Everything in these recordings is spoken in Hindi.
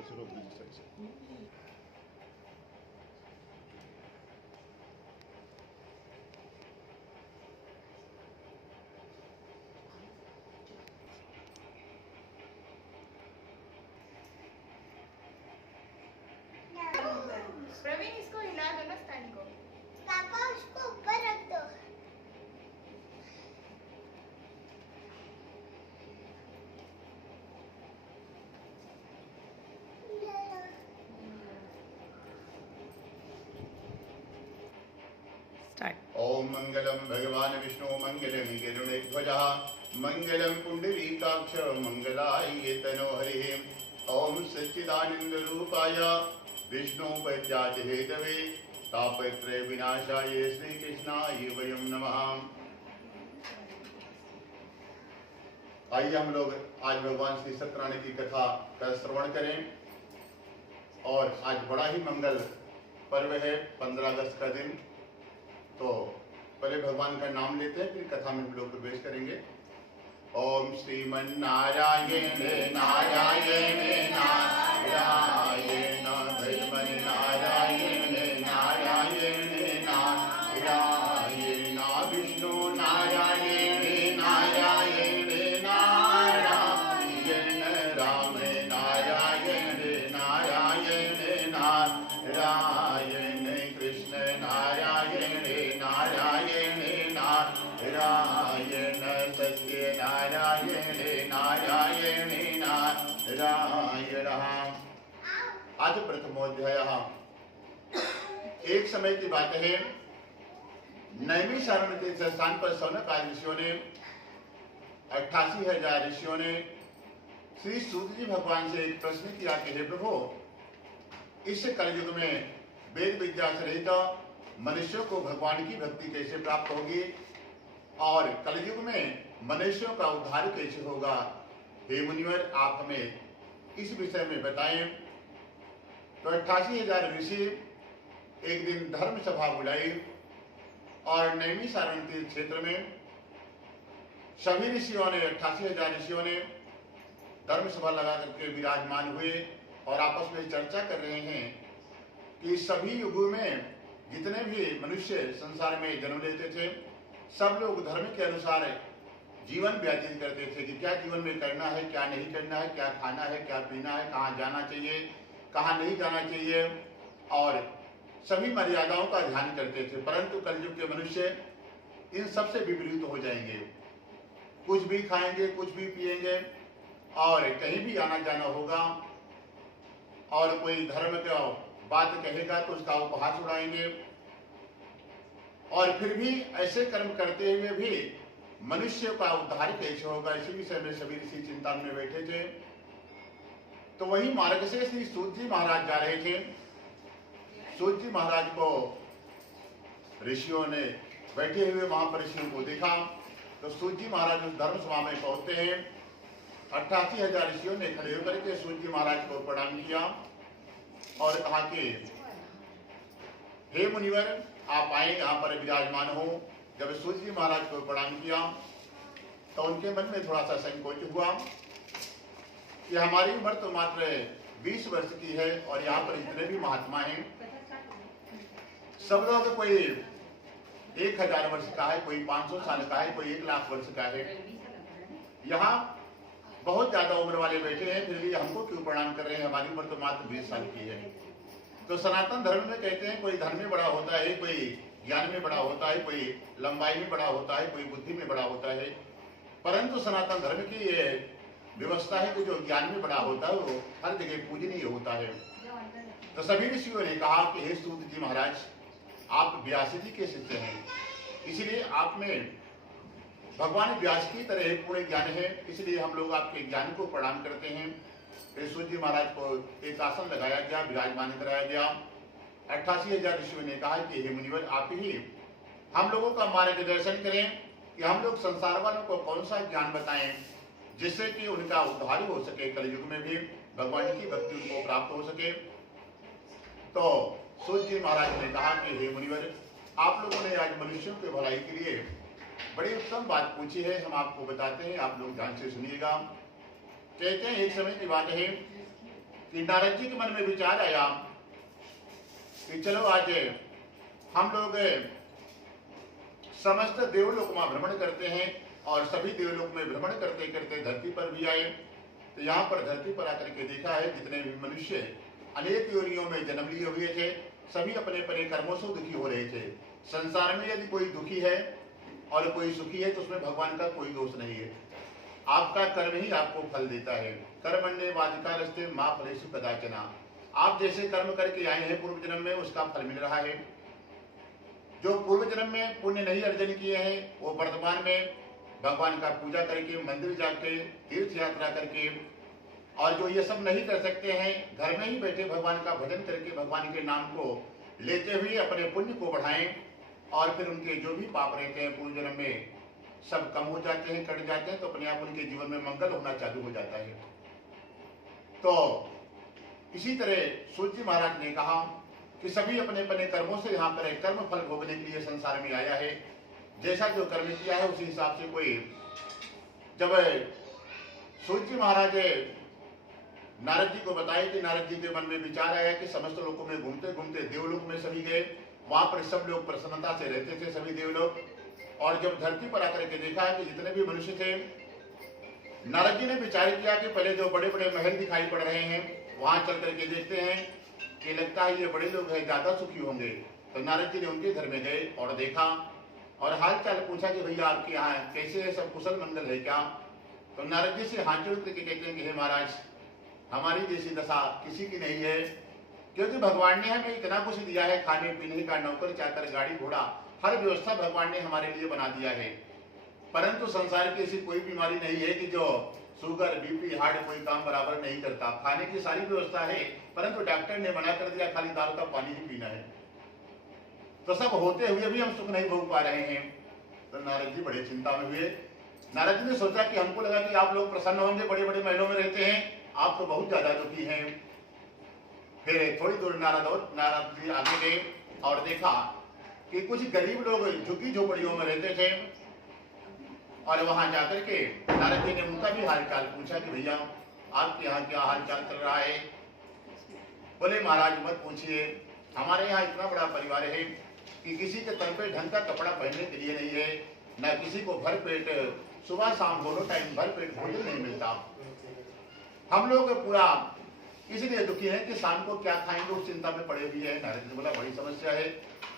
ऐसे रोक दीजिए सही से। प्रवीण इसको हिला दो ना स्टैंड को। पापा उसको ऊपर रख दो। ओम मंगलम भगवान विष्णु मंगलम गरुड़ध्वजः मंगलम पुंडरीकाक्ष मंगलाय तनो हरिः। ओम सच्चिदानंद रूपाय विष्णु पत्याति हेतवे तापत्रय विनाशाय श्री कृष्णाय वयं नमः। आइए हम लोग आज भगवान श्री सत्यनारायण की कथा का श्रवण करें। और आज बड़ा ही मंगल पर्व है, 15 अगस्त का दिन। तो पहले भगवान का नाम लेते हैं, फिर कथा में हम लोग प्रवेश करेंगे। ओम श्रीमन्नारायण नारायण नारायण भगवन नारायण नारायण नारायण विष्णु नारायण नारायण नारायण राम नारायण नारायण नारायण कृष्ण नारायण नारायण नारायण सत्य नारायण नारायण नारायण। आज प्रथमोध्याय। एक समय की बात है, नैमिषारण्य तीर्थ स्थान पर सौनक आदि ऋषियों ने 88,000 ऋषियों ने श्री सूत जी भगवान से एक प्रश्न किया कि हे प्रभु, इस कलयुग में वेद विद्या से रहित मनुष्यों को भगवान की भक्ति कैसे प्राप्त होगी और कलयुग में मनुष्यों का उद्धार कैसे होगा। हे मुनिवर, आप हमें इस विषय में बताएं। तो 88,000 ऋषि एक दिन धर्म सभा बुलाई और नैमिषारण्य तीर्थ क्षेत्र में सभी ऋषियों ने 88,000 ऋषियों ने धर्म सभा लगा करके विराजमान हुए और आपस में चर्चा कर रहे हैं कि सभी युगों में जितने भी मनुष्य संसार में जन्म लेते थे, सब लोग धर्म के अनुसार जीवन व्यतीत करते थे कि क्या जीवन में करना है, क्या नहीं करना है, क्या खाना है, क्या पीना है, कहाँ जाना चाहिए, कहाँ नहीं जाना चाहिए, और सभी मर्यादाओं का ध्यान करते थे। परंतु कलयुग के मनुष्य इन सब से विपरीत हो जाएंगे। कुछ भी खाएंगे, कुछ भी पिएंगे और कहीं भी आना जाना होगा, और कोई धर्म का बात कहेगा तो उसका उपहास उड़ाएंगे। और फिर भी ऐसे कर्म करते हुए भी मनुष्य का उद्धार कैसे होगा, इसी विषय में सभी ऋषि चिंता में बैठे थे। तो वही मार्ग से श्री सूत जी महाराज जा रहे थे। सूत जी महाराज को ऋषियों ने बैठे हुए वहां पर ऋषियों को देखा। तो सूत जी महाराज उस धर्म सभा में पहुंचते हैं। 88,000 ऋषियों ने खड़े होकर के सूत जी महाराज को प्रणाम किया और कहा कि हे मुनिवर, आप आए, यहाँ पर विराजमान हो। जब सूत जी महाराज को प्रणाम किया तो उनके मन में थोड़ा सा संकोच हुआ कि हमारी उम्र तो मात्र 20 वर्ष की है और यहाँ पर इतने भी महात्मा हैं। सब लोग कोई 1,000 वर्ष का है, कोई 500 साल का है, कोई 1 लाख वर्ष का है। यहाँ बहुत ज्यादा उम्र वाले बैठे हैं, फिर भी हमको क्यों प्रणाम कर रहे हैं, हमारी उम्र तो मात्र 20 साल की है। तो सनातन धर्म में कहते हैं कोई धर्म में बड़ा होता है, कोई ज्ञान में बड़ा होता है, कोई लंबाई में बड़ा होता है, कोई बुद्धि में बड़ा होता है। परंतु सनातन धर्म की ये व्यवस्था है कि जो ज्ञान में बड़ा होता है वो हर जगह पूजनीय होता है। तो सभी ऋषियों ने कहा कि हे सूत जी महाराज, आप व्यास जी के शिष्य हैं, इसलिए आप में भगवान व्यास की तरह पूर्ण ज्ञान है, इसलिए हम लोग आपके ज्ञान को प्रणाम करते हैं। फिर सूत जी महाराज को एक आसन लगाया गया, विराजमान कराया गया। 88,000 ऋषियों ने कहा कि हे मुनिवर, आप ही हम लोगों का मार्गदर्शन करें कि हम लोग संसार वालों को कौन सा ज्ञान बताएं जिससे कि उनका उद्धार हो सके, कलयुग में भी भगवान की भक्ति उनको प्राप्त हो सके। तो सूत जी महाराज ने कहा कि हे मुनिवर, आप लोगों ने आज मनुष्यों की भलाई के लिए बड़ी उत्तम बात पूछी है, हम आपको बताते हैं, आप लोग ध्यान से सुनिएगा। कहते हैं एक समय की बात है कि नारद जी के मन में विचार आया कि चलो आज हम लोग समस्त देवलोक में भ्रमण करते हैं, और सभी देवलोक में भ्रमण करते करते धरती पर भी आए। तो यहाँ पर धरती पर आकर के देखा है जितने भी मनुष्य अनेक योनियों में जन्म लिए हुए थे, सभी अपने अपने कर्मों से दुखी हो रहे थे। संसार में यदि कोई दुखी है और कोई सुखी है तो उसमें भगवान का कोई दोष नहीं है। आपका कर्म ही आपको फल देता है। कर्मण्येवाधिकारस्ते मा फलेषु कदाचन। आप जैसे कर्म करके आए हैं पूर्व जन्म में, उसका फल मिल रहा है। जो पूर्व जन्म में पुण्य नहीं अर्जन किए हैं वो वर्तमान में भगवान का पूजा करके, मंदिर जाके, तीर्थ यात्रा करके, और जो ये सब नहीं कर सकते हैं घर में ही बैठे भगवान का भजन करके भगवान के नाम को लेते हुए अपने पुण्य को बढ़ाएं, और फिर उनके जो भी पाप रहते हैं पूर्व जन्म में सब कम हो जाते हैं, कट जाते हैं, तो अपने आप उनके जीवन में मंगल होना चालू हो जाता है। तो इसी तरह सूत जी महाराज ने कहा कि सभी अपने अपने कर्मों से यहाँ पर कर्म फल भोगने के लिए संसार में आया है। जैसा जो कर्म किया है उसी हिसाब से कोई, जब सूत जी महाराज नारद जी को बताए कि नारद जी के मन में विचार आया कि समस्त लोगों में घूमते घूमते देवलोक में सभी गए, वहां पर सब लोग प्रसन्नता से रहते थे सभी देवलोक। और जब धरती पर आकर के देखा कि जितने भी मनुष्य थे, नारद जी ने विचार किया कि पहले जो बड़े बड़े महल दिखाई पड़ रहे हैं वहां चल करके देखते हैं कि लगता है ये बड़े लोग हैं, ज्यादा सुखी होंगे। तो नारद जी ने उनके घर में गए और देखा और हाल चाल पूछा कि भैया आपके यहाँ कैसे है, सब कुशल मंगल है क्या। तो नारद जी से हाथ जोड़ करके कहते हैं कि हे महाराज, हमारी जैसी दशा किसी की नहीं है, क्योंकि भगवान ने हमें इतना कुछ दिया है, खाने पीने का, नौकर चाकर, गाड़ी घोड़ा, हर व्यवस्था भगवान ने हमारे लिए बना दिया है। परंतु संसार की ऐसी कोई बीमारी नहीं है कि जो शुगर, बीपी, हार्ट कोई काम बराबर नहीं करता। खाने की सारी व्यवस्था है, परंतु डॉक्टर ने मना कर दिया खाली दाल का पानी ही पीना है। तो सब होते हुए भी हम सुख नहीं भोग पा रहे हैं। तो नारद जी बड़े चिंता में हुए। नारद जी ने सोचा कि हमको लगा कि आप लोग प्रसन्न होंगे, बड़े बड़े महलों में रहते हैं, आप तो बहुत ज्यादा दुखी हैं। फिर थोड़ी दूर नारद जी आगे गए और देखा कि कुछ गरीब लोग झुग्गी झोपड़ियों में रहते थे, और वहां जाकर के नारद जी ने उनका भी हाल चाल पूछा कि भैया आपके यहाँ क्या हाल चाल चल रहा है। बोले महाराज मत पूछिए, हमारे यहाँ इतना बड़ा परिवार है कि किसी के तन पे ढंग का कपड़ा पहनने के लिए नहीं है, न किसी को भर पेट सुबह शाम दोनों टाइम भर पेट भोजन नहीं मिलता। हम लोग पूरा इसलिए दुखी हैं कि शाम को क्या खाएंगे उस चिंता में पड़े हुए हैं। नारद जी बोला बड़ी समस्या है।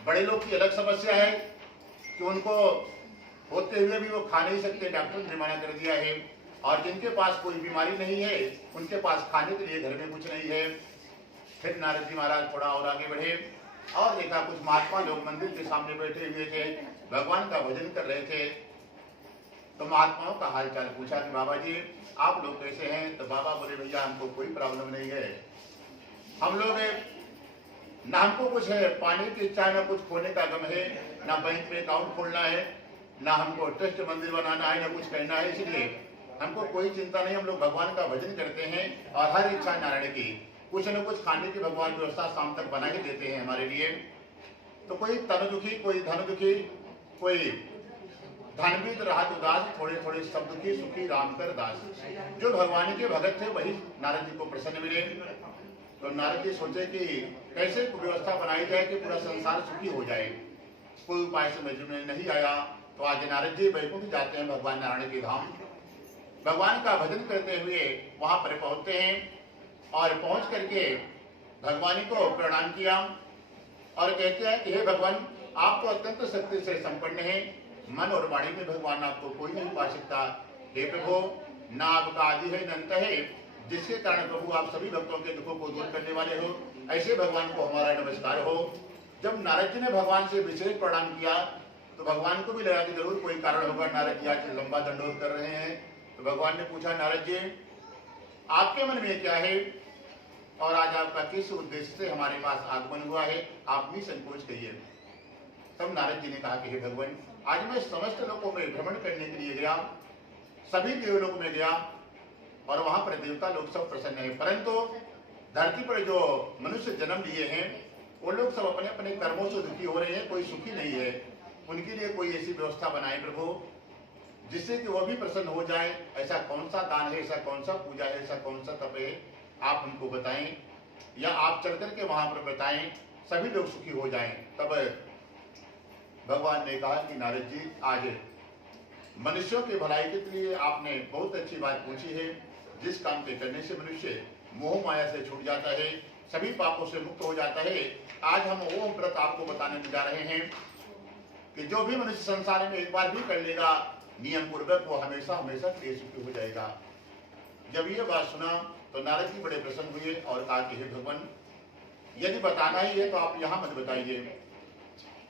बड़े लोग की अलग समस्या है कि उनको होते हुए भी वो खा नहीं सकते, डॉक्टर ने मना कर दिया है। और जिनके पास कोई बीमारी नहीं है उनके पास खाने के लिए घर में कुछ नहीं है। फिर नारद जी महाराज थोड़ा और आगे बढ़े और देखा कुछ महात्मा लोग मंदिर के सामने बैठे हुए थे, भगवान का भजन कर रहे थे। तो महात्माओं का हाल चाल पूछा कि बाबा जी आप लोग कैसे हैं। तो बाबा बोले भैया हमको कोई प्रॉब्लम नहीं है, हम लोग ना हमको कुछ है पानी की इच्छा है, ना कुछ खोने का गम है, ना बैंक में अकाउंट खोलना है, ना हमको ट्रस्ट मंदिर बनाना है, ना कुछ कहना है। इसलिए हमको कोई चिंता नहीं, हम लोग भगवान का भजन करते हैं और हर इच्छा नारायण की कुछ न कुछ खाने की भगवान व्यवस्था शाम तक बना के देते हैं हमारे लिए। तो कोई तन दुखी, कोई धन दुखी, कोई धनविद राहत उदास, थोड़े थोड़े सब दुखी, सुखी राम कर दास। जो भगवान के भगत थे वही नारद जी को प्रसन्न मिले। तो नारद जी सोचे कि कैसे व्यवस्था बनाई जाए कि पूरा संसार सुखी हो जाए। कोई उपाय समझ में नहीं आया। तो आज नारद जी वैकुंठ जाते हैं भगवान नारायण के धाम, भगवान का भजन करते हुए वहां पर पहुंचते हैं और पहुंच करके भगवान को प्रणाम किया और कहते हैं कि हे भगवान आप तो अत्यंत शक्ति से संपन्न हैं, मन और वाणी में भगवान आपको कोई नहीं पा सकता। हे प्रभु ना आपका आदि है न अंत है, जिसके कारण प्रभु आप सभी भक्तों के दुखों को दूर करने वाले हो, ऐसे भगवान को हमारा नमस्कार हो। जब नारद जी ने भगवान से विशेष प्रणाम किया तो भगवान को भी लगा कि जरूर कोई कारण होगा, नारद जी आज लंबा दंडोत कर रहे हैं। तो भगवान ने पूछा नारद जी आपके मन में क्या है और आज आपका किस उद्देश्य से हमारे पास आगमन हुआ है, आप निसंकोच कहिए। तब नारद जी ने कहा कि हे भगवान आज मैं समस्त लोगों में भ्रमण करने के लिए गया, सभी देवलोक में गया और वहां पर देवता लोग सब प्रसन्न है, परंतु धरती पर जो मनुष्य जन्म लिए हैं वो लोग सब अपने अपने कर्मों से दुखी हो रहे हैं, कोई सुखी नहीं है। उनके लिए कोई ऐसी व्यवस्था बनाए प्रभु जिससे कि वो भी प्रसन्न हो जाए। ऐसा कौन सा दान है, ऐसा कौन सा पूजा है, ऐसा कौन सा तप है, आप हमको बताएं या आप चल करके वहां पर बताएं, सभी लोग सुखी हो जाएं। तब भगवान ने कहा कि नारद जी, आज मनुष्यों की भलाई के लिए आपने बहुत अच्छी बात पूछी है। जिस काम के करने से मनुष्य मोह माया से छूट जाता है, सभी पापों से मुक्त हो जाता है, आज हम वो व्रत आपको बताने जा रहे हैं कि जो भी मनुष्य संसार में एक बार भी कर लेगा नियम पूर्वक, वो हमेशा हमेशा प्रिय सुखी हो जाएगा। जब ये बात सुना तो नारद जी बड़े प्रसन्न हुए और कहा कि हे भगवान, यदि बताना ही है तो आप यहाँ मत बताइए,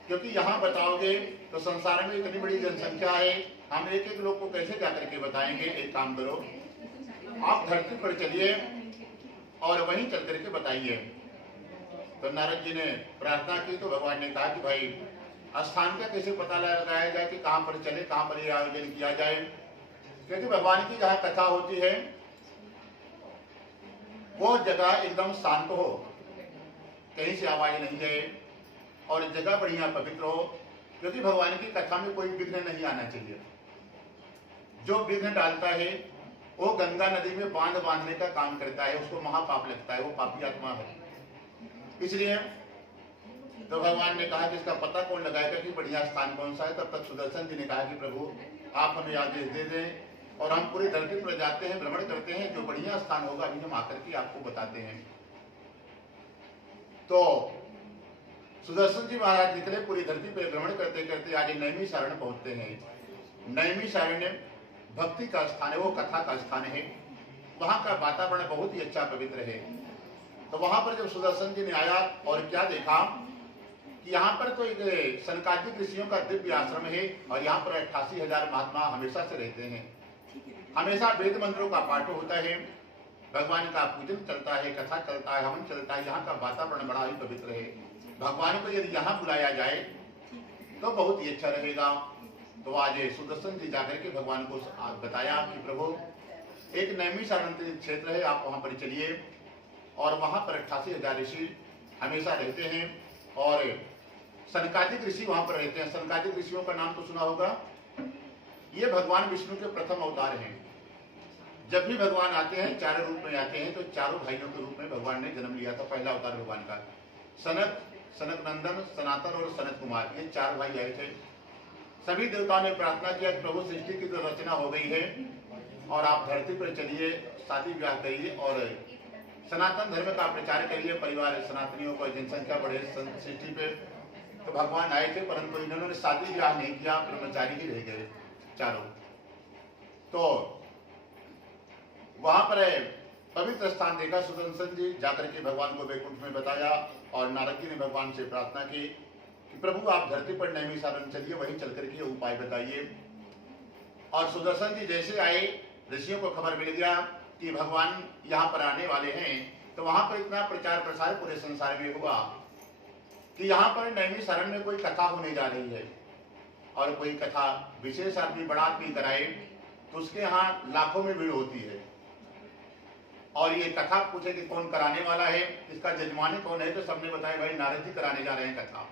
क्योंकि यहाँ बताओगे तो संसार में इतनी बड़ी जनसंख्या है, हम एक एक लोग को कैसे जाकर के बताएंगे। एक काम करो, आप धरती पर चलिए और वहीं चल करके बताइए। तो नारद जी ने प्रार्थना की तो भगवान ने कहा कि भाई, स्थान का कैसे पता लगाया जाए कि कहाँ पर चले, कहाँ पर ये आयोजन किया जाए, क्योंकि भगवान की जहाँ कथा होती है वो जगह एकदम शांत हो, कहीं से आवाज नहीं जाए और जगह बढ़िया पवित्र हो, क्योंकि भगवान की कथा में कोई विघ्न नहीं आना चाहिए। जो विघ्न डालता है वो गंगा नदी में बांध बांधने का काम करता है, उसको महापाप लगता है, वो पापी आत्मा है। इसलिए तो भगवान ने कहा कि इसका पता कौन लगाएगा कि बढ़िया स्थान कौन सा है। तब तक सुदर्शन जी ने कहा कि प्रभु, आप हमें आदेश दे दें और हम पूरी धरती पर जाते हैं, भ्रमण करते हैं, जो बढ़िया स्थान होगा अभी हम आकर के आपको बताते हैं। तो सुदर्शन जी महाराज निकले, पूरी धरती पर भ्रमण करते करते आज नैमिषारण्य पहुंचते हैं। नैमिषारण्य भक्ति का स्थान है, वो कथा का स्थान है, वहां का वातावरण बहुत ही अच्छा पवित्र है। तो वहां पर जब सुदर्शन जी ने आया और क्या देखा कि यहाँ पर तो एक सनकादिक ऋषियों का दिव्य आश्रम है और यहाँ पर 88,000 महात्मा हमेशा से रहते हैं। हमेशा वेद मंत्रों का पाठ होता है, भगवान का पूजन चलता है, कथा चलता है, हवन चलता है। यहाँ का वातावरण बड़ा ही पवित्र है। भगवान को यदि यहाँ बुलाया जाए तो बहुत ही अच्छा रहेगा। तो आज सुदर्शन जी जाकर के भगवान को बताया कि प्रभु, एक नैमिषारण्य क्षेत्र है, आप वहां पर चलिए और वहां पर 88,000 ऋषि हमेशा रहते हैं और सनकादिक ऋषि वहां पर रहते हैं। सनकादिक ऋषियों का नाम तो सुना होगा, ये भगवान विष्णु के प्रथम अवतार हैं। जब भी भगवान आते हैं चारों रूप में आते हैं, तो चारों भाइयों के रूप में भगवान ने जन्म लिया था। पहला अवतार भगवान का सनक, सनक नंदन, सनातन और सनत कुमार, ये 4 भाई आए थे। सभी देवताओं ने प्रार्थना किया कि प्रभु, सृष्टि की तो रचना हो गई है और आप धरती पर चलिए, शादी ब्याह करिए और सनातन धर्म का प्रचार करिए, परिवार सनातनियों को जनसंख्या बढ़े सृष्टि पे। तो भगवान आए थे, परंतु इन्होंने शादी ब्याह नहीं किया, ब्रह्मचारी ही रह गए चारों। तो वहां पर पवित्र स्थान देखा सुदर्शन जी, जाकर के भगवान को वैकुंठ में बताया और नारद जी ने भगवान से प्रार्थना की कि प्रभु, आप धरती पर नैमिषारण्य चलिए, वहीं चल करके उपाय बताइए। और सुदर्शन जी जैसे आए, ऋषियों को खबर मिल गया कि भगवान यहाँ पर आने वाले हैं। तो वहां पर इतना प्रचार प्रसार पूरे संसार में हुआ कि यहाँ पर नैमिषारण्य में कोई कथा होने जा रही है और कोई कथा विशेष आदमी बड़ा आदमी कराए तो उसके यहाँ लाखों में भीड़ होती है। और ये कथा पूछे कि कौन कराने वाला है, इसका जजमानी कौन है, तो सबने बताया भाई नारद जी कराने जा रहे हैं कथा।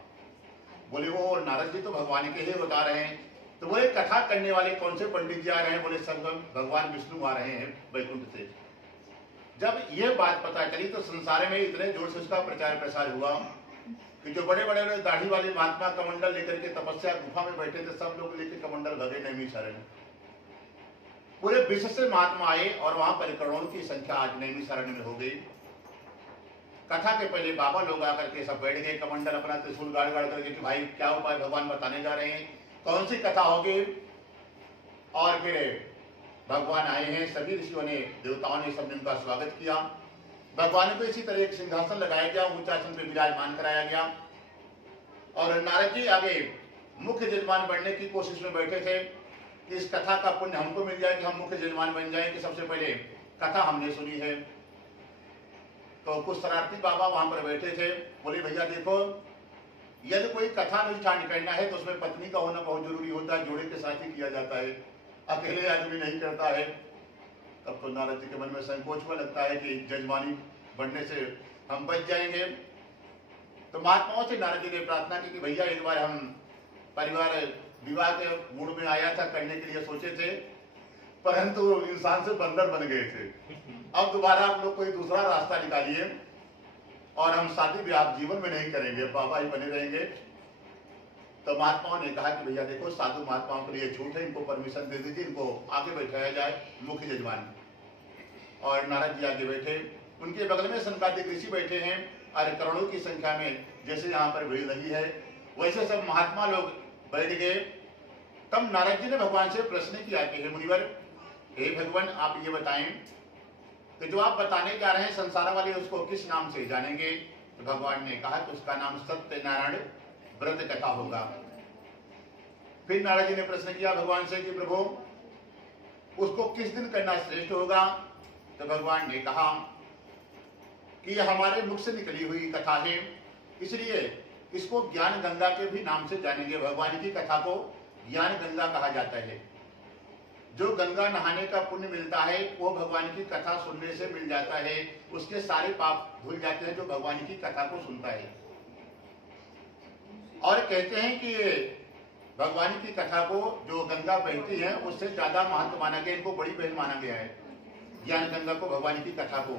बोले वो नारद जी तो भगवान के ही बता रहे हैं। तो बोले कथा करने वाले कौन से पंडित जी आ रहे हैं? बोले सब भगवान विष्णु आ रहे हैं वैकुंठ से। जब ये बात पता चली तो संसार में इतने जोर से उसका प्रचार प्रसार हुआ कि जो बड़े बड़े दाढ़ी वाले महात्मा कमंडल लेकर के तपस्या गुफा में बैठे थे, सब लोग लेकर कमंडल भगे नैमिषारण्य। पूरे विश्व से महात्मा आए और वहां पर करोड़ों की संख्या आज नैमिषारण्य में हो गई। कथा के पहले बाबा लोग आकर के सब बैठ गए, कमंडल अपना त्रिशूल गाड़ गाड़ करके कि भाई क्या उपाय भगवान बताने जा रहे हैं, कौन सी कथा होगी। और फिर भगवान आए हैं, सभी ऋषियों ने, देवताओं ने, सबने उनका स्वागत किया। भगवान को इसी तरह एक सिंहासन लगाया गया, ऊंचासन पे विराजमान कराया गया और नारद जी आगे मुख्य यजमान बनने की कोशिश में बैठे थे कि इस कथा का पुण्य हमको मिल जाए कि हम मुख्य यजमान बन जाए, कि सबसे पहले कथा हमने सुनी है। तो कुछ शरारती बाबा वहां पर बैठे थे, बोले भैया देखो, यदि कोई कथा अनुष्ठान करना है तो उसमें पत्नी का होना बहुत जरूरी होता है, जोड़े के साथ ही किया जाता है, अकेले आदमी नहीं करता है। तब तो नारद जी के मन में संकोच में लगता है कि जजमानी बनने से हम बच जाएंगे। तो महात्माओं से नारद जी ने प्रार्थना की कि भैया एक बार हम परिवार विवाह के मूड में आया था, करने के लिए सोचे थे, परंतु इंसान से बंदर बन गए थे। अब दोबारा आप लोग कोई दूसरा रास्ता निकालिए और हम शादी ब्याह जीवन में नहीं करेंगे, बाबा ही बने रहेंगे। तो महात्माओं ने कहा कि भैया देखो, साधु महात्माओं के लिए छूट है, इनको परमिशन दे दीजिए, इनको आगे बैठाया जाए मुख्य जजमान। और नारद जी आगे बैठे, उनके बगल में सनकादिक ऋषि बैठे हैं और करोड़ों की संख्या में जैसे यहाँ पर भीड़ लगी है वैसे सब महात्मा लोग बैठ गए। तब नारद जी ने भगवान से प्रश्न किया कि हे मुनिवर, हे भगवान, आप ये बताएं कि जो आप बताने जा रहे हैं संसार वाले उसको किस नाम से जानेंगे? तो भगवान ने कहा कि उसका नाम सत्यनारायण व्रत कथा होगा। फिर नारद जी ने प्रश्न किया भगवान से कि प्रभु, उसको किस दिन करना श्रेष्ठ होगा? तो भगवान ने कहा कि यह हमारे मुख से निकली हुई कथा है, इसलिए इसको ज्ञान गंगा के भी नाम से जानेंगे। भगवान की कथा को ज्ञान गंगा कहा जाता है। जो गंगा नहाने का पुण्य मिलता है वो भगवान की कथा सुनने से मिल जाता है, उसके सारे पाप धुल जाते हैं जो भगवान की कथा को सुनता है। और कहते हैं कि भगवान की कथा को जो गंगा बहती है उससे ज्यादा महत्व माना गया, इनको बड़ी बहन माना गया है ज्ञान गंगा को, भगवान की कथा को,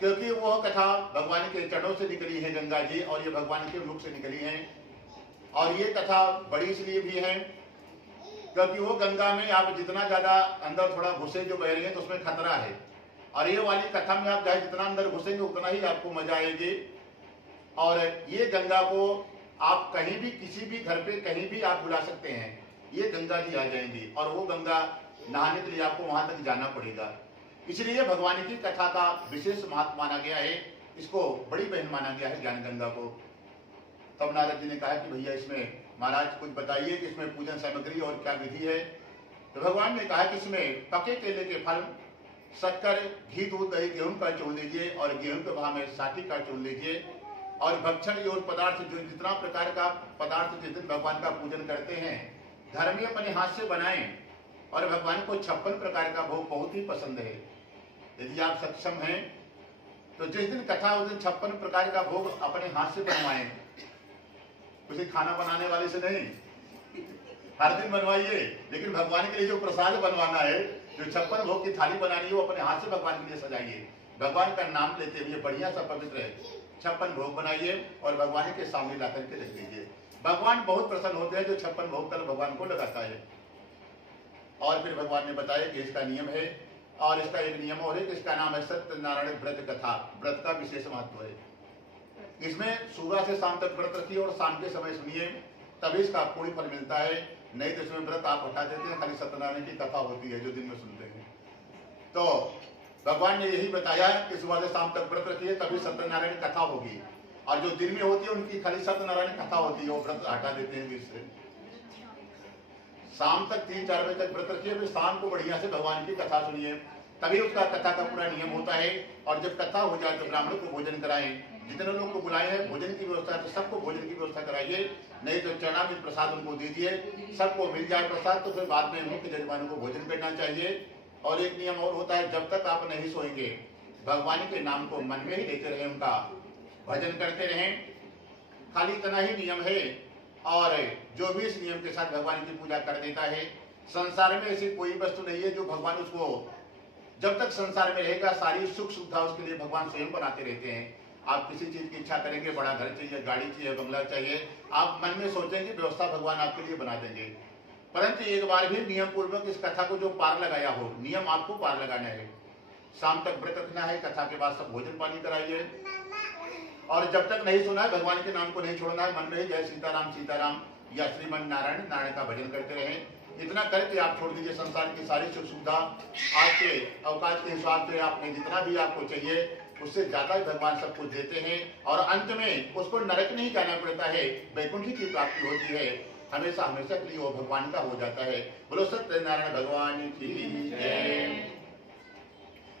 क्योंकि वह कथा भगवान के चरणों से निकली है गंगा जी, और ये भगवान के मुख से निकली है। और ये कथा बड़ी इसलिए भी है क्योंकि वो गंगा में आप जितना ज्यादा अंदर थोड़ा घुसे जो बह रही है तो उसमें खतरा है, और ये वाली कथा में आप चाहे जितना अंदर घुसेंगे उतना ही आपको मजा आएगी। और ये गंगा को आप कहीं भी किसी भी घर पे कहीं भी आप बुला सकते हैं, ये गंगा जी आ जाएंगी, और वो गंगा नहाने के लिए आपको वहां तक जाना पड़ेगा। इसलिए भगवान की कथा का विशेष महत्व माना गया है, इसको बड़ी बहन माना गया है ज्ञान गंगा को। तब नारद जी ने कहा कि भैया इसमें महाराज कुछ बताइए कि इसमें पूजन सामग्री और क्या विधि है? तो भगवान ने कहा कि इसमें पके केले के फल, शक्कर, घी, दूध, दही, गेहूं का चून लीजिए, और गेहूं के भाव में साठी का चून लीजिए, और भक्षण और पदार्थ जो जितना प्रकार का पदार्थ जिस दिन भगवान का पूजन करते हैं घर में अपने हाथ से बनाएं। और भगवान को 56 प्रकार का भोग बहुत ही पसंद है। यदि आप सक्षम हैं तो जिस दिन कथा उस दिन 56 प्रकार का भोग अपने हाथ से बनवाएं, किसी खाना बनाने वाले से नहीं, हर दिन बनवाइए, लेकिन भगवान के लिए जो प्रसाद बनवाना है, जो 56 भोग की थाली बनानी है वो अपने हाथ से भगवान के लिए सजाइए। भगवान का नाम लेते हुए बढ़िया सा पवित्र है 56 भोग बनाइए और भगवान के सामने ला करके रख दीजिए। भगवान बहुत प्रसन्न होते हैं जो 56 भोग तल भगवान को लगाता है। और फिर भगवान ने बताया कि इसका नियम है, और इसका एक नियम और है कि इसका नाम है सत्यनारायण व्रत कथा। व्रत का विशेष महत्व है। इसमें सुबह से शाम तक व्रत रखिए और शाम के समय सुनिए, तभी इसका पूर्ण फल मिलता है। नहीं तो इसमें व्रत आप हटा देते हैं, खाली सत्यनारायण की कथा होती है जो दिन में सुनते हैं। तो भगवान ने यही बताया कि सुबह से शाम तक व्रत रखिए तभी सत्यनारायण कथा होगी, और जो दिन में होती है उनकी खाली सत्यनारायण कथा होती है, वो व्रत हटा देते हैं बीच से। शाम तक 3-4 बजे तक व्रत रखिए, फिर शाम को बढ़िया से भगवान की कथा सुनिए, तभी उसका कथा का पूरा नियम होता है। और जब कथा हो जाए तो ब्राह्मणों को भोजन कराएं, जितने लोग को बुलाए हैं भोजन की व्यवस्था है तो सबको भोजन की व्यवस्था कराइए, नहीं तो चरणामृत प्रसाद उनको दीजिए, सबको मिल जाए प्रसाद, तो फिर बाद में मुख्य जजमानों को भोजन करना चाहिए। और एक नियम और होता है, जब तक आप नहीं सोएंगे भगवान के नाम को मन में ही लेते रहें, उनका भजन करते रहें, खाली इतना ही नियम है। और जो भी इस नियम के साथ भगवान की पूजा कर देता है, संसार में ऐसी कोई वस्तु नहीं है जो भगवान उसको, जब तक संसार में रहेगा सारी सुख सुविधा उसके लिए भगवान स्वयं बनाते रहते हैं। आप किसी चीज की इच्छा करेंगे, बड़ा घर चाहिए, गाड़ी चाहिए, बंगला चाहिए, आप मन में सोचेंगे व्यवस्था भगवान आपके लिए बना देंगे। परंतु एक बार भी नियम पूर्वक इस कथा को जो पार लगाया हो, नियम आपको पार लगाना है। शाम तक व्रत रखना है, कथा के बाद सब भोजन पानी कराइए, और जब तक नहीं सुना है भगवान के नाम को नहीं छोड़ना है, मन में जय सीताराम सीताराम या श्रीमन नारायण नारायण का भजन करते रहें। इतना करके आप छोड़ दीजिए संसार की सारी सुख सुविधा, आपके अवकाश के हिसाब से आपने जितना भी आपको चाहिए उससे ज्यादा ही भगवान सब कुछ देते हैं, और अंत में उसको नरक नहीं जाना पड़ता है, वैकुंठ की प्राप्ति होती है, हमेशा हमेशा के लिए वो भगवान का हो जाता है। बोलो सत्यनारायण भगवान की जय।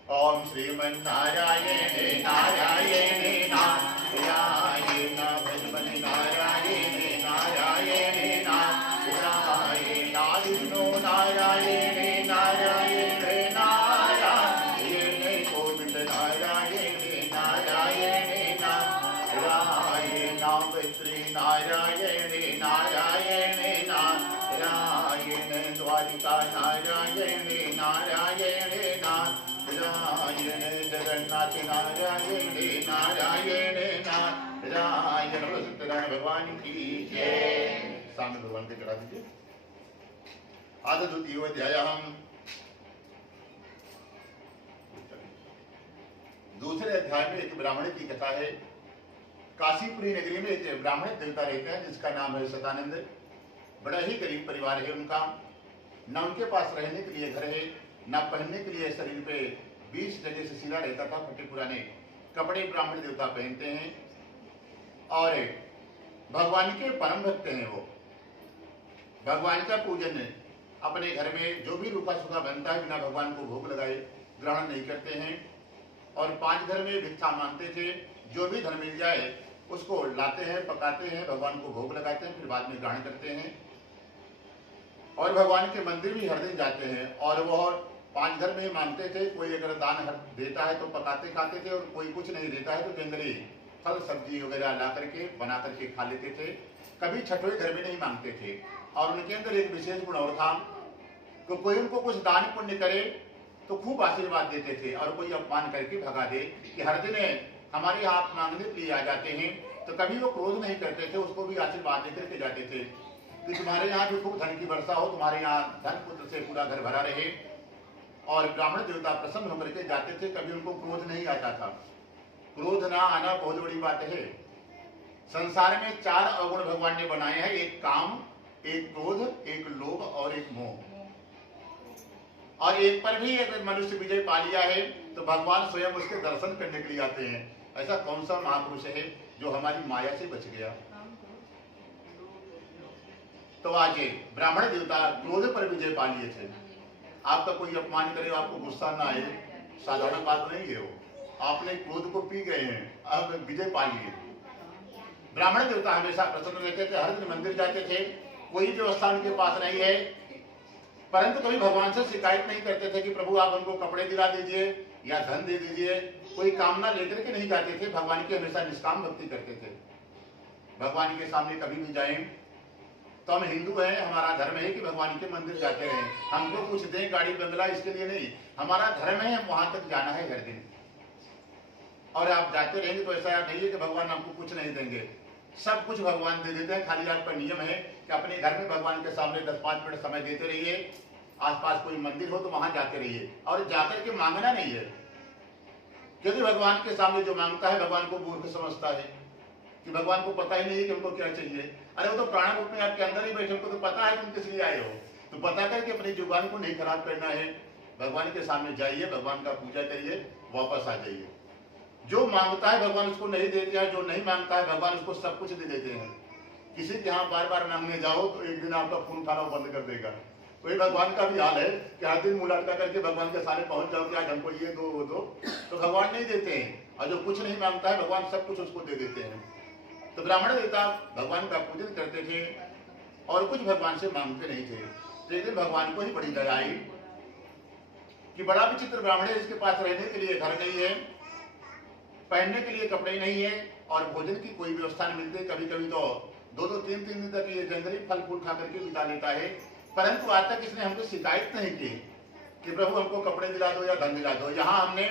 ओम श्रीमन नारायण नारायण नारायण भगवन नारायण नारायण नारायण विष्णु नारायण नारायण नारायण गोविंद नारायण नारायण नारायण श्री नारायण नारायण नारायण द्वारिका नारायण नारायण नारायण नारायणे जगन्नाथ नारायणे नारायणे नारायण सत्यनारायण भगवान की जय। सामने भगवान के चढ़ा दीजिए। आध द्वितीय अध्याय। हम दूसरे अध्याय में एक ब्राह्मण की कथा है। काशीपुरी नगरी में एक ब्राह्मण देवता रहते हैं जिसका नाम है सतानंद। बड़ा ही गरीब परिवार है उनका। न उनके पास रहने के लिए घर है, न पहनने के लिए शरीर पे 20 जगह से सिला रहता था। फटे पुराने कपड़े ब्राह्मण देवता पहनते हैं और भगवान के परम भक्त हैं। वो भगवान का पूजन अपने घर में जो भी रूखा सूखा बनता है बिना भगवान को भोग लगाए ग्रहण नहीं करते हैं। और 5 घर में भिक्षा मांगते थे। जो भी धन मिल जाए उसको लाते हैं, पकाते हैं, भगवान को भोग लगाते हैं, फिर बाद में ग्रहण करते हैं। और भगवान के मंदिर भी हर दिन जाते हैं। और वह 5 घर में ही मांगते थे। कोई अगर दान देता है तो पकाते खाते थे, और कोई कुछ नहीं देता है तो जंगली फल सब्जी वगैरह ला करके बना करके खा लेते थे। कभी छठवें घर में नहीं मांगते थे। और उनके अंदर एक विशेष गुण और था कि कोई उनको कुछ दान पुण्य करे तो खूब आशीर्वाद देते थे, और कोई अपमान करके भगा दे कि हर दिन हमारे यहाँ आप मांगने के लिए आ जाते हैं, तो कभी वो क्रोध नहीं करते थे, उसको भी आशीर्वाद देकर के जाते थे कि तुम्हारे यहाँ भी खूब धन की वर्षा हो, तुम्हारे यहाँ धन पुत्र से पूरा घर भरा रहे। और ब्राह्मण देवता प्रसन्न होकर के जाते थे, कभी उनको क्रोध नहीं आता था। क्रोध ना आना बहुत बड़ी बात है। संसार में 4 अवगुण भगवान ने बनाए हैं, एक काम, एक क्रोध, एक लोभ और एक मोह। और एक पर भी अगर मनुष्य विजय पा लिया है तो भगवान स्वयं उसके दर्शन करने के लिए आते हैं। ऐसा कौन सा महापुरुष है जो हमारी माया से बच गया? तो आज ब्राह्मण देवता क्रोध पर विजय पा लिए थे। आपका कोई अपमान करे, आपको गुस्सा ना आए, साधारण बात नहीं है। वो आपने क्रोध को पी गए हैं, अब विजय पा लिए। ब्राह्मण देवता हमेशा प्रसन्न रहते थे, हर दिन मंदिर जाते थे। कोई व्यवस्था उनके पास नहीं है, परंतु कभी भगवान से शिकायत नहीं करते थे कि प्रभु आप हमको कपड़े दिला दीजिए या धन दे दीजिए। कोई कामना लेकर के नहीं जाते थे। भगवान की हमेशा निष्काम भक्ति करते थे। भगवान के सामने कभी भी जाएं तो हम हिंदू हैं, हमारा धर्म है कि भगवान के मंदिर जाते रहें। हमको कुछ दें गाड़ी बंगला, इसके लिए नहीं। हमारा धर्म है, हम वहां तक जाना है हर दिन। और आप जाते रहेंगे तो ऐसा नहीं है कि भगवान आपको कुछ नहीं देंगे, सब कुछ भगवान दे देते हैं। खाली आपका नियम है कि अपने घर में भगवान के सामने 10-5 मिनट समय देते रहिए। आसपास कोई मंदिर हो तो वहां जाते रहिए, और जाकर के मांगना नहीं है। क्योंकि भगवान के सामने जो मांगता है भगवान को मूर्ख समझता है कि भगवान को पता ही नहीं है कि हमको क्या चाहिए। अरे वो तो प्राण रूप में आपके अंदर ही बैठे, उनको तो पता है तुम किस लिए आए हो। तो पता करके अपनी जुबान को नहीं खराब करना है। भगवान के सामने जाइए, भगवान का पूजा करिए, वापस आ जाइए। जो मांगता है भगवान उसको नहीं देते हैं, जो नहीं मांगता है भगवान उसको सब कुछ दे देते हैं। किसी के यहाँ बार बार मांगने जाओ तो एक दिन आपका खून खाना बंद कर देगा। वही भगवान का भी हाल है कि हर दिन मुंह लटका करके भगवान के सामने पहुंच जाओ कि आज हमको ये दो वो दो, तो भगवान नहीं देते हैं। और जो कुछ नहीं मांगता है भगवान सब कुछ उसको दे देते हैं। तो ब्राह्मण देवता भगवान का पूजन करते थे और कुछ भगवान से मांगते नहीं थे। तो एक दिन भगवान को ही बड़ी दया आई कि बड़ा विचित्र ब्राह्मण है, इसके पास रहने के लिए घर नहीं है, पहनने के लिए कपड़े नहीं है, और भोजन की कोई व्यवस्था नहीं मिलती। कभी कभी तो 2-3 दिन तक ये जंगली फल फूल खा करके बिता लेता है। परंतु आज तक इसने हमको शिकायत नहीं की कि प्रभु हमको कपड़े दिला दो या धन दिला दो। यहाँ हमने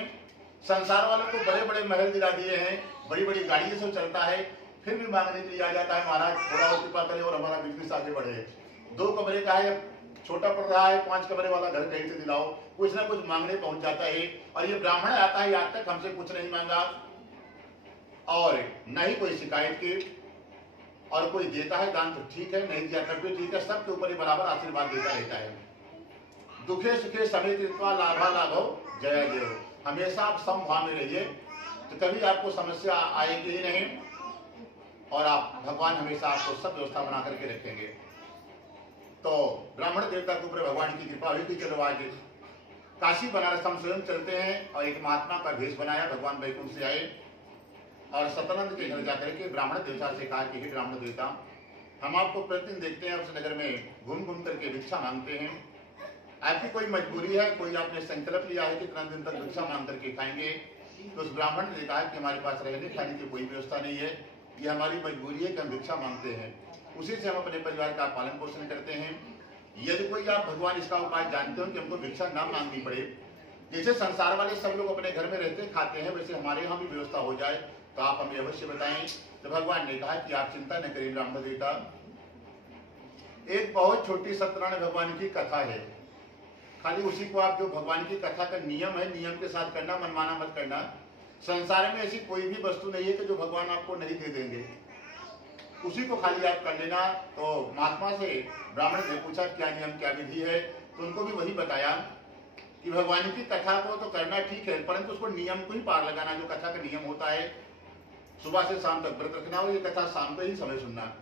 संसार वालों को बड़े बड़े महल दिला दिए हैं, बड़ी बड़ी गाड़ियों से चलता है, फिर भी मांगने के लिए आ जाता है महाराज थोड़ा और कृपा करें और हमारा बिजनेस आगे बढ़े। 2 कमरे का है, छोटा पड़ रहा है, 5 कमरे वाला घर कहीं से दिलाओ, कुछ ना कुछ मांगने पहुंच जाता है। और ये ब्राह्मण आता है, आज तक हमसे कुछ नहीं मांगा और न ही कोई शिकायत की। और कोई देता है दान तो ठीक है, नहीं दिया तब भी ठीक है, सबके ऊपर ही बराबर आशीर्वाद देता रहता है। दुखे सुखे समेत लाभा लाभो जय जय हो। हमेशा आप समभाव में रहिए तो कभी आपको समस्या आएगी ही नहीं, और आप भगवान हमेशा आपको सब व्यवस्था बना करके रखेंगे। तो ब्राह्मण देवता के ऊपर भगवान की कृपा हुई कि चलो आज काशी बनारस हम स्वयं चलते हैं। और एक महात्मा का भेष बनाया, भगवान वैकुंठ से आए और सतानंद के घर जाकर के ब्राह्मण देवता से कहा कि हे ब्राह्मण देवता, हम आपको प्रतिदिन देखते हैं उस नगर में घूम घूम करके भिक्षा मांगते हैं। आपकी कोई मजबूरी है, कोई आपने संकल्प लिया है कि इतना दिन तक भिक्षा मांग करके खाएंगे? तो उस ब्राह्मण ने कहा कि हमारे पास रहने खाने की कोई व्यवस्था नहीं है, ये हमारी मजबूरी है कि हम भिक्षा मांगते हैं, उसी से हम अपने परिवार का पालन पोषण करते हैं। यदि कोई आप भगवान इसका उपाय जानते हो कि हमको भिक्षा ना मांगनी पड़े जैसे संसार वाले सब लोग अपने घर में रहते खाते हैं, वैसे हमारे यहाँ भी व्यवस्था हो जाए तो आप हमें अवश्य बताएं। तो भगवान ने कहा कि आप चिंता न करिए ब्राह्मण देवता, एक बहुत छोटी सत्यनारायण भगवान की कथा है, खाली उसी को आप जो भगवान की कथा का नियम है, नियम के साथ करना, मनमाना मत करना। संसार में ऐसी कोई भी वस्तु नहीं है कि जो भगवान आपको नहीं दे देंगे, उसी को खाली आप कर लेना। तो महात्मा से ब्राह्मण ने पूछा क्या नियम क्या विधि है, तो उनको भी वही बताया कि भगवान की कथा को तो करना ठीक है, परंतु उसको नियम को ही पार लगाना। जो कथा का नियम होता है, सुबह से शाम तक व्रत रखना और ये कथा शाम को ही समय सुनना,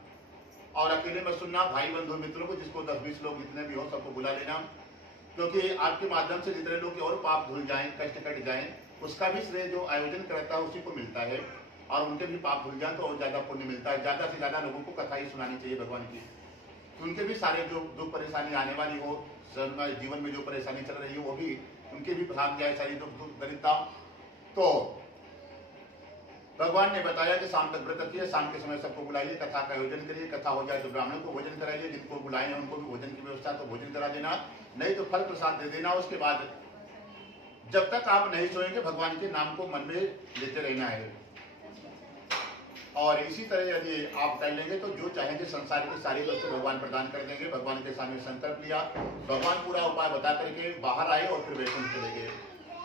और अकेले में सुनना। भाई बंधु मित्रों को, जिसको 10-20 लोग जितने भी हो सबको बुला लेना, क्योंकि आपके माध्यम से जितने लोग और पाप धुल जाएं, कष्ट कट जाएं, उसका भी श्रेय जो आयोजन करता है उसी को मिलता है, और उनके भी पाप धुल जाए तो और ज्यादा पुण्य मिलता है। ज्यादा से ज्यादा लोगों को कथा ही सुनानी चाहिए भगवान की, उनके भी सारे जो दुख परेशानी आने वाली हो, जीवन में जो परेशानी चल रही हो, वो भी उनके भी भाग जाए सारी दुख दरिद्रता। तो भगवान ने बताया कि शाम तक व्रत रखिए, शाम के समय सबको बुलाइए, कथा का आयोजन करिए, कथा हो जाए तो ब्राह्मणों को भोजन कराइए, जिनको बुलाए हैं उनको भी भोजन की व्यवस्था तो भोजन करा देना, नहीं तो फल प्रसाद दे देना। उसके बाद जब तक आप नहीं सोएंगे भगवान के नाम को मन में लेते रहना है। और इसी तरह यदि आप कर लेंगे तो जो चाहेंगे संसार की सारी वस्तु भगवान प्रदान कर देंगे। भगवान के सामने संकल्प लिया, भगवान पूरा उपाय बता करके बाहर आए और फिर वैकुंठ चले गए।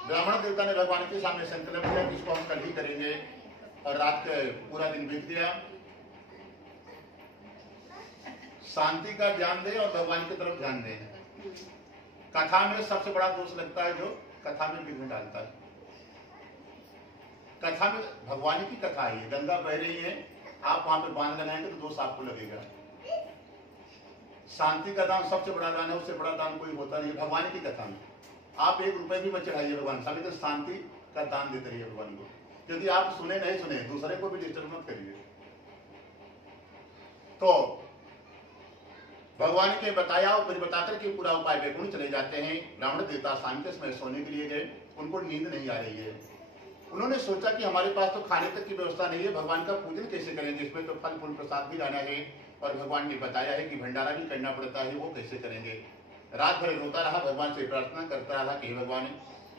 ब्राह्मण देवता ने भगवान के सामने संकल्प लिया कि इसको हम कल ही करेंगे, और रात के पूरा दिन बीत गया। शांति का ध्यान दें और भगवान की तरफ ध्यान दें। कथा में सबसे बड़ा दोष लगता है जो कथा में विघ्न डालता है। कथा में भगवान की कथा है, गंगा बह रही है, आप वहां पे बांध लगाएंगे तो दोष आपको लगेगा। शांति का दान सबसे बड़ा दान है, उससे बड़ा दान कोई होता नहीं भगवान की कथा में। आप 1 रुपए भी मत चढ़ाइए भगवान सामने, तो शांति का दान देते रहिए भगवान को, क्योंकि आप सुने नहीं सुने दूसरे को भी डिस्टर्ब मत करिए। तो भगवान के बताया और फिर बताकर के पूरा उपाय वैकुंठ चले जाते हैं। ब्राह्मण देवता शाम के समय सोने के लिए गए, उनको नींद नहीं आ रही है। उन्होंने सोचा कि हमारे पास तो खाने तक की व्यवस्था नहीं है, भगवान का पूजन कैसे करेंगे, इसमें तो फल फूल प्रसाद भी लाना है, और भगवान ने बताया है कि भंडारा भी करना पड़ता है, वो कैसे करेंगे। रात भर रोता रहा, भगवान से प्रार्थना करता रहा कि हे भगवान,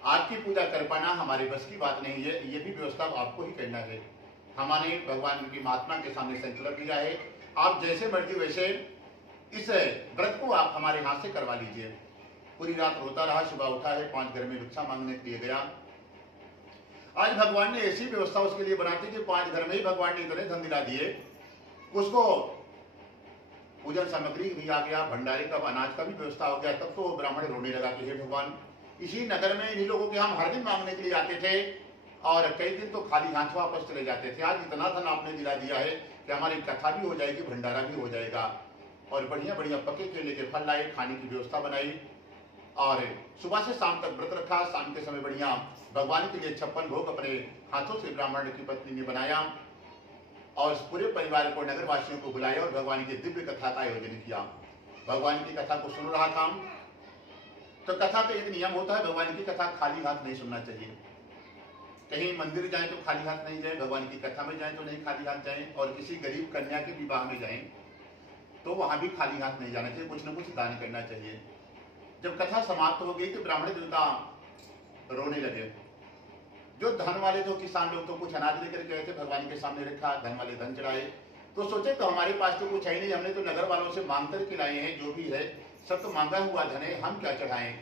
आपकी पूजा कर पाना हमारे बस की बात नहीं है, ये भी व्यवस्था आपको ही करना है। हमने भगवान की महात्मा के सामने संकल्प लिया है, आप जैसे मर्जी वैसे इस व्रत को आप हमारे हाथ से करवा लीजिए। पूरी रात रोता रहा, सुबह उठा है, 5 घर में भिक्षा मांगने के लिए गया। आज भगवान ने ऐसी व्यवस्था उसके लिए बना दी कि 5 घर में ही भगवान ने इतने धन दिला दिए, उसको पूजन सामग्री भी आ गया, भंडारे का अनाज का भी व्यवस्था हो गया। तब तो ब्राह्मण रोने लगा कि हे भगवान, इसी नगर में इन्हीं लोगों के हम हर दिन मांगने के लिए आते थे और कई दिन तो खाली हाथ वापस चले जाते थे। आज इतना धन आपने दिला दिया है कि हमारी कथा भी हो जाएगी, भंडारा भी हो जाएगा। और बढ़िया बढ़िया पके केले के फल लाए, खाने की व्यवस्था बनाई, और सुबह से शाम तक व्रत रखा। शाम के समय बढ़िया भगवान के लिए 56 भोग अपने हाथों से ब्राह्मण की पत्नी ने बनाया, और पूरे परिवार को, नगर वासियों को बुलाया और भगवान की दिव्य कथा का आयोजन किया। भगवान की कथा को सुन रहा था। तो कथा का एक नियम होता है, भगवान की कथा खाली हाथ नहीं सुनना चाहिए। कहीं मंदिर जाए तो खाली हाथ नहीं जाए, भगवान की कथा में जाए तो नहीं खाली हाथ जाए, और किसी गरीब कन्या के विवाह में जाए तो वहां भी खाली हाथ नहीं जाना चाहिए, कुछ न कुछ दान करना चाहिए। जब कथा समाप्त हो गई तो ब्राह्मण देवता रोने लगे। जो धन वाले, जो किसान लोग तो कुछ अनाज लेकर गए थे, भगवान के सामने रखा, धन वाले धन चढ़ाए। तो सोचे तो हमारे पास तो कुछ है ही नहीं, हमने तो नगर वालों से मांग कर के लाए हैं, जो भी है सब तो मांगा हुआ धन है, हम क्या चढ़ाएं।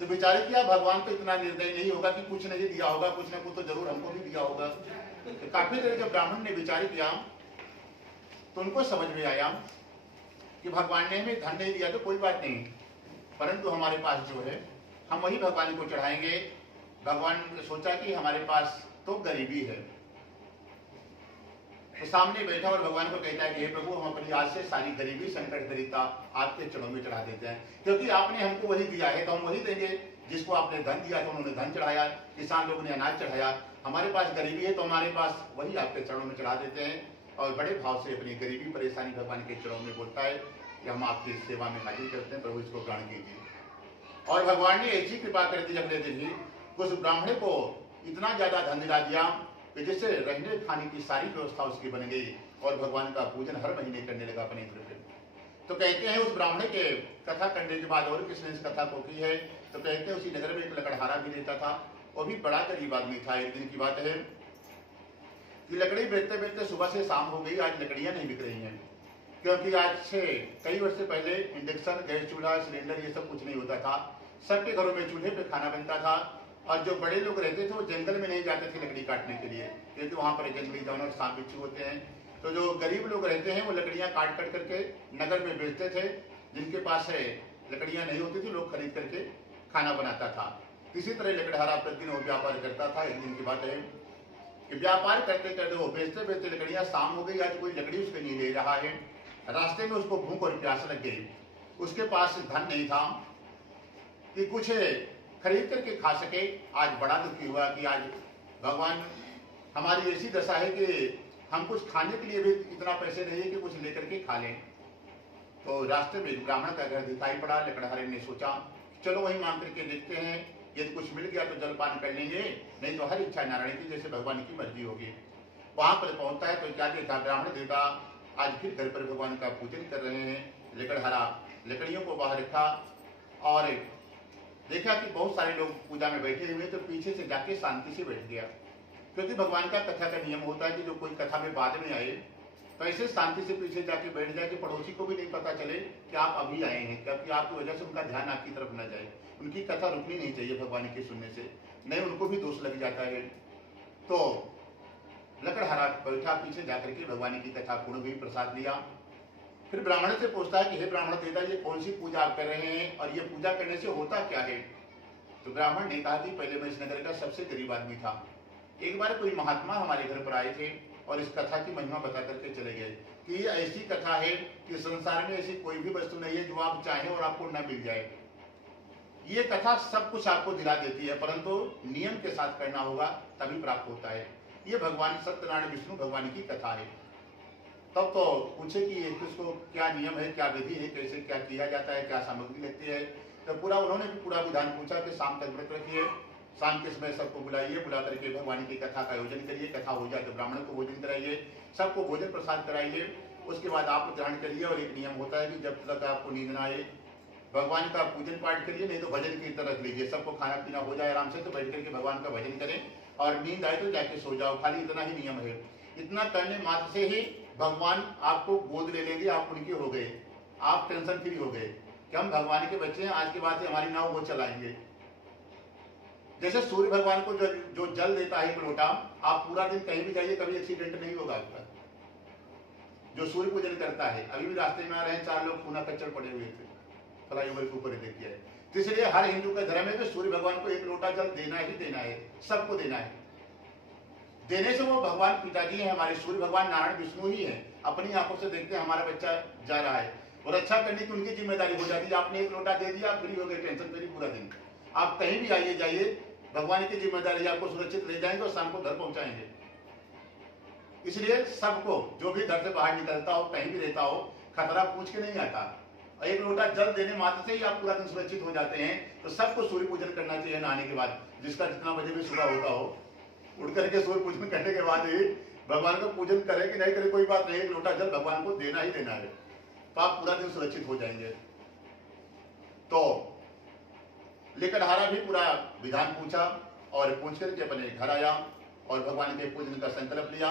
तो विचार किया भगवान तो इतना निर्दयी नहीं होगा कि कुछ नहीं दिया होगा, कुछ न कुछ तो जरूर हमको भी दिया होगा। तो काफी देर जब ब्राह्मण ने विचार किया तो उनको समझ में आया कि भगवान ने हमें धन नहीं दिया तो कोई बात नहीं, परंतु हमारे पास जो है हम वही भगवान को चढ़ाएंगे। भगवान ने सोचा कि हमारे पास तो गरीबी है, तो सामने बैठा और भगवान को कहता है कि हे प्रभु, हम अपनी आज से सारी गरीबी संकट दरिद्रता आपके चरणों में चढ़ा देते हैं, क्योंकि आपने हमको वही दिया है तो हम वही देंगे। जिसको आपने धन दिया तो उन्होंने धन चढ़ाया, किसान लोगों ने अनाज चढ़ाया, हमारे पास गरीबी है तो हमारे पास वही आपके चरणों में चढ़ा देते हैं। और बड़े भाव से अपनी गरीबी परेशानी भगवान के चरणों में बोलता है कि हम आपकी सेवा में हाजिर करते हैं, प्रभु इसको ग्रहण कीजिए। और भगवान ने ऐसी कृपा कर दी अगले दिन ही, उस ब्राह्मण को इतना ज्यादा धन दिला दिया कि जिससे रहने खाने की सारी व्यवस्था उसकी बन गई, और भगवान का पूजन हर महीने करने लगा अपने इंद्र पे। तो कहते हैं उस ब्राह्मण के कथा करने के बाद और किसने इस कथा को की है तो कहते हैं उसी नगर में एक लकड़हारा भी रहता था, वो भी बड़ा गरीब आदमी था। एक दिन की बात है कि लकड़ी बेचते बेचते सुबह से शाम हो गई, आज लकड़ियां नहीं बिक रही हैं, क्योंकि आज से कई वर्ष से पहले इंडक्शन, गैस चूल्हा, सिलेंडर ये सब कुछ नहीं होता था। सबके घरों में चूल्हे पे खाना बनता था, और जो बड़े लोग रहते थे वो जंगल में नहीं जाते थे लकड़ी काटने के लिए, क्योंकि वहां पर जंगली जानवर, सांप बिच्छू होते हैं। तो जो गरीब लोग रहते हैं वो लकड़ियां काट कट करके नगर में बेचते थे। जिनके पास है लकड़ियां नहीं होती थी, लोग खरीद करके खाना बनाता था। इसी तरह लकड़हारा प्रतिदिन वो व्यापार करता था। एक दिन की बात है कि व्यापार करते करते वो बेचते बेचते लकड़ियां शाम हो गई, आज कोई लकड़ी उसके नहीं ले रहा है। रास्ते में उसको भूख और प्यास लग गई, उसके पास धन नहीं था कि कुछ खरीद करके खा सके। आज बड़ा दुखी हुआ कि आज भगवान हमारी ऐसी दशा है कि हम कुछ खाने के लिए भी इतना पैसे नहीं है कि कुछ लेकर के खा लें। तो रास्ते में एक ब्राह्मण का घर दिखाई पड़ा। लकड़हारे ने सोचा चलो वहीं मांग करके देखते हैं, यदि कुछ मिल गया तो जलपान कर लेंगे, नहीं तो हर इच्छा नारायण की, जैसे भगवान की मर्जी होगी। वहां पर पहुंचता है तो क्या देखा, ब्राह्मण देवता आज फिर घर पर भगवान का पूजन कर रहे हैं। लकड़हारा लकड़ियों को बाहर रखा और देखा कि बहुत सारे लोग पूजा में बैठे हुए, तो पीछे से जाके शांति से बैठ गया। क्योंकि भगवान का कथा का नियम होता है कि जो कोई कथा में बाद में आए तो ऐसे शांति से पीछे जाके बैठ जाए कि पड़ोसी को भी नहीं पता चले कि आप अभी आए हैं, क्योंकि आपकी वजह से उनका ध्यान आपकी तरफ न जाए। उनकी कथा रुकनी नहीं चाहिए भगवान के सुनने से, नहीं उनको भी दोष लग जाता है। तो लकड़हारा बैठा, पीछे जाकर के भगवान की कथा पूर्ण हुई, प्रसाद लिया। फिर ब्राह्मण से पूछता है कि हे ब्राह्मण देवता, ये कौन सी पूजा आप कर रहे हैं और ये पूजा करने से होता क्या है? तो ब्राह्मण ने कहा कि पहले मैं इस नगर का सबसे गरीब आदमी था। एक बार कोई महात्मा हमारे घर पर आए थे और इस कथा की महिमा बता करके चले गए कि ये ऐसी कथा है कि संसार में ऐसी कोई भी वस्तु नहीं है जो आप चाहें और आपको न मिल जाए। ये कथा सब कुछ आपको दिला देती है, परंतु नियम के साथ करना होगा तभी प्राप्त होता है। ये भगवान सत्यनारायण विष्णु भगवान की कथा है। तब तो पूछे कि इसको क्या नियम है, क्या विधि है, कैसे क्या किया जाता है, क्या सामग्री लगती है। तो पूरा उन्होंने भी पूरा विधान पूछा कि शाम तक व्रत रखिए, शाम के समय सबको बुलाइए, बुला करके भगवान की कथा का आयोजन करिए, कथा हो जाए तो ब्राह्मण को भोजन कराइए, सबको भोजन प्रसाद कराइए, उसके बाद आप ग्रहण करिए। और एक नियम होता है कि जब तक आपको नींद ना आए भगवान का पूजन पाठ करिए, नहीं तो भजन कीर्तन रख लीजिए। सबको खाना पीना हो जाए आराम से तो बैठ करके भगवान का भजन करें, और नींद आए तो जाके सो जाओ। खाली इतना ही नियम है। इतना करने मात्र से ही भगवान आपको गोद ले लेंगे, आप उनके हो गए, आप टेंशन फ्री हो गए कि हम भगवान के बच्चे हैं, आज के बाद से हमारी नाव वो चलाएंगे। जैसे सूर्य भगवान को जो जल देता है एक लोटा, आप पूरा दिन कहीं भी जाइए कभी एक्सीडेंट नहीं होगा आपका। जो सूर्य पूजन करता है, अभी भी रास्ते में आ रहे हैं 4 लोग खूना कच्चर पड़े हुए थे, फ्लाईओवर के ऊपर देखिए। तो इसलिए हर हिंदू का धर्म है कि सूर्य भगवान को एक लोटा जल देना ही देना है, सबको देना है। देने से वो भगवान पिताजी है हमारे, सूर्य भगवान नारायण विष्णु ही है। अपनी आंखों से देखते हैं हमारा बच्चा जा रहा है और अच्छा करने की उनकी जिम्मेदारी हो जाती है। आपने एक लोटा दे दिया, फ्री हो गए, टेंशन फ्री पूरा दिन। आप कहीं भी आइए जाइए, भगवान की जिम्मेदारी, आपको सुरक्षित ले जाएंगे और शाम को घर पहुंचाएंगे। इसलिए सबको जो भी घर से बाहर निकलता हो, कहीं भी रहता हो, खतरा पूछ के नहीं आता। एक लोटा जल देने मात्र से ही आप पूरा दिन सुरक्षित हो जाते हैं। तो सबको सूर्य पूजन करना चाहिए नहाने के बाद। जिसका जितना बजे भी सुबह होता हो, उठ करके सूर्य पूजन करने के बाद ही भगवान का पूजन करे कि नहीं करे कोई बात नहीं, एक लोटा जल भगवान को देना ही देना है, तो आप पूरा दिन सुरक्षित हो जाएंगे। तो लकड़हारा भी पूरा विधान पूछा और पूछ करके अपने घर आया और भगवान के पूजन का संकल्प लिया।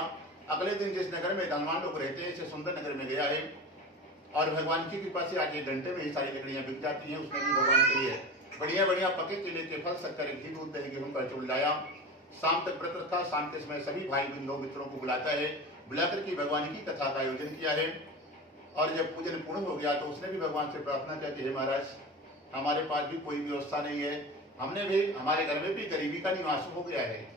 अगले दिन जिस नगर में धनवान लोग रहते हैं, इसे सुंदर नगर में गया है और भगवान की कृपा से आज 1 घंटे में ही सारी लकड़ियां बिक जाती हैं। उसने भी भगवान के लिए बढ़िया बढ़िया पके केले के फल, शक्कर, घी, दूध, दही, गेहूं का चूर्ण लाया। शाम तक व्रत रखा। शाम के समय सभी भाई बंधुओं मित्रों को बुलाता है, बुलाकर के भगवान की कथा का आयोजन किया है। और जब पूजन पूर्ण हो गया तो उसने भी भगवान से प्रार्थना किया कि हे महाराज, हमारे पास भी कोई व्यवस्था नहीं है, हमने भी, हमारे घर में भी गरीबी का निवास हो गया है।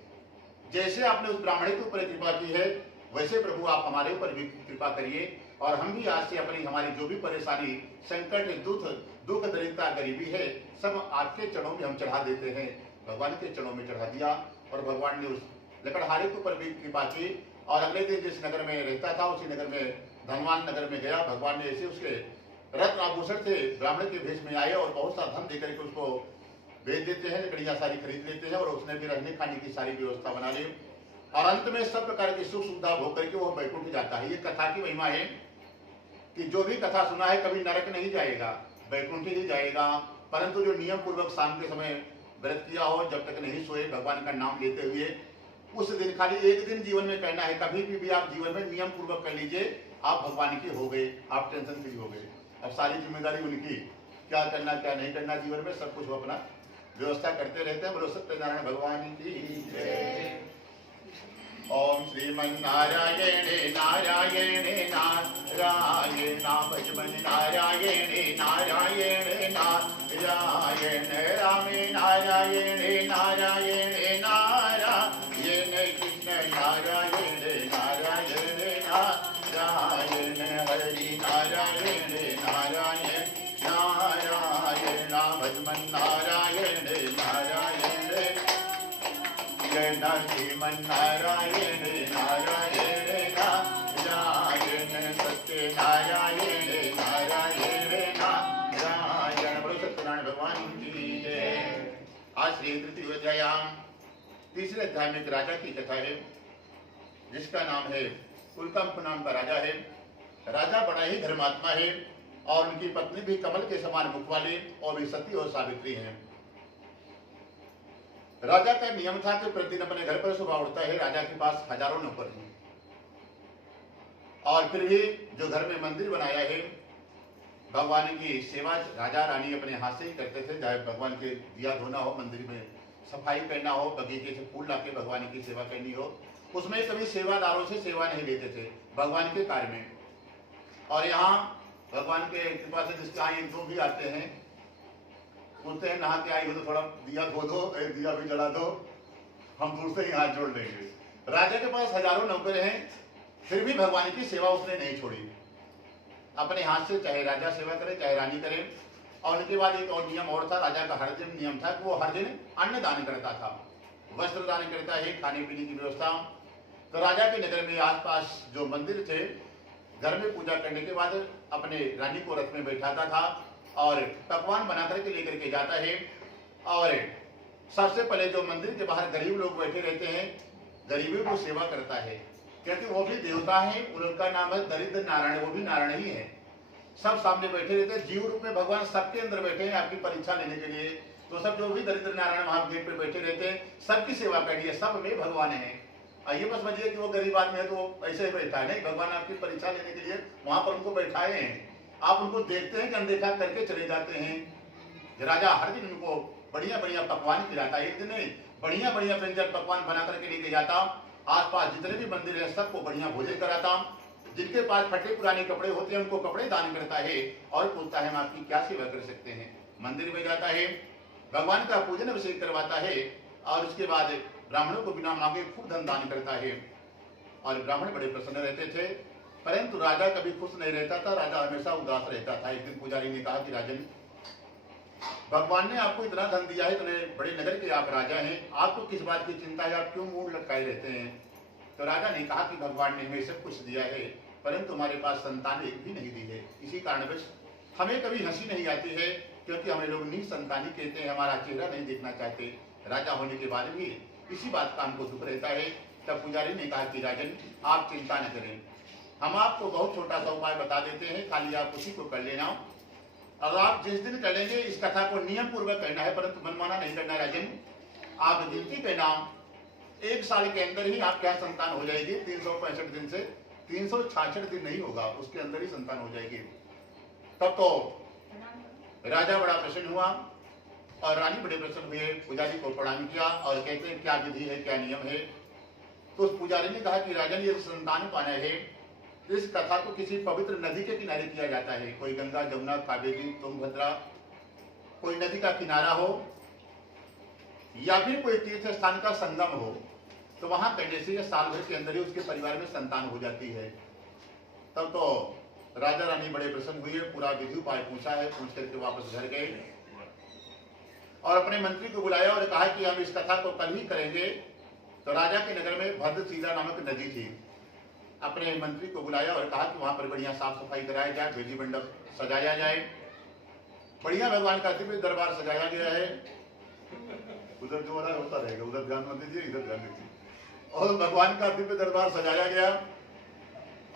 जैसे आपने उस ब्राह्मण के ऊपर कृपा की है, वैसे प्रभु आप हमारे ऊपर भी कृपा करिए और हम भी आज से अपनी हमारी जो भी परेशानी, संकट, दुख, दरिद्रता, गरीबी है, सब आपके चरणों में हम चढ़ा देते हैं। भगवान के चरणों में चढ़ा दिया और भगवान ने उस लकड़हारे के ऊपर भी कृपा की। और अगले दिन जिस नगर में रहता था उसी नगर में, धनवान नगर में गया। भगवान ने ऐसे उसके रत्न आभूषण से ब्राह्मण के भेष में आए और बहुत सा धन देकर के उसको भेज देते हैं, लकड़ियां सारी खरीद लेते हैं और उसने भी रहने खाने की सारी व्यवस्था बना ली। और अंत में सब प्रकार की सुख सुविधा भोग करके वो बैकुंठ जाता है। ये कथा की महिमा है कि जो भी कथा सुना है कभी नरक नहीं जाएगा, बैकुंठ ही जाएगा। परंतु जो नियम पूर्वक शाम के समय व्रत किया हो, जब तक नहीं सोए भगवान का नाम लेते हुए, उस दिन खाली एक दिन जीवन में करना है। कभी भी आप जीवन में नियम पूर्वक कर लीजिए, आप भगवान के हो गए, आप टेंशन फ्री हो गए। अब सारी जिम्मेदारी उनकी, क्या करना क्या नहीं करना जीवन में सब कुछ वो अपना व्यवस्था करते रहते हैं। बोलो सत्यनारायण भगवान की जय। ओम श्रीमन्नारायणे नारायणे नारायण भजमन नारायणे नारायणे नारायण रामे नारायणे नारायणे नारायण कृष्ण नारायणे नारायणे नारायण हरि नारायणे नारायण नारायण भजमन नारायणे नारायण श्रीमन नारायण नारायण नारायण सत्य नारायण नारायण नारायण। बोलो सत्यनारायण भगवान की जय। आज श्री तृतीय अध्याय, तीसरे अध्याय में एक राजा की कथा है जिसका नाम है कुलकंप नाम का राजा है। राजा बड़ा ही धर्मात्मा है और उनकी पत्नी भी कमल के समान मुख वाली और भी सती और सावित्री हैं। राजा का नियम था कि प्रतिदिन अपने घर पर सुबह उठता है। राजा के पास हजारों नौकर हैं और फिर भी जो घर में मंदिर बनाया है, भगवान की सेवा राजा रानी अपने हाथ से ही करते थे। चाहे भगवान के दिया धोना हो, मंदिर में सफाई करना हो, बगीचे से फूल लाके भगवान की सेवा करनी हो, उसमें कभी सेवादारों से सेवा नहीं लेते थे भगवान के कार्य में। और यहाँ भगवान के कृपा से जिसके यहाँ एक दो भी आते हैं, बोलते हैं नहा के आई हो तो थोड़ा दिया धो दो, एक दिया भी जला दो, हम दूर से ही हाथ जोड़ लेंगे। राजा के पास हजारों नौकर हैं, फिर भी भगवान की सेवा उसने नहीं छोड़ी। अपने हाथ से चाहे राजा सेवा करे चाहे रानी करे। और उनके बाद एक और नियम और था, राजा का हर दिन नियम था कि वो हर दिन अन्न दान करता था, वस्त्र दान करता है, खाने पीने की व्यवस्था। तो राजा के नगर में आसपास जो मंदिर थे, घर में पूजा करने के बाद अपने रानी को रथ में बैठाता था और पकवान बना करके लेकर के जाता है। और सबसे पहले जो मंदिर के बाहर गरीब लोग बैठे रहते हैं, गरीबों को सेवा करता है, क्योंकि वो भी देवता है। उनका नाम है दरिद्र नारायण, वो भी नारायण ही है। सब सामने बैठे रहते हैं, जीव रूप में भगवान सबके अंदर बैठे हैं आपकी परीक्षा लेने के लिए। तो सब जो भी दरिद्र नारायण वहां गेट पे बैठे रहते हैं, सबकी सेवा करनी है, सब में भगवान है। ये बस समझिए कि वो गरीब आदमी है तो वो ऐसे ही बैठा है, नहीं, भगवान आपकी परीक्षा लेने के लिए वहां पर उनको बैठाए हैं। आप उनको देखते हैं कि अनदेखा करके चले जाते हैं। राजा हर दिन उनको बढ़िया बढ़िया पकवान खिलाता, एक दिन नहीं, बढ़िया बढ़िया व्यंजन पकवान बना करके लेके जाता। आसपास जितने भी मंदिर है सबको बढ़िया भोजन कराता। जिनके पास फटे पुराने कपड़े होते हैं उनको कपड़े दान करता है और पूछता है हम आपकी क्या सेवा कर सकते हैं। मंदिर में जाता है, भगवान का पूजन अभिषेक करवाता है और उसके बाद ब्राह्मणों को बिना मांगे खूब धन दान करता है। और ब्राह्मण बड़े प्रसन्न रहते थे, परंतु राजा कभी खुश नहीं रहता था, राजा हमेशा उदास रहता था। एक दिन पुजारी ने कहा कि राजन, भगवान ने आपको इतना धन दिया है, इतने बड़े नगर के आप राजा हैं, आपको किस बात की चिंता है, आप क्यों मुंह लटकाए रहते हैं। तो राजा ने कहा कि भगवान ने हमें सब कुछ दिया है, परंतु हमारे पास संतान एक भी नहीं दी है। इसी कारणवश हमें कभी हंसी नहीं आती है, क्योंकि हमें लोग निसंतानी कहते हैं, हमारा चेहरा नहीं देखना चाहते। राजा होने के बाद भी इसी बात का हमको दुख रहता है। तब पुजारी ने कहा कि राजन आप चिंता न करें, हम आपको बहुत छोटा सा उपाय बता देते हैं, खाली आप उसी को कर लेना। और आप जिस दिन करेंगे इस कथा को नियम पूर्वक करना है, परंतु मनमाना नहीं करना। राजन आप गिनती करना, 1 साल के अंदर ही आपके यहाँ संतान हो जाएगी। 365 दिन से 366 दिन नहीं होगा, उसके अंदर ही संतान हो जाएगी। तब तो राजा बड़ा प्रसन्न हुआ और रानी बड़े प्रसन्न हुए। पुजारी को प्रणाम किया और कहते हैं क्या विधि है, क्या नियम है। तो उस पुजारी ने कहा कि राजन ये संतान पाना है, इस कथा को किसी पवित्र नदी के किनारे किया जाता है। कोई गंगा, जमुना, कावेरी, तुंगभद्रा, कोई नदी का किनारा हो या फिर कोई तीर्थ स्थान का संगम हो, तो वहां करने से यह साल भर के अंदर ही उसके परिवार में संतान हो जाती है। तब तो राजा रानी बड़े प्रसन्न हुए, पूरा विधि उपाय पूछा है, पूछ करके वापस घर गए और अपने मंत्री को बुलाया और कहा कि हम इस कथा को कल ही करेंगे। तो राजा के नगर में भद्रशिला नामक नदी थी। अपने मंत्री को बुलाया और कहा कि वहां पर बढ़िया साफ सफाई कराया जाए, वेदी मंडप सजाया जाए, बढ़िया भगवान का दिव्य दरबार सजाया गया है। उधर जो हो रहा है होता रहेगा, उधर ध्यान मत दीजिए, इधर ध्यान दीजिए। और भगवान का दिव्य दरबार सजाया गया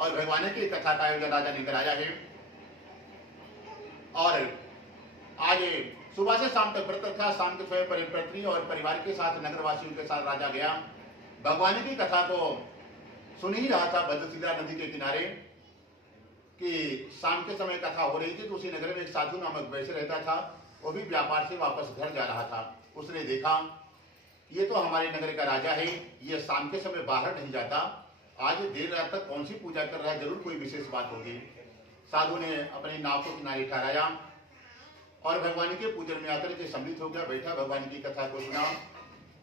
और भगवान की कथा का आयोजन राजा ने कराया है। और आज सुबह से शाम तक व्रत रखा। शाम के समय पत्नी और परिवार के साथ नगरवासियों के साथ राजा गया। भगवान की कथा को सुन ही रहा था भद्रशिला नदी के किनारे कि शाम के समय कथा हो रही थी। तो उसी नगर में एक साधु नामक वैश्य रहता था। वो भी व्यापार से वापस घर जा रहा था। उसने देखा ये तो हमारे नगर का राजा है, ये शाम के समय बाहर नहीं जाता, आज देर रात तक कौन सी पूजा कर रहा है, जरूर कोई विशेष बात होगी। साधु ने अपनी नाव को किनारे ठहराया और भगवान के पूजन में आकर के सम्मिलित हो गया। बैठा, भगवान की कथा को सुना।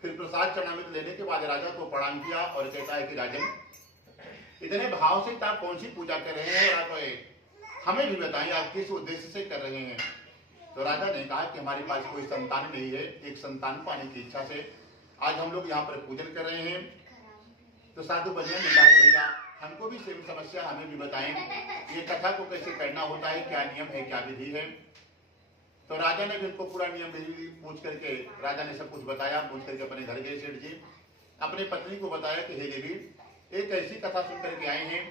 फिर प्रसाद चरणामृत लेने के बाद राजा को प्रणाम किया और कहता है कि राजन, इतने भाव से आप कौन सी पूजा कर रहे हैं, आप हमें भी बताएं आप किस उद्देश्य से कर रहे हैं। तो राजा ने कहा कि हमारे पास कोई संतान नहीं है, एक संतान पाने की इच्छा से आज हम लोग यहाँ पर पूजन कर रहे हैं। तो साधु बनिया ने कहा भैया हमको भी सेम समस्या, हमें भी बताएं ये कथा को कैसे करना होता है, क्या नियम है, क्या विधि है। तो राजा ने भी उनको पूरा नियम विधि पूछ करके राजा ने सब कुछ बताया। पूछ करके अपने घर गए सेठ जी, अपनी पत्नी को बताया कि हे देवी, एक ऐसी कथा सुन करके आए हैं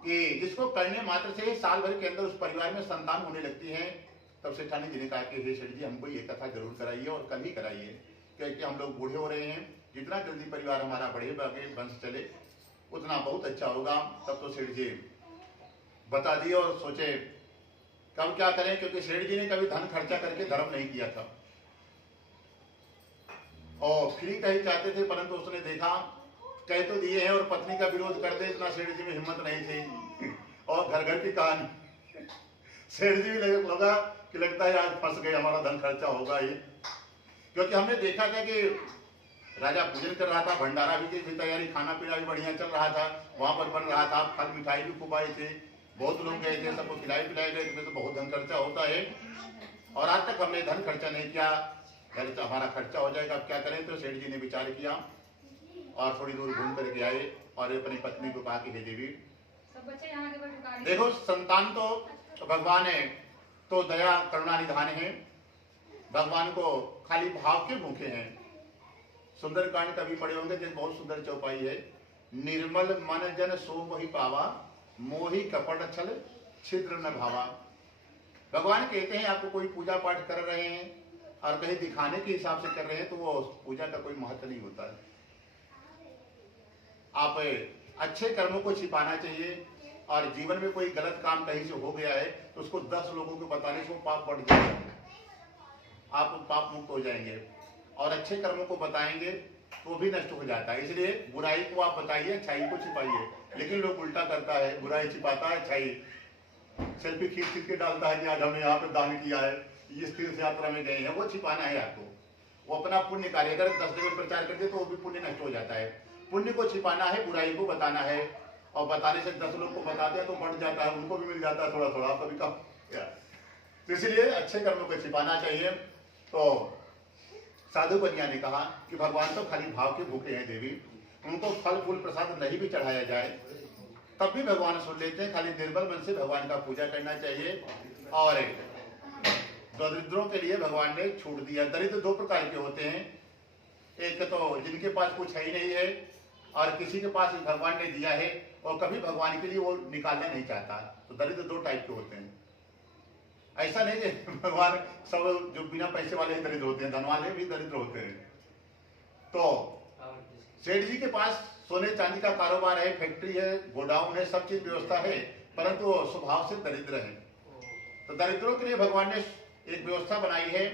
कि जिसको करने मात्र से साल भर के अंदर उस परिवार में संतान होने लगती है। तब सेठानी जी ने कहा कि हे सेठ जी, हमको ये कथा जरूर कराइए और कल ही कराइए, क्योंकि हम लोग बूढ़े हो रहे हैं, जितना जल्दी परिवार हमारा बढ़े आगे वंश चले उतना बहुत अच्छा होगा। तब तो सेठ जी बता दिए और सोचे कब क्या करें, क्योंकि सेठ जी ने कभी धन खर्चा करके धर्म नहीं किया था और फ्री कहीं चाहते थे, परंतु उसने देखा कह तो दिए हैं और पत्नी का विरोध कर दे, इतना सेठ जी में हिम्मत नहीं थी। और घर घर की कहानी सेठ जी भी लगा कि लगता है आज फंस गए, हमारा धन खर्चा होगा ये। क्योंकि हमने देखा था कि राजा पूजन कर रहा था, भंडारा भी की तैयारी, खाना पीना भी बढ़िया चल रहा था, वहां पर बन रहा था, फल मिठाई भी खूब आए थे, बहुत लोग गए थे, सबको खिलाए पिलाए गए, इसमें तो बहुत धन खर्चा होता है और आज तक हमने धन खर्चा नहीं किया, खर्चा हमारा खर्चा हो जाएगा, अब क्या करें। तो सेठ जी ने विचार किया और थोड़ी दूर घूम करके आए और अपनी पत्नी को कहा कि हे देवी, देखो संतान तो भगवान है, तो दया करुणा निधान है, भगवान को खाली भाव के भूखे हैं। सुंदरकांड कभी पढ़े होंगे, जो बहुत सुंदर चौपाई है, निर्मल मन जन सो मोहि पावा, मोहि कपट छल छिद्र न भावा। भगवान कहते हैं आपको कोई पूजा पाठ कर रहे हैं और कहीं दिखाने के हिसाब से कर रहे हैं तो वो पूजा का कोई महत्व नहीं होता है। आप अच्छे कर्मों को छिपाना चाहिए और जीवन में कोई गलत काम कहीं से हो गया है तो उसको 10 लोगों को बताने से वो पाप बढ़ जाएगा, आप पाप मुक्त हो जाएंगे। और अच्छे कर्मों को बताएंगे तो भी नष्ट हो जाता है। इसलिए बुराई को आप बताइए, अच्छाई को छिपाइए। लेकिन लोग उल्टा करता है, बुराई छिपाता है, अच्छाई सेल्फी खींच के डालता है कि आज हमने यहाँ पे दान किया है, इस तीर्थ यात्रा में गए हैं, वो छिपाना है आपको। वो अपना पुण्य कार्य अगर 10 जगह प्रचार कर दे तो वो भी पुण्य नष्ट हो जाता है। पुण्य को छिपाना है, बुराई को बताना है और बताने से 10 लोग को बताते हैं तो बढ़ जाता है, उनको भी मिल जाता है थोड़ा थोड़ा, कभी कम। तो इसलिए अच्छे कर्मों को छिपाना चाहिए। तो साधु बनिया ने कहा कि भगवान तो खाली भाव के भूखे हैं देवी, उनको फल फूल प्रसाद नहीं भी चढ़ाया जाए तब भी भगवान सुन लेते हैं। खाली निर्बल मन से भगवान का पूजा करना चाहिए। और दरिद्रों के लिए भगवान ने छूट दिया। दरिद्र 2 प्रकार के होते हैं, एक तो जिनके पास कुछ है ही नहीं है और किसी के पास भगवान ने दिया है और कभी भगवान के लिए वो निकालना नहीं चाहता, तो दरिद्र 2 टाइप के होते हैं। ऐसा नहीं कि भगवान सब जो बिना पैसे वाले ही दरिद्र होते हैं, धन वाले भी दरिद्र होते हैं। तो सेठ जी के पास सोने चांदी का कारोबार है, फैक्ट्री है, गोडाउन है, सब चीज व्यवस्था है, परंतु स्वभाव से दरिद्र है। तो दरिद्रों के लिए भगवान ने एक व्यवस्था बनाई है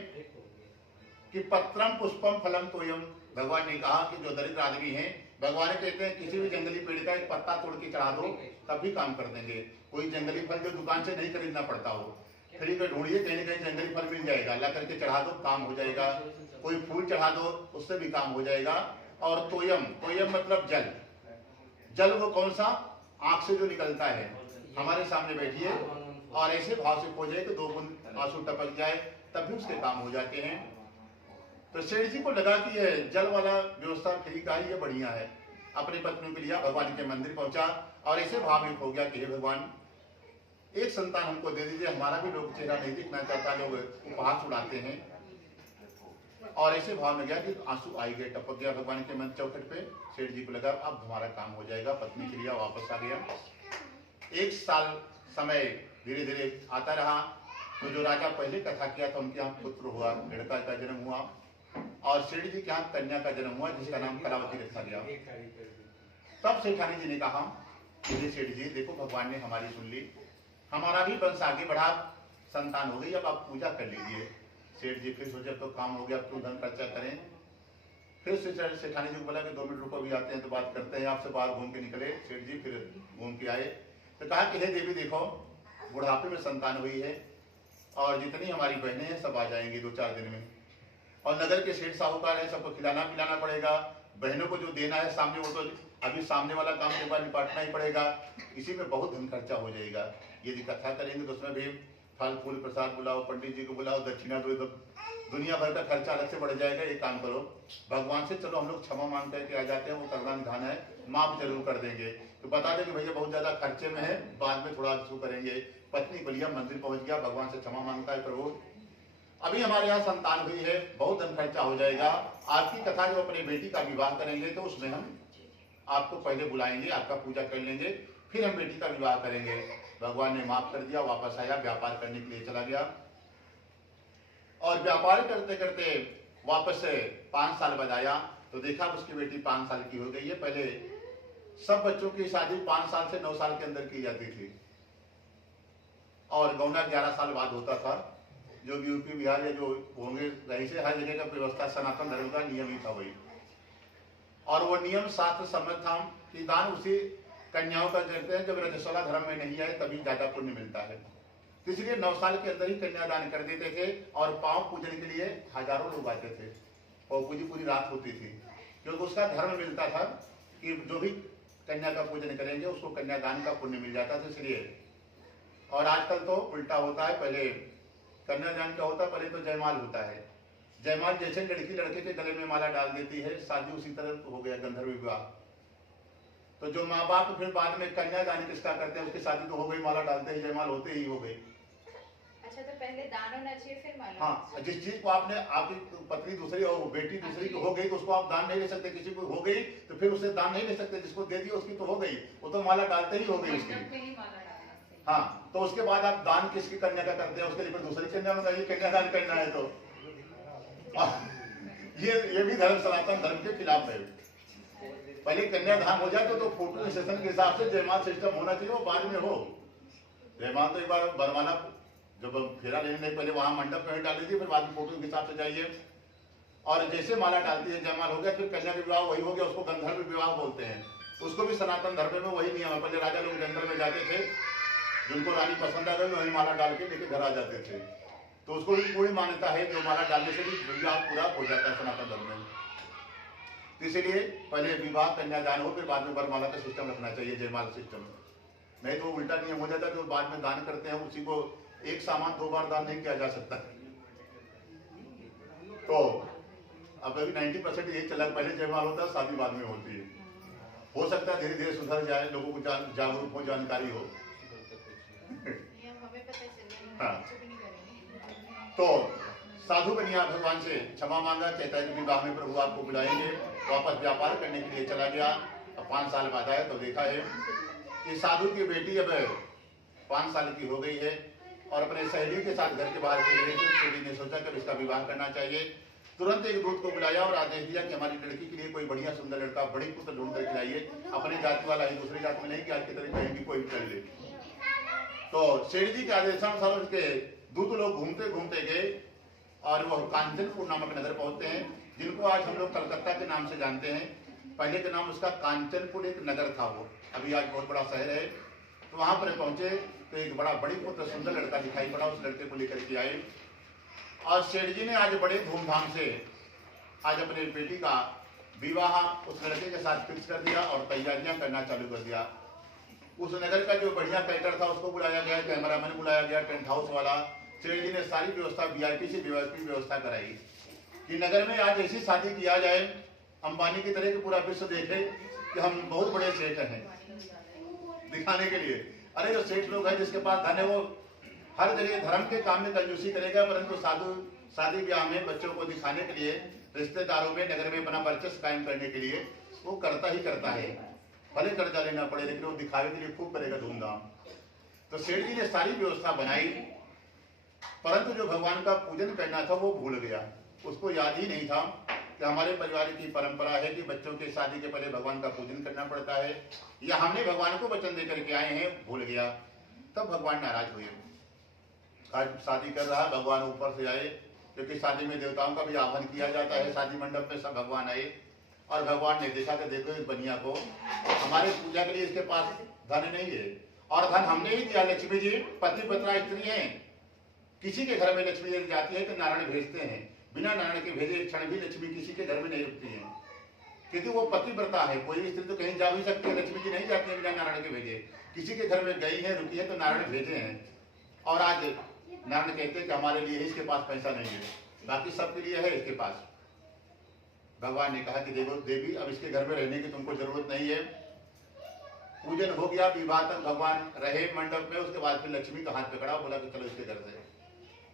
कि पत्रम पुष्पम फलम तोयम। भगवान ने कहा कि जो दरिद्र आदमी हैं, भगवान कहते हैं किसी भी जंगली पेड़ का एक पत्ता तोड़ के चढ़ा दो तब भी काम कर देंगे। कोई जंगली फल जो दुकान से नहीं खरीदना पड़ता हो, खरीद कर ढूंढिए, कहीं न कहीं जंगली फल मिल जाएगा, ला करके चढ़ा दो, काम हो जाएगा। कोई फूल चढ़ा दो, उससे भी काम हो जाएगा। और तोयम, तोयम मतलब जल। जल वो कौन सा? आंख से जो निकलता है। हमारे सामने बैठिए और ऐसे भाव से खोजे कि 2 बूंद आंसू टपक जाए तब भी उसके काम हो जाते हैं। तो सेठ जी को लगा कि ये जल वाला व्यवस्था फ्री का ही ये बढ़िया है। अपनी पत्नी के लिए भगवान के मंदिर पहुंचा और ऐसे भाव में हो गया कि हे भगवान, एक संतान हमको दे दीजिए, हमारा भी लोग चेहरा नहीं दिखना चाहता, लोग उपहास उड़ाते हैं। और ऐसे भाव में गया कि आंसू आई गए, टपक गया भगवान के मंदिर चौखट पे। सेठ जी को लगा अब हमारा काम हो जाएगा, पत्नी के लिए वापस आ गया। 1 साल समय धीरे धीरे आता रहा तो जो राजा पहले कथा किया था उनके यहाँ पुत्र हुआ, लड़का का जन्म हुआ, और सेठ जी के यहाँ कन्या का जन्म हुआ जिसका नाम कलावती रखा गया। तब सेठानी जी ने कहा कि सेठ जी देखो, भगवान ने हमारी सुन ली, हमारा भी वंश आगे बढ़ा, संतान हो गई, अब आप पूजा कर लीजिए। सेठ जी फिर सोचे अब तो काम हो गया, अब क्यों धन खर्चा करें। फिर सेठानी जी को बोला कि 2 मिनट रुको, भी आते हैं तो बात करते हैं। आपसे बाहर घूम के निकले सेठ जी, फिर घूम के आए तो कहा कि हे देवी देखो, बुढ़ापे में संतान हुई है और जितनी हमारी बहनें हैं सब आ जाएंगी 2-4 दिन में, और नगर के सेठ साहूकार है, सबको खिलाना पिलाना पड़ेगा, बहनों को जो देना है सामने वो तो अभी सामने वाला काम के बाद निपटना ही पड़ेगा, इसी में बहुत धन खर्चा हो जाएगा। यदि कथा करेंगे तो उसमें भी फल फूल प्रसाद बुलाओ, पंडित जी को बुलाओ, दक्षिणा दो, तो दुनिया भर का खर्चा अलग से बढ़ जाएगा। एक काम करो, भगवान से चलो हम लोग क्षमा मांग करके आ जाते हैं, वो करना निधान है, माफ जरूर कर देंगे। तो बता दें कि भैया बहुत ज्यादा खर्चे में है, बाद में थोड़ा शू करेंगे। पत्नी बलिया मंदिर पहुंच गया, भगवान से क्षमा मांगता है, प्रभु अभी हमारे यहाँ संतान हुई है, बहुत धन खर्चा हो जाएगा, आपकी कथा जो अपनी बेटी का विवाह करेंगे तो उसमें हम आपको पहले बुलाएंगे, आपका पूजा कर लेंगे, फिर हम बेटी का विवाह करेंगे। भगवान ने माफ कर दिया, वापस आया, व्यापार करने के लिए चला गया, और व्यापार करते करते वापस से 5 साल बाद आया तो देखा उसकी बेटी 5 साल की हो गई है। पहले सब बच्चों की शादी 5 साल से 9 साल के अंदर की जाती थी, और गौना 11 साल बाद होता था। जो यूपी बिहार या जो होंगे रही से हर जगह का व्यवस्था सनातन धर्म का नियम ही था वही, और वो नियम शास्त्र सम्मत था कि दान उसी कन्याओं का करते हैं जब रजस्वला धर्म में नहीं आए, तभी ज्यादा पुण्य मिलता है। तो इसलिए 9 साल के अंदर ही कन्यादान कर देते थे, और पांव पूजन के लिए हजारों लोग आते थे, और पूरी रात होती थी, क्योंकि उसका धर्म मिलता था कि जो भी कन्या का पूजन करेंगे उसको कन्यादान का पुण्य मिल जाता था, इसलिए। और आजकल तो उल्टा होता है, पहले कन्यादान क्या होता है, पहले तो जयमाल होता है, जयमाल जैसे लड़की लड़के के गले में माला डाल देती है, शादी उसी तरह हो गया गंधर्व विवाह। तो जो माँ बाप फिर बाद में कन्यादान किसका करते हैं, उसकी शादी तो हो गई, माला डालते ही जयमाल होते ही हो गई। अच्छा, तो पहले दान होना चाहिए फिर माला। हाँ, जिस चीज को आपने आपकी पत्नी दूसरी और बेटी दूसरी की हो गई तो उसको आप दान नहीं ले सकते, किसी को हो गई तो फिर उसे दान नहीं ले सकते, जिसको दे दिया उसकी तो हो गई, वो तो माला डालते ही हो गई उसकी। हाँ, तो उसके बाद आप दान किसकी कन्या का करते हैं, उसके लिए फिर दूसरी कन्या मंगाइए, कन्यादान करना है तो। ये भी धर्म सनातन धर्म के खिलाफ है। पहले कन्यादान हो जाए तो फोटो सेशन के हिसाब से जयमाल सिस्टम होना चाहिए, वो बाद में हो। जयमाल तो एक बार बरवाना जब फेरा लेने नहीं, पहले वहां मंडप में डाल दीजिए, फिर बाद में फोटो के हिसाब से जाइए, और जैसे माला डालती है जयमाल हो गया, फिर कन्या का विवाह वही हो गया, उसको गंधर्व विवाह बोलते हैं। उसको भी सनातन धर्म में वही नियम है। पहले राजा लोग जंगल में जाते थे, जिनको रानी पसंद आ गई वही माला डाल के लेके घर आ जाते थे, तो उसको भी पूरी मान्यता है, जो माला डालने से भी विवाह पूरा हो जाता है सनातन धर्म में। इसीलिए पहले विवाह कन्यादान हो, फिर बाद में वरमाला का सिस्टम रखना चाहिए, जयमाल सिस्टम। नहीं तो उल्टा नियम हो जाता है, जो बाद में दान करते हैं उसी को एक सामान 2 बार दान नहीं किया जा सकता। तो अब अभी 90% यही चला, पहले जयमाल होता है, शादी बाद में होती है। हो सकता है धीरे धीरे सुधर जाए, लोगों को जागरूक हो, जानकारी हो। हाँ, तो साधु कन्या भगवान से क्षमा मांगा, कहता है कि विवाह में प्रभु आपको बुलाएंगे, वापस व्यापार करने के लिए चला गया। अब 5 साल बाद आया तो देखा है कि साधु की बेटी अब 5 साल की हो गई है, और अपने सहेली के साथ घर के बाहर खेल रही थी। सहेली ने सोचा कि इसका विवाह करना चाहिए, तुरंत एक दूत को बुलाया और आदेश दिया कि हमारी लड़की के लिए कोई बढ़िया सुंदर लड़का, बड़ी पुत्र ढूंढ कर खिलाइए, अपने जाति वाला ही, दूसरी जाति में नहीं कि आज की तरह कहीं भी कोई कर ले। तो सेठ जी के आदेशानुसार उसके दूत लोग घूमते घूमते गए, और वह कांचनपुर नामक नगर पहुंचते हैं, जिनको आज हम लोग कलकत्ता के नाम से जानते हैं। पहले के नाम उसका कांचनपुर एक नगर था, वो अभी आज बहुत बड़ा शहर है। तो वहां पर पहुंचे तो एक बड़ी पुत्र सुंदर लड़का दिखाई पड़ा, उस लड़के को लेकर के आए, और सेठ जी ने आज बड़े धूमधाम से आज अपने बेटी का विवाह उस लड़के के साथ फिक्स कर दिया और तैयारियां करना चालू कर दिया। उस नगर का जो बढ़िया कैटर था उसको बुलाया गया, कैमरामैन बुलाया गया, टेंट हाउस वाला। सेठ जी ने सारी व्यवस्था VIP से VIP व्यवस्था कराई कि नगर में आज ऐसी शादी किया जाए, अंबानी की तरह कि पूरा विश्व देखे कि हम बहुत बड़े सेठ हैं, दिखाने के लिए। अरे जो सेठ लोग हैं जिसके पास धन है वो हर जगह धर्म के काम में कंजूसी करेगा, परंतु साधु शादी ब्याह में बच्चों को दिखाने के लिए, रिश्तेदारों में, नगर में अपना वर्चस्व कायम करने के लिए वो करता ही करता है। भले कर्जा लेना पड़े, लेकिन वो दिखावे के लिए खूब करेगा धूमधाम। तो सेठ जी ने सारी व्यवस्था बनाई, परंतु जो भगवान का पूजन करना था वो भूल गया। उसको याद ही नहीं था कि हमारे परिवार की परंपरा है कि बच्चों के शादी के पहले भगवान का पूजन करना पड़ता है, या हमने भगवान को वचन देकर के आए हैं, भूल गया। तब भगवान नाराज हुए। आज शादी कर रहा, भगवान ऊपर से आए, क्योंकि शादी में देवताओं का भी आह्वान किया जाता है। शादी मंडप में सब भगवान आए और भगवान ने देखा कि देखो इस बनिया को, हमारे पूजा के लिए इसके पास धन नहीं है, और धन हमने ही दिया। लक्ष्मी जी पति पत्रा स्त्री है, किसी के घर में लक्ष्मी यदि जाती है तो नारायण भेजते हैं, बिना नारायण के भेजे एक क्षण भी लक्ष्मी किसी के घर में नहीं रुकती है, क्योंकि वो पतिव्रता है। कोई स्त्री तो कहीं जा भी सकती है, लक्ष्मी जी नहीं जाती है बिना नारायण के भेजे। किसी के घर में गई है, रुकी है तो नारायण भेजे हैं। और आज नारायण कहते हैं कि हमारे लिए इसके पास पैसा नहीं है, बाकी सबके लिए है इसके पास। भगवान ने कहा कि देखो देवी, अब इसके घर में रहने की तुमको जरूरत नहीं है। पूजन हो गया, विवाह तक भगवान रहे मंडप में। उसके बाद फिर लक्ष्मी का हाथ पकड़ा, बोला कि चलो इसके घर से।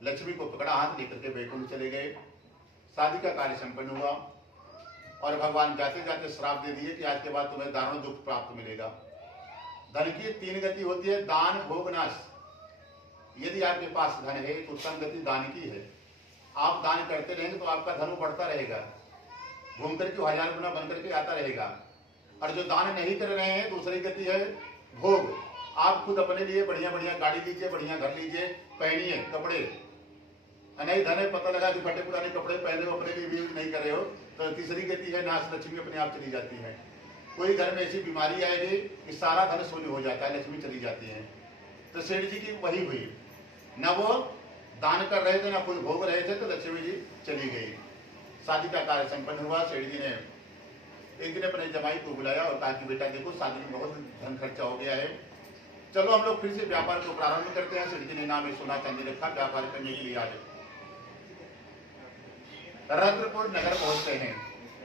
लक्ष्मी को पकड़ा, हाथ लेकर के बैकुंठ चले गए। शादी का कार्य संपन्न हुआ और भगवान जाते जाते श्राप दे दिए कि आज के बाद तुम्हें दारुण दुख प्राप्त मिलेगा। धन की 3 गति होती है, दान, भोग, नाश। यदि आपके पास धन है तो उत्तम गति दान की है। आप दान करते रहेंगे तो आपका धन बढ़ता रहेगा, घूम करके 1000 गुना बन करके आता रहेगा। और जो दान नहीं कर रहे हैं, दूसरी गति है भोग। आप खुद अपने लिए बढ़िया बढ़िया गाड़ी लीजिए, बढ़िया घर लीजिए, पहनिए कपड़े, नहीं धन है, पता लगा कि फटे पुराने कपड़े पहने हो, अपने लिए भी नहीं कर रहे हो, तो तीसरी गति है नाश। लक्ष्मी अपने आप चली जाती है। कोई घर में ऐसी बीमारी आएगी कि सारा धन शून्य हो जाता है, लक्ष्मी चली जाती है। तो सेठ जी की वही हुई, न वो दान कर रहे थे, न खुद भोग रहे थे, तो लक्ष्मी जी चली गई। शादी का कार्य संपन्न हुआ। सेठ जी ने एक दिन अपने जमाई को बुलाया और कहा कि बेटा देखो शादी में बहुत धन खर्चा हो गया है, चलो हम लोग फिर से व्यापार को प्रारंभ करते हैं। सेठ जी ने नाम सोना चांदी रखा व्यापार करने के लिए। आज रत्नपुर नगर पहुंचते हैं,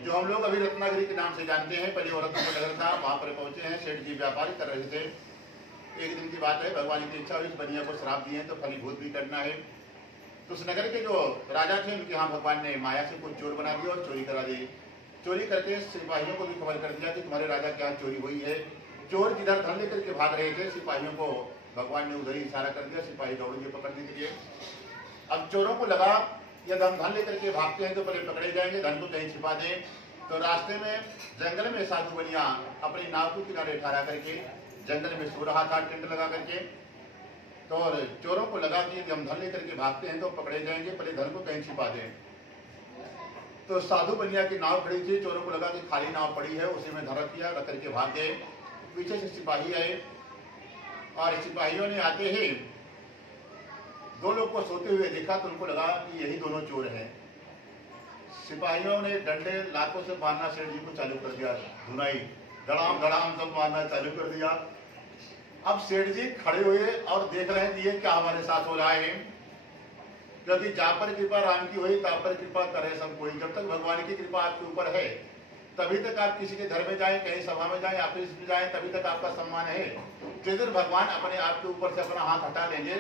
जो हम लोग अभी रत्नागिरी के नाम से जानते हैं, पहले वो रत्नपुर नगर था, वहां पर पहुंचे हैं। सेठ जी व्यापार कर रहे थे। एक दिन की बात है, भगवान की इच्छा हुई, इस बनिया को श्राप दिए तो फलीभूत भी करना है। तो उस नगर के जो राजा थे उनके यहाँ भगवान ने माया से कुछ चोर बना दिया और चोरी करा दी। चोरी करके सिपाहियों को भी खबर कर दिया कि तुम्हारे राजा के यहाँ चोरी हुई है। चोर जिधर धन लेकर के भाग रहे थे, सिपाहियों को भगवान ने उधर ही इशारा कर दिया, सिपाही दौड़ेंगे पकड़ने के लिए। अब चोरों को लगा यदि हम धन लेकर के भागते हैं तो पहले पकड़े जाएंगे, धन को कहीं छिपा दें। तो रास्ते में जंगल में साधु बनिया अपनी नाव को किनारे ठहरा करके जंगल में सो रहा था टेंट लगा करके। तो चोरों को लगा कि यदि हम धन लेकर के भागते हैं तो पकड़े जाएंगे, पहले धन को कहीं छिपा दें। तो साधु बनिया की नाव खड़ी थी, चोरों को लगा कि खाली नाव पड़ी है, उसी में धन रख दिया, रख करके भाग गए। पीछे से सिपाही आए और सिपाहियों ने आते ही 2 लोग को सोते हुए देखा, तो उनको लगा कि यही दोनों चोर हैं। सिपाहियों ने डंडे लातों से मारना सेठ जी को चालू कर दिया, धुनाई धड़ाम धड़ाम सब मारना चालू कर दिया। अब सेठ जी खड़े हुए और देख रहे हैं कि ये क्या हमारे साथ हो रहा है, क्योंकि जहाँ पर कृपा राम की हुई तहाँ पर कृपा करे सब कोई। जब तक भगवान की कृपा आपके ऊपर है तभी तक आप किसी के घर में जाएं, कहीं सभा में जाएं, ऑफिस में जाएं, तभी तक आपका सम्मान है। जिधर भगवान अपने आप के ऊपर से अपना हाथ हटा लेंगे,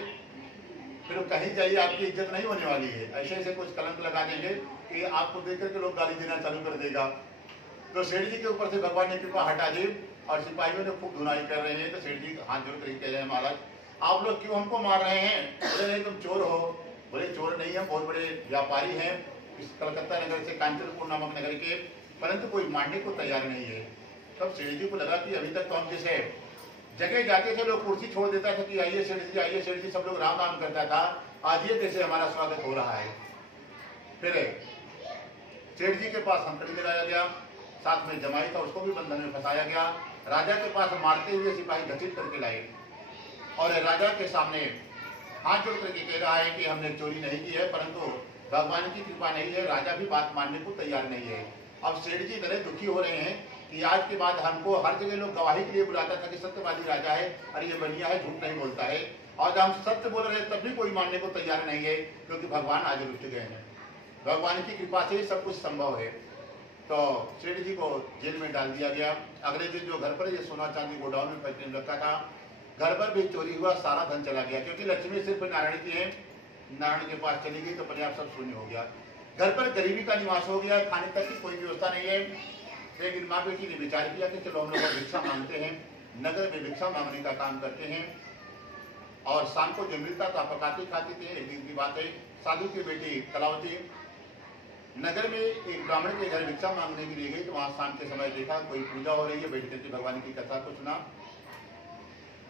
फिर कहीं जाइए आपकी इज्जत नहीं होने वाली है। ऐसे ऐसे कुछ कलंक लगा देंगे कि आपको देख करके लोग गाली देना चालू कर देगा। तो सेठ जी के ऊपर से भगवान ने कृपा हटा दी और सिपाहियों ने खूब धुनाई कर रहे हैं। तो सेठ जी हाथ जोड़ कर कह रहे हैं, महाराज आप लोग क्यों हमको मार रहे हैं? बोले नहीं तुम चोर हो। बोले चोर नहीं है, बहुत बड़े व्यापारी हैं इस कलकत्ता नगर से, कांचनपुर नामक नगर के, परंतु कोई मानने को तैयार नहीं है। तब सेठ जी को लगा कि अभी तक तो हम जैसे जगह जाते थे लोग कुर्सी छोड़ देता था कि आइए सेठ जी, आइए सेठ जी, सब लोग राम राम करता था, आज ये कैसे हमारा स्वागत हो रहा है। फिर सेठ जी के पास हंकड़ी लगाया गया, साथ में जमाई था उसको भी बंधन में फंसाया गया। राजा के पास मारते हुए सिपाही घसीट करके लाए और राजा के सामने हाथ जोड़ करके कह रहा है कि हमने चोरी नहीं की है, परंतु भगवान की कृपा नहीं है। राजा भी बात मानने को तैयार नहीं है। अब सेठ जी इतने दुखी हो रहे हैं कि आज के बाद हमको हर जगह लोग गवाही के लिए बुलाता था कि सत्यवादी राजा है, अरे ये बनिया है, झूठ नहीं बोलता है, और जब हम सत्य बोल रहे हैं तब भी कोई मानने को तैयार नहीं है, क्योंकि भगवान आज रुक गए हैं। भगवान की कृपा से ही सब कुछ संभव है। तो सेठ जी को जेल में डाल दिया गया। अगले दिन जो घर पर ये सोना चांदी गोडाउन में फैक्ट्री में रखा था, घर पर भी चोरी हुआ, सारा धन चला गया, क्योंकि लक्ष्मी सिर्फ नारायण की है, नारायण के पास चली गई तो अपने आप सब शून्य हो गया। घर पर गरीबी का निवास हो गया, खाने तक की कोई व्यवस्था नहीं है। एक दिन माँ बेटी ने विचार किया कि चलो हम लोग भिक्षा मांगते हैं, नगर में भिक्षा मांगने का काम करते हैं। और शाम को जो मिलता था पकाते खाते थे। एक दिन की बात है, साधु की बेटी कलावती नगर में एक ब्राह्मण के घर भिक्षा मांगने के लिए गई, तो वहां शाम के समय देखा कोई पूजा हो रही है, बैठ करके भगवान की कथा को सुना।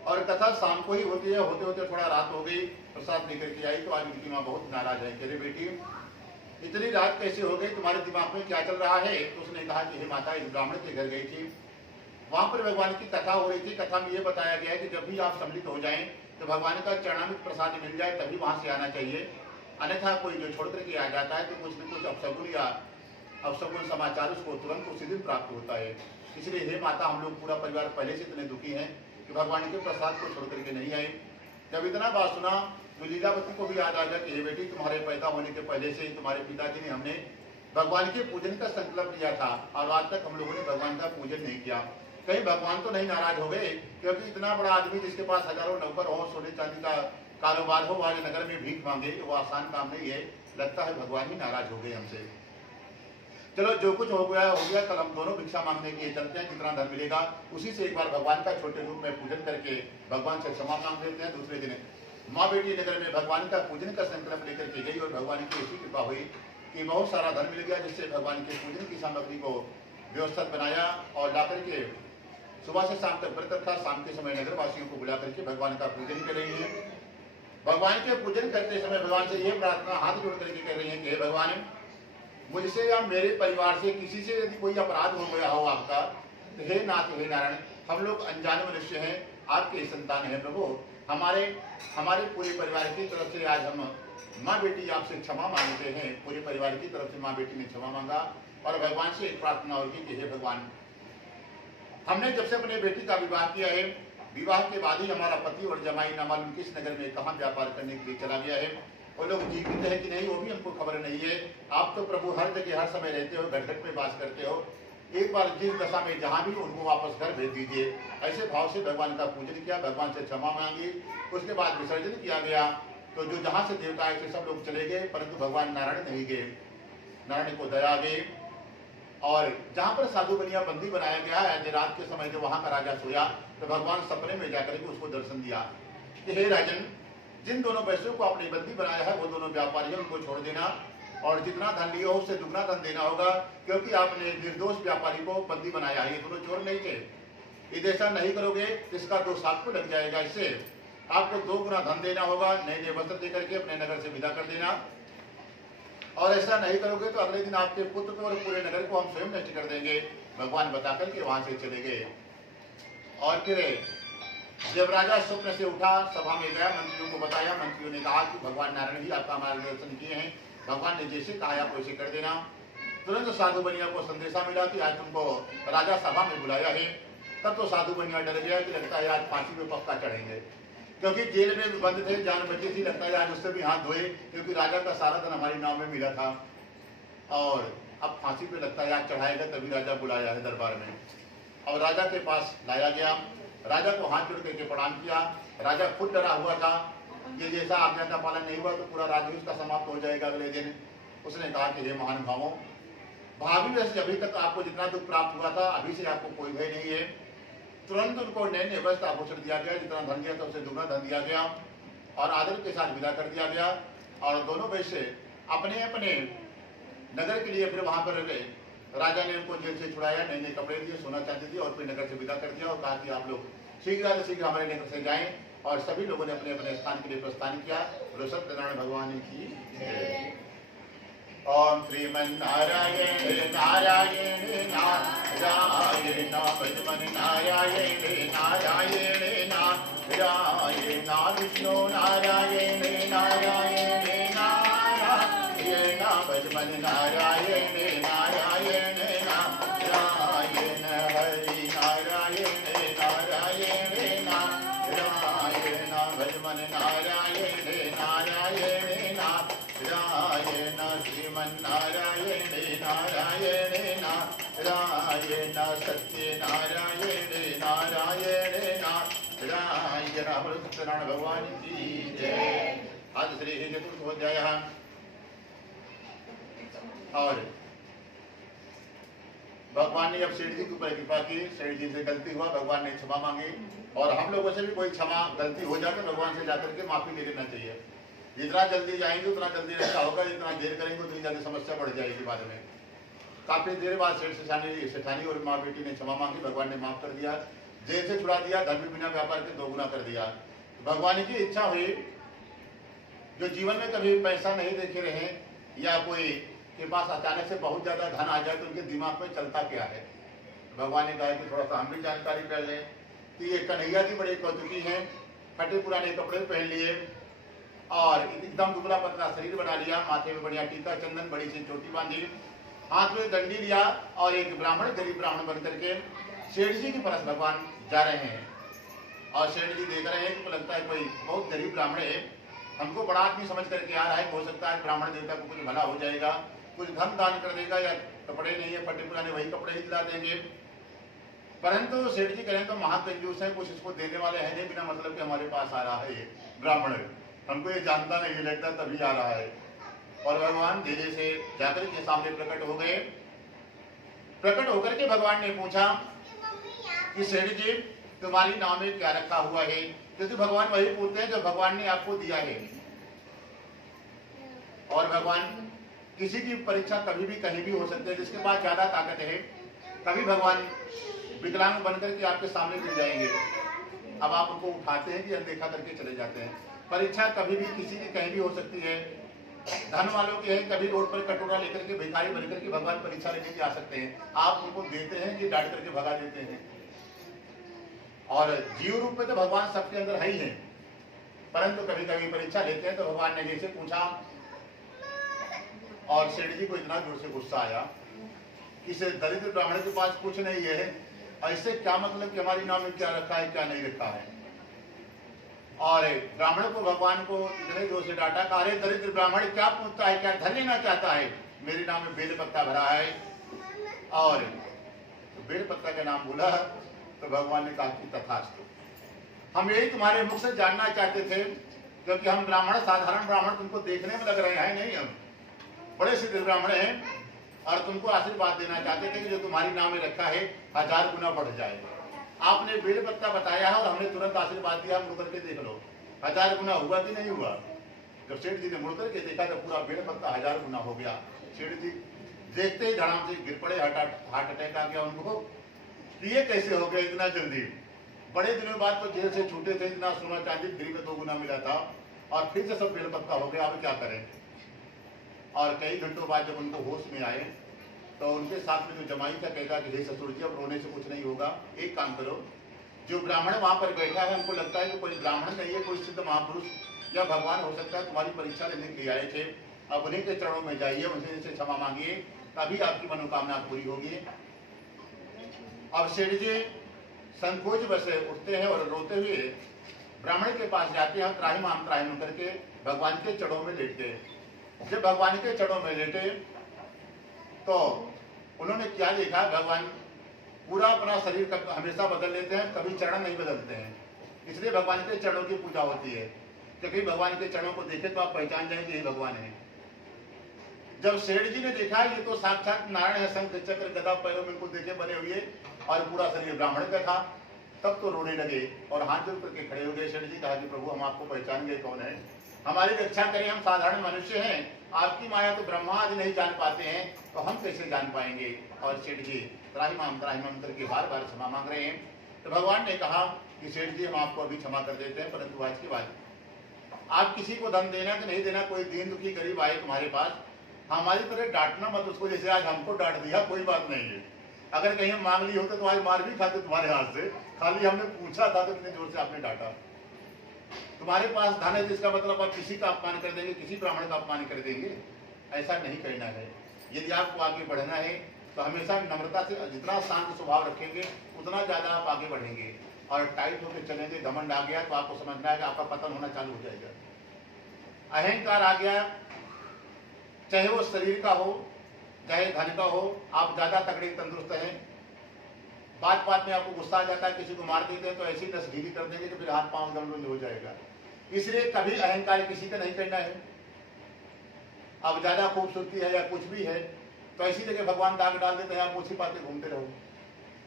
और कथा शाम को ही होती है, होते होते थोड़ा रात हो गई, प्रसाद लेकर के आई तो आज उनकी माँ बहुत नाराज है। कह रही बेटी इतनी रात कैसे हो गई, तुम्हारे दिमाग में क्या चल रहा है? तो उसने कहा कि हे माता, इस ब्राह्मण के घर गई थी, वहां पर भगवान की कथा हो रही थी। कथा में ये बताया गया है कि जब भी आप सम्मिलित हो जाएं तो भगवान का चरणामृत प्रसाद मिल जाए तभी वहां से आना चाहिए, अन्यथा कोई जो छोड़ करके आ जाता है तो कुछ न कुछ अपशगुन या अपशगुन समाचार उसको तुरंत उसी दिन प्राप्त होता है। इसलिए हे माता, हम लोग पूरा परिवार पहले से इतने दुखी हैं कि भगवान के प्रसाद को छोड़ करके नहीं आए। जब इतना बात सुना तो लीलावती को भी याद आ गया कि हे बेटी, तुम्हारे पैदा होने के पहले से तुम्हारे पिताजी ने हमने भगवान के पूजन का संकल्प लिया था और आज तक हम लोगों ने भगवान का पूजन नहीं किया। कहीं भगवान तो नहीं नाराज हो गए? क्योंकि इतना बड़ा आदमी जिसके पास हजारों नौकर हो, सोने चांदी का कारोबार हो, आज नगर में भीख मांगे, वो आसान काम नहीं है। लगता है भगवान ही नाराज हो गए हमसे। चलो जो कुछ हो गया, कल हम दोनों भिक्षा मांगने के लिए चलते हैं, जितना धन मिलेगा उसी से एक बार भगवान का छोटे रूप में पूजन करके भगवान से क्षमा मांग लेते हैं। दूसरे दिन माँ बेटी नगर में भगवान का पूजन का संकल्प लेकर के गई और भगवान की ऐसी कृपा हुई कि बहुत सारा धन मिल गया, जिससे भगवान के पूजन की सामग्री को व्यवस्थित बनाया और ला करके सुबह से शाम तक व्रत रखा। शाम के समय नगर वासियों को बुला करके भगवान का पूजन कर रही है। भगवान के पूजन करते समय भगवान से ये प्रार्थना हाथ जोड़ करके कर रही है कि हे भगवान, मुझसे या मेरे परिवार से किसी से यदि कोई अपराध हो गया हो आपका, तो हे नाथ हे नारायण, हम लोग अनजान मनुष्य हैं, आपके संतान हैं प्रभु, हमारे पूरे परिवार की तरफ से आज हम माँ बेटी आपसे क्षमा मांगते हैं। पूरे परिवार की तरफ से माँ बेटी ने क्षमा मांगा और भगवान से एक प्रार्थना और की कि हे भगवान, हमने जब से अपने बेटी का विवाह किया है, विवाह के बाद ही हमारा पति और जमाई न मालूम किस नगर में कहाँ व्यापार करने के लिए चला गया है। वो लोग जीवित है कि नहीं वो भी हमको खबर नहीं है। आप तो प्रभु हर जगह हर समय रहते हो, घर घर में वास करते हो, एक बार जिस दशा में जहाँ भी उनको वापस घर भेज दीजिए। ऐसे भाव से भगवान का पूजन किया, भगवान से क्षमा मांगी, उसके बाद विसर्जन किया गया। तो जो जहाँ से देवता आए थे सब लोग चले गए, परंतु भगवान नारायण नहीं गए। नारायण को दया गई और जहाँ पर साधु बनिया बंदी बनाया गया है, रात के समय जो वहाँ का राजा सोया तो भगवान सपने में जाकर के उसको दर्शन दिया कि हे राजन, जिन दोनों वैश्यों को आपने बंदी बनाया है वो दोनों व्यापारी उनको छोड़ देना और जितना धन लिया हो उससे दुगना धन देना होगा, क्योंकि आपने निर्दोष व्यापारी को बंदी बनाया है, ये दोनों चोर नहीं थे। यदि ऐसा नहीं करोगे इसका दोष आपको लग जाएगा, इससे आपको 2 गुना धन देना होगा, नए नए वस्त्र देकर के अपने नगर से विदा कर देना। और ऐसा नहीं करोगे तो अगले दिन आपके पुत्र को और पूरे नगर को हम स्वयं नष्ट कर देंगे। भगवान बता करके वहां से चले गए। और फिर जब राजा स्वप्न से उठा, सभा में गया, मंत्रियों को बताया। मंत्रियों ने कहा कि भगवान नारायण ही आपका मार्गदर्शन किए हैं, भगवान ने जैसे कहा आप वैसे कर देना। तुरंत साधु बनिया को संदेशा मिला कि आज तुमको राजा सभा में बुलाया है। तब तो साधु बनिया डर गया कि लगता है आज फांसी में पक्का चढ़ेंगे, क्योंकि जेल में भी बंद थे, जान बची थी, लगता है आज उससे भी हाथ धोए, क्योंकि राजा का सारा धन हमारी नाव में मिला था और अब फांसी पे लगता है आज चढ़ाएगा, तभी राजा बुलाया है दरबार में। और राजा के पास लाया गया, राजा को हाथ जोड़ करके प्रणाम किया। राजा खुद डरा हुआ था कि जैसा आज्ञा का पालन नहीं हुआ तो पूरा राज्य उसका समाप्त हो जाएगा अगले दिन। उसने कहा कि हे महानुभावों, भाभी वैसे अभी तक आपको जितना दुख प्राप्त हुआ था अभी से आपको कोई भय नहीं है। तुरंत उनको नए नए वस्त्र आभूषण दिया गया, जितना धन दिया था उससे दुगना धन दिया गया और आदर के साथ विदा कर दिया गया। और दोनों वैश्य अपने अपने नगर के लिए फिर वहां पर गए। राजा ने उनको जेल से छुड़ाया, नए नए कपड़े दिए, सोना चांदी दिए और फिर नगर से विदा कर दिया और कहा कि आप लोग शीघ्र से शीघ्र हमारे नगर से जाएं। और सभी लोगों ने अपने अपने स्थान के लिए प्रस्थान किया। सत्यनारायण भगवान की जय। ओम श्रीमन्नारायण नारायण नारायण भजमन नारायण नारायण नारायण विष्णु नारायण नारायण नारायण भजमन नारायण नारायण नारायण हरि नारायण नारायण नारायण भजमन नारायण नारायण नारायण श्रीमन्नारायण नारायण नारायण सत्य नारायण नारायण नारायण सत्यनारायण भगवान की जय। आज श्री चतुर्थोध्याय। और भगवान ने अब सेठ जी के ऊपर कृपा की, सेठ जी से गलती हुआ, भगवान ने क्षमा मांगी। और हम लोगों से भी कोई क्षमा गलती हो जाए तो भगवान से जाकर के माफी ले लेना चाहिए। जितना जल्दी जाएंगे उतना जल्दी रक्षा होगा, जितना देर करेंगे उतनी जल्दी समस्या बढ़ जाएगी बाद में। काफी देर बाद सेठानी और माँ बेटी ने क्षमा मांगी, भगवान ने माफ कर दिया, जेल से छुड़ा दिया, धन बिना व्यापार के 2 गुना कर दिया। भगवान की इच्छा हुई जो जीवन में कभी पैसा नहीं देखे रहे या कोई के पास अचानक से बहुत ज्यादा धन आ जाए तो उनके दिमाग में चलता क्या है। भगवान ने कहा कि थोड़ा सा हम भी जानकारी कर लें कि ये कन्हैया जी बड़े कौतुकी हैं, फटे पुराने कपड़े पहन लिए और एकदम दुबला पतला शरीर बना लिया, माथे में बढ़िया टीका चंदन, बड़ी सी चोटी बांधी, हाथ में दंडी लिया और एक ब्राह्मण, गरीब ब्राह्मण बन करके सेठ जी के पास भगवान जा रहे हैं। और सेठ जी देख रहे हैं कि लगता है कोई बहुत गरीब ब्राह्मण है, हमको बड़ा आदमी समझ करके आ रहा है, हो सकता है ब्राह्मण देवता को कुछ भला हो जाएगा, कुछ धन दान कर देगा, या कपड़े नहीं है फटे पुराने वही कपड़े ही दिला देंगे। परंतु सेठ जी कहें तो महाकंजूस है, कुछ इसको देने वाले हैं नहीं, बिना मतलब के हमारे पास आ रहा है ये ब्राह्मण, हमको ये जानता नहीं लगता तभी आ रहा है। और भगवान धीरे से जाकर के सामने प्रकट हो गए। प्रकट होकर के भगवान ने पूछा कि सेठ जी तुम्हारी नाम में क्या रखा हुआ है, क्योंकि भगवान वही पूछते हैं जो भगवान ने आपको दिया है। और भगवान किसी की परीक्षा कभी भी कहीं भी हो सकती है, जिसके पास ज्यादा ताकत है कभी भगवान विकलांग बनकर के आपके सामने गिर जाएंगे, अब आप उनको उठाते हैं कि अनदेखा करके चले जाते हैं। परीक्षा कभी भी किसी की कहीं भी हो सकती है, धन वालों की है, कभी रोड पर कटोरा लेकर के भिखारी बनकर के भगवान परीक्षा लेने के आ सकते हैं, आप उनको देते हैं कि डांट करके भगा देते हैं। और जीव रूप में तो भगवान सबके अंदर है ही है, परंतु कभी कभी परीक्षा लेते हैं तो भगवान ने जैसे पूछा और सेठ जी को इतना जोर से गुस्सा आया कि इस दरिद्र ब्राह्मण के पास कुछ नहीं है, ऐसे क्या मतलब कि हमारी नाम में क्या रखा है क्या नहीं रखा है। और ब्राह्मण को भगवान को इतने जोर से डांटा, अरे दरिद्र ब्राह्मण क्या पूछता है, क्या धन लेना चाहता है, मेरे नाम में बेल पत्ता भरा है। और बेल पत्ता का नाम बोला तो भगवान ने कहा कि तथास्तु, हम यही तुम्हारे मुख से जानना चाहते थे, क्योंकि हम ब्राह्मण साधारण ब्राह्मण तुमको देखने में लग रहे हैं नहीं, हम बड़े सिद्ध ब्राह्मण हैं और तुमको आशीर्वाद देना चाहते थे कि जो तुम्हारी नाम में रखा है 1000 गुना बढ़ जाए। आपने बेल पत्ता बताया है और हमने तुरंत आशीर्वाद दिया, मुड़ करके देख लो 1000 गुना हुआ कि नहीं हुआ। जब सेठ जी ने मुड़ करके देखा तो पूरा बेल पत्ता 1000 गुना हो गया। सेठ जी देखते ही धड़ाम से गिर पड़े, हार्ट अटैक आ गया उनको, ये कैसे हो गया इतना जल्दी। बड़े दिनों बाद तो जेल से छूटे थे, इतना सोना चांदी फ्री में 2 गुना मिला था और फिर से सब बेल पत्ता हो गया, अब क्या करें। और कई घंटों बाद जब उनको होश में आए तो उनके साथ में जो जमाई था कहता कि हे ससुर जी अब रोने से कुछ नहीं होगा, एक काम करो, जो ब्राह्मण वहां पर बैठा है हमको लगता है कि कोई ब्राह्मण नहीं है, कोई सिद्ध महापुरुष या भगवान हो सकता है, तुम्हारी परीक्षा लेने के लिए आए थे, अब उन्हीं के चरणों में जाइए, उनसे क्षमा मांगिए, तभी आपकी मनोकामना पूरी होगी। अब सेठ जी संकोच बसे उठते हैं और रोते हुए ब्राह्मण के पास जाते हैं, त्राहिमाम त्राहिम करके भगवान के चरणों में लेटते। जब भगवान के चरणों में लेटे तो उन्होंने क्या देखा, भगवान पूरा अपना शरीर हमेशा बदल लेते हैं, कभी चरण नहीं बदलते हैं, इसलिए भगवान के चरणों की पूजा होती है। क्योंकि भगवान के चरणों को देखे तो आप पहचान जाएंगे ये भगवान है। जब सेठ जी ने देखा ये तो साक्षात नारायण है, शंख चक्र गदा पैरों में इनको देखे बने हुए और पूरा शरीर ब्राह्मण का था, तब तो रोने लगे और हाथ जोड़ करके खड़े हो गए। सेठ जी कहा कि प्रभु हम आपको पहचान गए कौन है, हमारी रक्षा करें, हम साधारण मनुष्य हैं, आपकी माया तो ब्रह्मा आदि नहीं जान पाते हैं, तो हम कैसे जान पाएंगे। और सेठ जी त्राहिमाम करके बार बार क्षमा मांग रहे हैं। तो भगवान ने कहा कि सेठ जी हम आपको अभी क्षमा कर देते हैं, परंतु आज के बाद आप किसी को धन देना कि नहीं देना, कोई दीन दुखी गरीब आए तुम्हारे पास, हमारी तरह डांटना मत उसको, जैसे आज हमको डांट दिया कोई बात नहीं है, अगर कहीं हम मांग ली होते तो आज मार भी खाते तुम्हारे हाथ से, खाली हमने पूछा था तो इतने जोर से आपने डांटा। तुम्हारे पास धन है जिसका मतलब आप किसी का अपमान कर देंगे, किसी ब्राह्मण का अपमान कर देंगे, ऐसा नहीं करना है। यदि आपको आगे बढ़ना है तो हमेशा नम्रता से, जितना शांत स्वभाव रखेंगे उतना ज्यादा आप आगे बढ़ेंगे। और टाइट होकर चलेंगे, घमंड आ गया तो आपको समझना है कि आपका पतन होना चालू हो जाएगा। अहंकार आ गया, चाहे वो शरीर का हो चाहे धन का हो, आप ज्यादा तगड़े तंदुरुस्त हैं, बात बात में आपको गुस्सा आ जाता है, किसी को मार देते हैं तो ऐसी नस ढीली कर देंगे कि फिर हाथ पांव गड़बड़ हो जाएगा। इसलिए कभी अहंकार किसी का नहीं करना है। अब ज्यादा खूबसूरती है या कुछ भी है तो ऐसी जगह भगवान दाग डाल देते हैं, आप मुँह छिपाते घूमते रहो।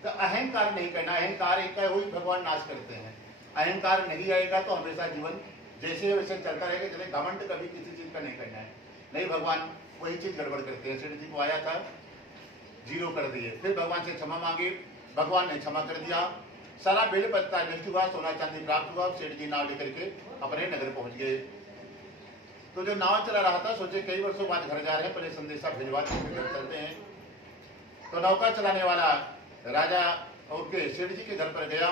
तो अहंकार नहीं करना, अहंकार एक हुई भगवान नाश करते हैं। अहंकार नहीं आएगा तो हमेशा जीवन जैसे वैसे चलता रहेगा, चले घमंड कभी किसी चीज का नहीं करना है। नहीं, भगवान वही चीज गड़बड़ करते हैं। सेठ जी को आया था, 0 कर दिए, फिर भगवान से क्षमा मांगे, भगवान ने क्षमा कर दिया, सारा बेल पत्ता नष्ट हुआ, सोना चांदी प्राप्त हुआ। सेठ जी नाव लेकर के अपने नगर पहुंच गए। तो जो नाव चला रहा था सोचे कई वर्षों बाद घर जा रहे हैं, पहले संदेशा भिजवा घर चलते हैं। तो नौका चलाने वाला राजा उनके सेठ जी के घर पर गया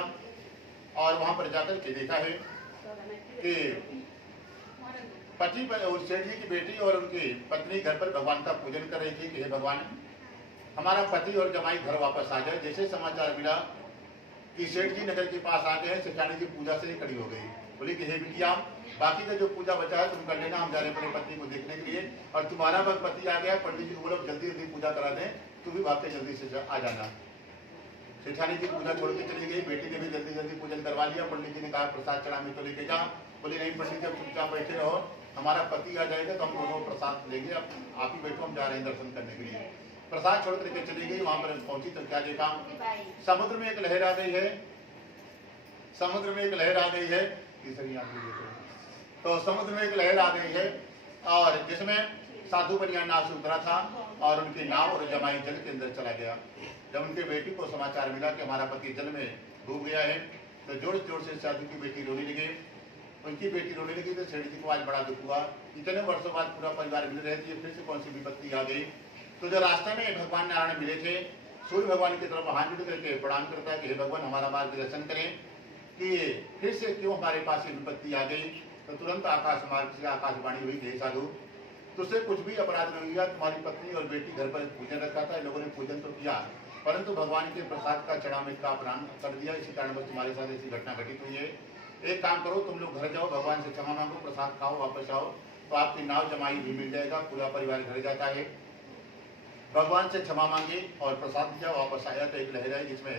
और वहां पर जाकर के देखा है कि पति और सेठ जी की बेटी और उनकी पत्नी घर पर भगवान का पूजन कर रही थी कि हे भगवान, हमारा पति और जमाई घर वापस आ जाए। जैसे समाचार मिला कि सेठ जी नगर के पास आ गए हैं, सेठानी जी पूजा से खड़ी हो गई, बोली कि हे बिटिया, बाकी का जो पूजा बचा है तुम कर लेना, हम जा रहे हैं अपने पत्नी को देखने के लिए। और तुम्हारा वक्त पति आ गया, पंडित जी को बोलो जल्दी जल्दी पूजा करा दें, तू भी भाग के जल्दी से आ जाना। सेठानी जी पूजा छोड़ के चली गई, बेटी ने भी जल्दी जल्दी पूजन करवा लिया। पंडित जी ने कहा प्रसाद चढ़ाने तो लेके जा, बोले नहीं पंडित जी, चुपचाप बैठे रहो, हमारा पति आ जाएगा तो हम दोनों प्रसाद लेंगे, अब आप ही बैठो, हम जा रहे हैं दर्शन करने के लिए। प्रसाद छोड़ करके चली गई। वहां पर पहुंची तो क्या देखा, समुद्र में एक लहर आ गई है, समुद्र में एक लहर आ गई है, तो समुद्र में एक लहर आ गई है और जिसमें साधु बनिया नाव से उतरा था और उनकी नाव और जमाई जल के अंदर चला गया। जब उनके बेटी को समाचार मिला कि हमारा पति जल में डूब गया है, तो जोर जोर से साधु की बेटी रोने लगी। उनकी बेटी रोने लगी तो सेठ जी को आज बड़ा दुख हुआ, इतने वर्षों बाद पूरा परिवार मिल रहे थे, फिर से कौन सी विपत्ति आ गई। तो जो रास्ते में भगवान नारायण मिले थे, सूर्य भगवान की तरफ हाथ जुड़ करके प्रणाम करता है कि हे भगवान, हमारा मार्गदर्शन करें कि फिर से क्यों हमारे पास ये विपत्ति आ गई। तो तुरंत आकाश मार्ग से आकाशवाणी हुई कि साधु, तुझसे कुछ भी अपराध नहीं हुआ, तुम्हारी पत्नी और बेटी घर पर पूजन रखा था, लोगों ने पूजन तो किया, परंतु भगवान के प्रसाद का चढ़ामित का अपराध कर दिया, इसी कारण बस तुम्हारे साथ ऐसी घटना घटित हुई है। एक काम करो, तुम लोग घर जाओ, भगवान से क्षमा मांगो, प्रसाद खाओ, वापस आओ, तो आपकी नाव जमाई भी मिल जाएगा। पूरा परिवार घर जाता है, भगवान से क्षमा मांगे और प्रसाद दिया, वापस आया तो एक लहर आई जिसमें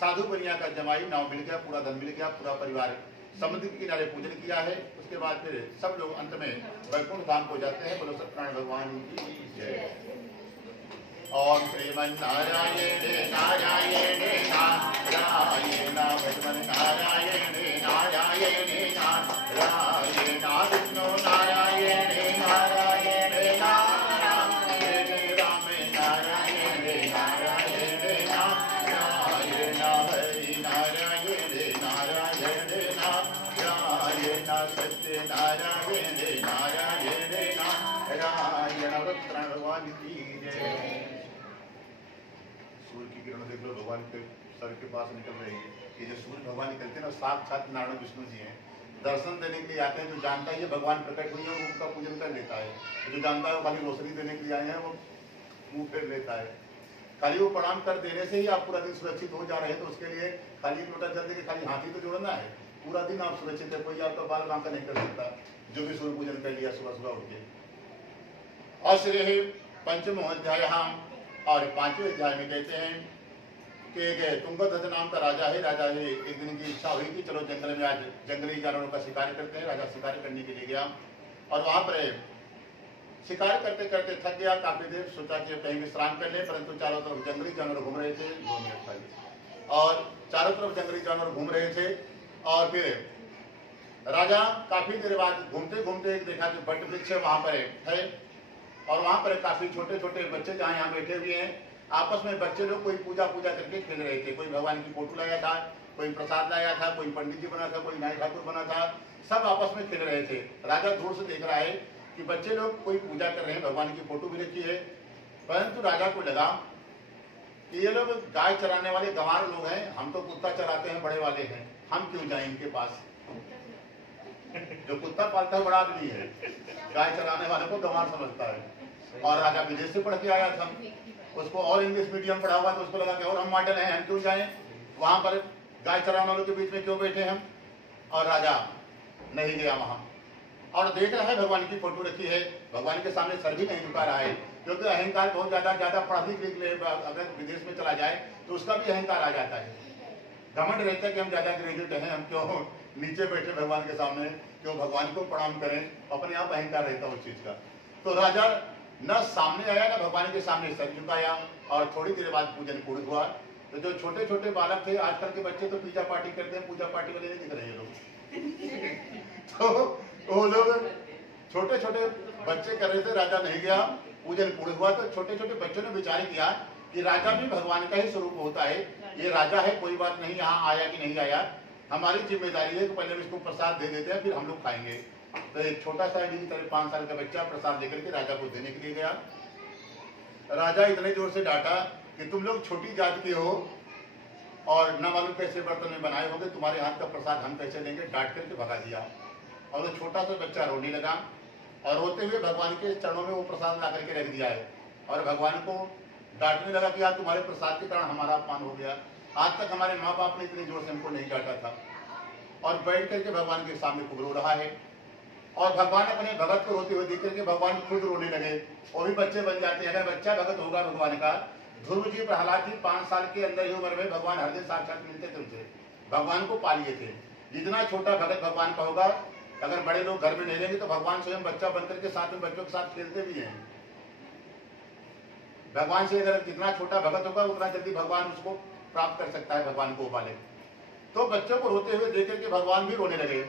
साधु बनिया का जमाई, नाव मिल गया, पूरा धन मिल गया, पूरा परिवार समुद्र के किनारे पूजन किया है। उसके बाद फिर सब लोग अंत में वैकुंठ धाम को जाते हैं। बोलो सत्यनारायण भगवान की जय। ओम श्रीमन्नारायण नारायण नारायण भगवान नारायण नारायण नारायण विष्णु नारायण नारायण नारायण राम नारायण नारायण नारायण हरि नारायण नारायण नारायण सत्य नारायण नारायण नारायण भगवान की जय। सूर्य की किरण देख लो, भगवान के सर के पास निकल रही है। ये जो सूर्य भगवान निकलते हैं ना, साक्षात नारायण विष्णु जी हैं, दर्शन देने के लिए आते हैं। जो जानता है ये भगवान प्रकट हुई है वो उनका पूजन कर लेता है, जो जानता है वो खाली रोशनी देने के लिए आए हैं वो मुंह फेर लेता है। खाली वो प्रणाम कर देने से ही आप पूरा दिन सुरक्षित हो जा रहे हैं, तो उसके लिए खाली लोटा जल दे के खाली हाथी तो जोड़ना है, पूरा दिन आप सुरक्षित है, कोई आपका बाल बांका नहीं कर सकता जो भी सूर्य पूजन कर लिया सुबह सुबह उठ के। और श्री पंचमो अध्याय और 5वें अध्याय में कहते हैं कि तुंगध्वज नाम का राजा है। राजा है, एक दिन की इच्छा हुई कि चलो जंगल में आज जंगली जानवरों का शिकार करते हैं। राजा शिकार करने के लिए गया और वहां पर शिकार करते करते थक गया, काफी देर सोचा कि कहीं विश्राम कर ले, परंतु चारों तरफ जंगली जानवर घूम रहे थे, और चारों तरफ जंगली जानवर घूम रहे थे। और फिर राजा काफी देर बाद घूमते घूमते देखा कि बट वृक्ष वहां पर है और वहां पर काफी छोटे छोटे बच्चे जहाँ यहाँ बैठे हुए हैं, आपस में बच्चे लोग कोई पूजा करके खेल रहे थे। कोई भगवान की फोटो लाया था, कोई प्रसाद लाया था, कोई पंडित जी बना था, कोई नाई ठाकुर बना था, सब आपस में खेल रहे थे। राजा दूर से देख रहा है कि बच्चे लोग कोई पूजा कर रहे हैं, भगवान की फोटो भी रखी है, परंतु राजा को लगा कि ये लोग गाय चराने वाले गंवार लोग हैं, हम तो कुत्ता चराते हैं, बड़े वाले हैं, हम क्यों जाए इनके पास। जो कुत्ता पालता है बड़ा आदमी है, गाय चराने वाले को गंवार समझता है। और राजा विदेश से पढ़ के आया था, उसको और इंग्लिश मीडियम पढ़ा हुआ, तो उसको लगा कि और हम मॉडल हैं, हम क्यों जाएं वहां पर, गाय चराने वालों के बीच में क्यों बैठे हम। और राजा नहीं गया वहां और देख रहा है भगवान की फोटो रखी है, भगवान के सामने सर भी नहीं झुका रहा है, क्योंकि अहंकार बहुत ज्यादा पढ़ लिख ले, अगर विदेश में चला जाए तो उसका भी अहंकार आ जाता है। घमंड रहता है कि हम ज्यादा ग्रेजुएट हैं, हम क्यों नीचे बैठे भगवान के सामने, क्यों भगवान को प्रणाम करें, अपने आप अहंकार रहता है उस चीज का। तो राजा न सामने आया न भगवान के सामने सर झुकाया, और थोड़ी देर बाद पूजन पूर्ण हुआ। तो जो छोटे छोटे बालक थे, आजकल के बच्चे तो पूजा पार्टी करते हैं, पूजा पार्टी वाले नहीं दिख रहे हैं लोग तो वो लोग छोटे छोटे बच्चे कर रहे थे, राजा नहीं गया, पूजन पूर्ण हुआ। तो छोटे छोटे बच्चों ने विचार किया कि राजा भी भगवान का ही स्वरूप होता है, ये राजा है, कोई बात नहीं, यहाँ आया कि नहीं आया, हमारी जिम्मेदारी है कि पहले हम इसको प्रसाद दे देते हैं, फिर हम लोग खाएंगे। तो एक छोटा सा 5 साल का बच्चा प्रसाद लेकर के राजा को देने के लिए गया। राजा इतने जोर से डांटा कि तुम लोग छोटी जात के हो और न मालूम कैसे बर्तन में बनाए होंगे, तुम्हारे हाथ का प्रसाद हम कैसे लेंगे, डांट करके भगा दिया। और वो छोटा सा बच्चा रोने लगा, और रोते हुए भगवान के चरणों में वो प्रसाद ला करके रख दिया है, और भगवान को डांटने लगा कि आज तुम्हारे प्रसाद के कारण हमारा अपमान हो गया, आज तक हमारे माँ बाप ने इतने जोर से हमको नहीं डांटा था। और बैठ करके भगवान के सामने खूब रो रहा है, और भगवान अपने भगत को रोते हुए देख करके भगवान खुद रोने लगे। वो भी बच्चे बन जाते हैं, अगर बच्चा भगत होगा भगवान का। ध्रुव जी प्रहलाद जी 5 साल के अंदर ही उम्र में भगवान हर दिन साक्षात मिलते थे उनसे, भगवान को पा लिए थे। जितना छोटा भगत भगवान का होगा, अगर बड़े लोग घर में नहीं रहेंगे तो भगवान स्वयं बच्चा बनकर के साथ में बच्चों के साथ खेलते भी हैं। भगवान से अगर जितना छोटा भगत होगा उतना जल्दी भगवान उसको प्राप्त कर सकता है, भगवान को पाले। तो बच्चों को रोते हुए देख करके भगवान भी रोने लगे।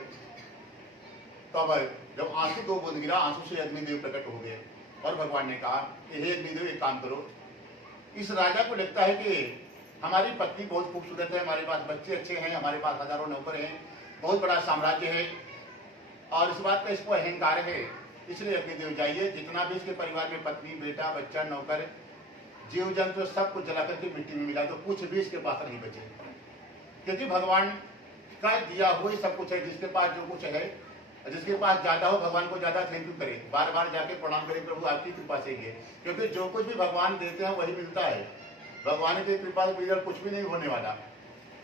तो अब जब आंसू 2 बूंद गिरा, आंसू से अग्निदेव प्रकट हो गए, और भगवान ने कहा कि हे अग्निदेव, एक काम करो, इस राजा को लगता है कि हमारी पत्नी बहुत खूबसूरत है, हमारे पास बच्चे अच्छे हैं, हमारे पास हजारों नौकर हैं, बहुत बड़ा साम्राज्य है, और इस बात का इसको अहंकार है, इसलिए अग्निदेव जाइए, जितना भी इसके परिवार में पत्नी, बेटा, बच्चा, नौकर, जीव जंतु सब कुछ जला करके मिट्टी में मिला दो, कुछ भी इसके पास नहीं बचे। क्योंकि भगवान का दिया हुआ ही सब कुछ है, जिसके पास जो कुछ है, जिसके पास ज्यादा हो भगवान को ज्यादा थैंक यू करे, बार बार जाके प्रणाम करें, प्रभु आपकी कृपा से ही है। क्योंकि जो कुछ भी भगवान देते हैं वही मिलता है, भगवान की कृपा से बिगड़ कुछ भी नहीं होने वाला।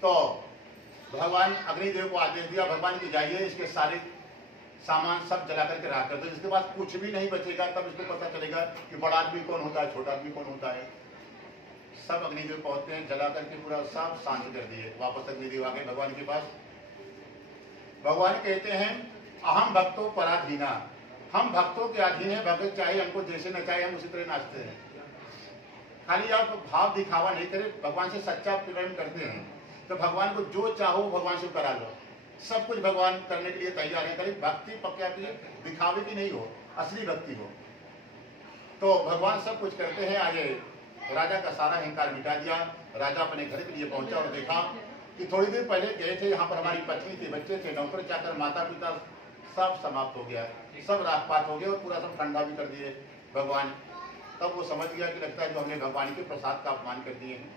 तो भगवान अग्निदेव को आदेश दिया, भगवान की जाइए, इसके सारे सामान सब जला करके राख कर दो, जिसके पास कुछ भी नहीं बचेगा तब इसको पता चलेगा कि बड़ा आदमी कौन होता है, छोटा आदमी कौन होता है। सब अग्निदेव पहुंचते हैं, जला करके पूरा सब शांत कर दिए। वापस अग्निदेव आ गए भगवान के पास। भगवान कहते हैं अहम भक्तों पराधीना, हम भक्तों के अधीन है, भगत चाहे हमको जैसे नचाए हम उसी तरह नाचते हैं। खाली आप भाव दिखावा नहीं करें, भगवान से सच्चा प्रेम करते हैं तो भगवान को जो चाहो भगवान से करा लो, सब कुछ भगवान करने के लिए तैयार है। खाली भक्ति पक्का की दिखावे की नहीं हो, असली भक्ति हो। तो भगवान सब कुछ करते हैं। आगे राजा का सारा अहंकार मिटा दिया। राजा अपने घर के लिए पहुंचा और देखा कि थोड़ी देर पहले गए थे, यहाँ पर हमारी पत्नी थी, बच्चे थे, नौकर चाकर, माता पिता, सब समाप्त हो गया, सब रात-पात हो गया, और पूरा सब ठंडा भी कर दिए भगवान। तब वो समझ गया कि लगता है जो हमने भगवान के प्रसाद का अपमान कर दिए हैं,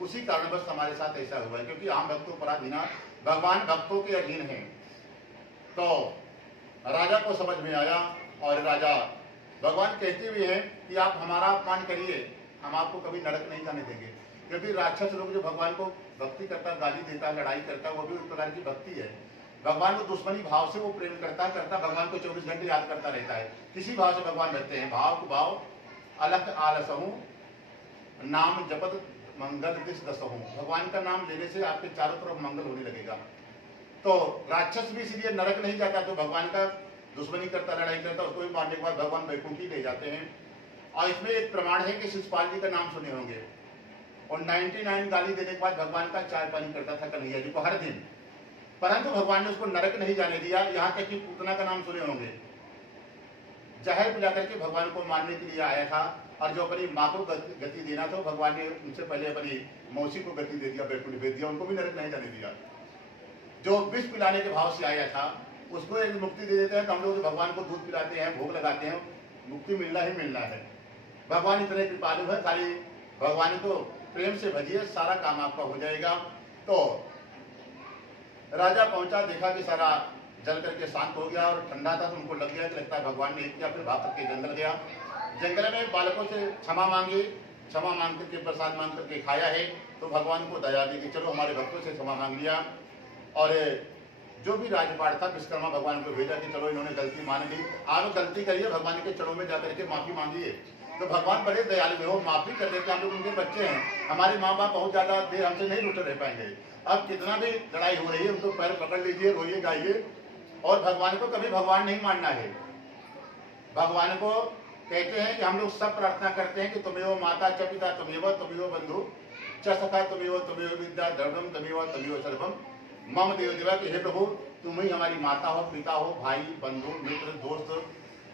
उसी कारणवश हमारे साथ ऐसा हुआ है। क्योंकि हम भक्तों पराधीना, भगवान भक्तों के अधीन है। तो राजा को समझ में आया, और राजा भगवान कहते हुए हैं कि आप हमारा अपमान करिए, हम आपको कभी नरक नहीं जाने देंगे। क्योंकि राक्षस लोग जो भगवान को भक्ति करता, गाली देता, लड़ाई करता, वो भी उस प्रकार की भक्ति है। भगवान को दुश्मनी भाव से वो प्रेम करता भगवान को 24 घंटे याद करता रहता है। किसी भाव से भगवान रहते हैं, भाव को भाव अलग आलसहूं, नाम जपत मंगल दिश दसहूं। भगवान का नाम लेने से आपके चारों तरफ मंगल होने लगेगा। तो राक्षस भी इसलिए नरक नहीं जाता, तो भगवान का दुश्मनी करता, लड़ाई करता, उसको भी मारने के बाद भगवान वैकुंठी ले जाते हैं। और इसमें एक प्रमाण है कि शिषपाल जी का नाम सुने होंगे, और 99 गाली देने के बाद भगवान का चाय पानी करता था कन्हैया जी को हर दिन, परंतु भगवान ने उसको नरक नहीं जाने दिया। यहाँ तक कि पूतना का नाम सुने होंगे, जहर पिला करके भगवान को मारने के लिए आया था, और जो अपनी माँ को गति देना था भगवान ने उनसे पहले अपनी मौसी को गति दे दिया, वैकुंठ भेज दिया, उनको भी नरक नहीं जाने दिया। जो विष पिलाने के भाव से आया था उसको एक मुक्ति दे देते हैं। तो हम लोग भगवान को दूध पिलाते हैं, भोग लगाते हैं, मुक्ति मिलना ही मिलना है। भगवान इतने कृपालु है, खाली भगवान को प्रेम से भजिए, सारा काम आपका हो जाएगा। तो राजा पहुंचा, देखा कि सारा जल करके शांत हो गया, और ठंडा था तो उनको लग गया कि लगता है भगवान ने एक किया, फिर भाग करके जंगल गया। जंगल में बालकों से क्षमा मांगी, क्षमा मांग करके प्रसाद मांग करके खाया है। तो भगवान को दया दी कि चलो हमारे भक्तों से क्षमा मांग लिया। और जो भी राजपाट था विश्वकर्मा भगवान को भेजा कि चलो इन्होंने गलती मान ली, आप गलती करिए, भगवान के चरणों में जाकर के माफी मांगिए। तो भगवान बड़े दयालु हो, माफी कर देते। हम लोग उनके बच्चे हैं, हमारे माँ बाप बहुत ज्यादा देर हमसे नहीं रुटे रह पाएंगे। अब कितना भी लड़ाई हो रही है उनको पैर पकड़ लीजिए, रोइए गाइए, और भगवान को कभी भगवान नहीं मानना है। भगवान को कहते हैं कि हम लोग सब प्रार्थना करते हैं कि तुम्हें माता च पिता तुम्हें बंधु च सखा तुम्हें विद्या द्रवम तुम्हें सर्वम मम देव देवा कि हे प्रभु तुम ही हमारी माता हो, पिता हो, भाई, बंधु, मित्र, दोस्त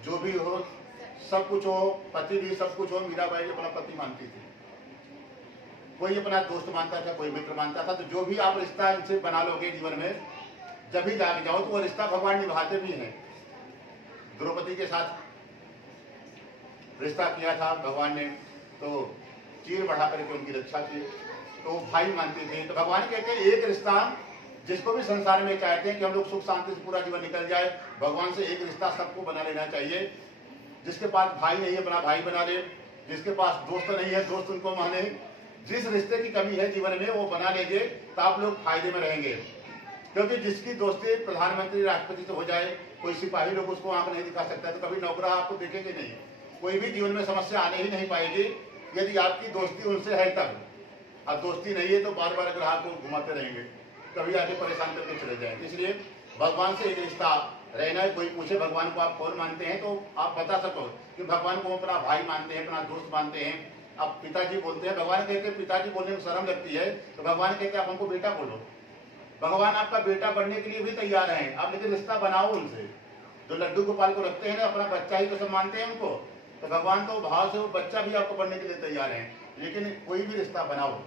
जो भी हो, सब कुछ हो, पति भी सब कुछ हो। मीराबाई अपना पति मानती थी, कोई अपना दोस्त मानता था, कोई मित्र मानता था। तो जो भी आप रिश्ता इनसे बना लोगे जीवन में, जब भी जाके जाओ तो वो रिश्ता भगवान निभाते भी हैं। द्रौपदी के साथ रिश्ता किया था भगवान ने, तो चीर बढ़ा करके उनकी रक्षा की, तो भाई मानते थे। तो भगवान कहते हैं एक रिश्ता जिसको भी संसार में चाहते हैं कि हम लोग सुख शांति से पूरा जीवन निकल जाए, भगवान से एक रिश्ता सबको बना लेना चाहिए। जिसके पास भाई नहीं है अपना भाई बना ले, जिसके पास दोस्त नहीं है दोस्त उनको माने। जिस रिश्ते की कमी है जीवन में वो बना लेंगे तो आप लोग फायदे में रहेंगे। क्योंकि जिसकी दोस्ती प्रधानमंत्री राष्ट्रपति से हो जाए, कोई सिपाही लोग उसको आंख नहीं दिखा सकता, तो कभी नौकरा आपको देखेंगे नहीं। कोई भी जीवन में समस्या आने ही नहीं पाएगी यदि आपकी दोस्ती उनसे है तब। अब दोस्ती नहीं है तो बार बार ग्राहक को घुमाते रहेंगे, कभी आके परेशान करके चले जाएंगे। इसलिए भगवान से एक रिश्ता रहना है। कोई पूछे भगवान को आप कौन मानते हैं तो आप बता सको कि भगवान को अपना भाई मानते हैं, अपना दोस्त मानते हैं। अब पिताजी बोलते हैं, भगवान कहते हैं पिताजी बोलने में शर्म लगती है, तो भगवान कहते हैं आप हमको बेटा बोलो। भगवान आपका बेटा बनने के लिए भी तैयार है, आप लेकिन रिश्ता बनाओ उनसे। जो लड्डू गोपाल को रखते हैं ना, अपना बच्चा ही तो सब मानते हैं उनको, तो भगवान तो भाव से वो बच्चा भी आपको बनने के लिए तैयार है। लेकिन कोई भी रिश्ता बनाओ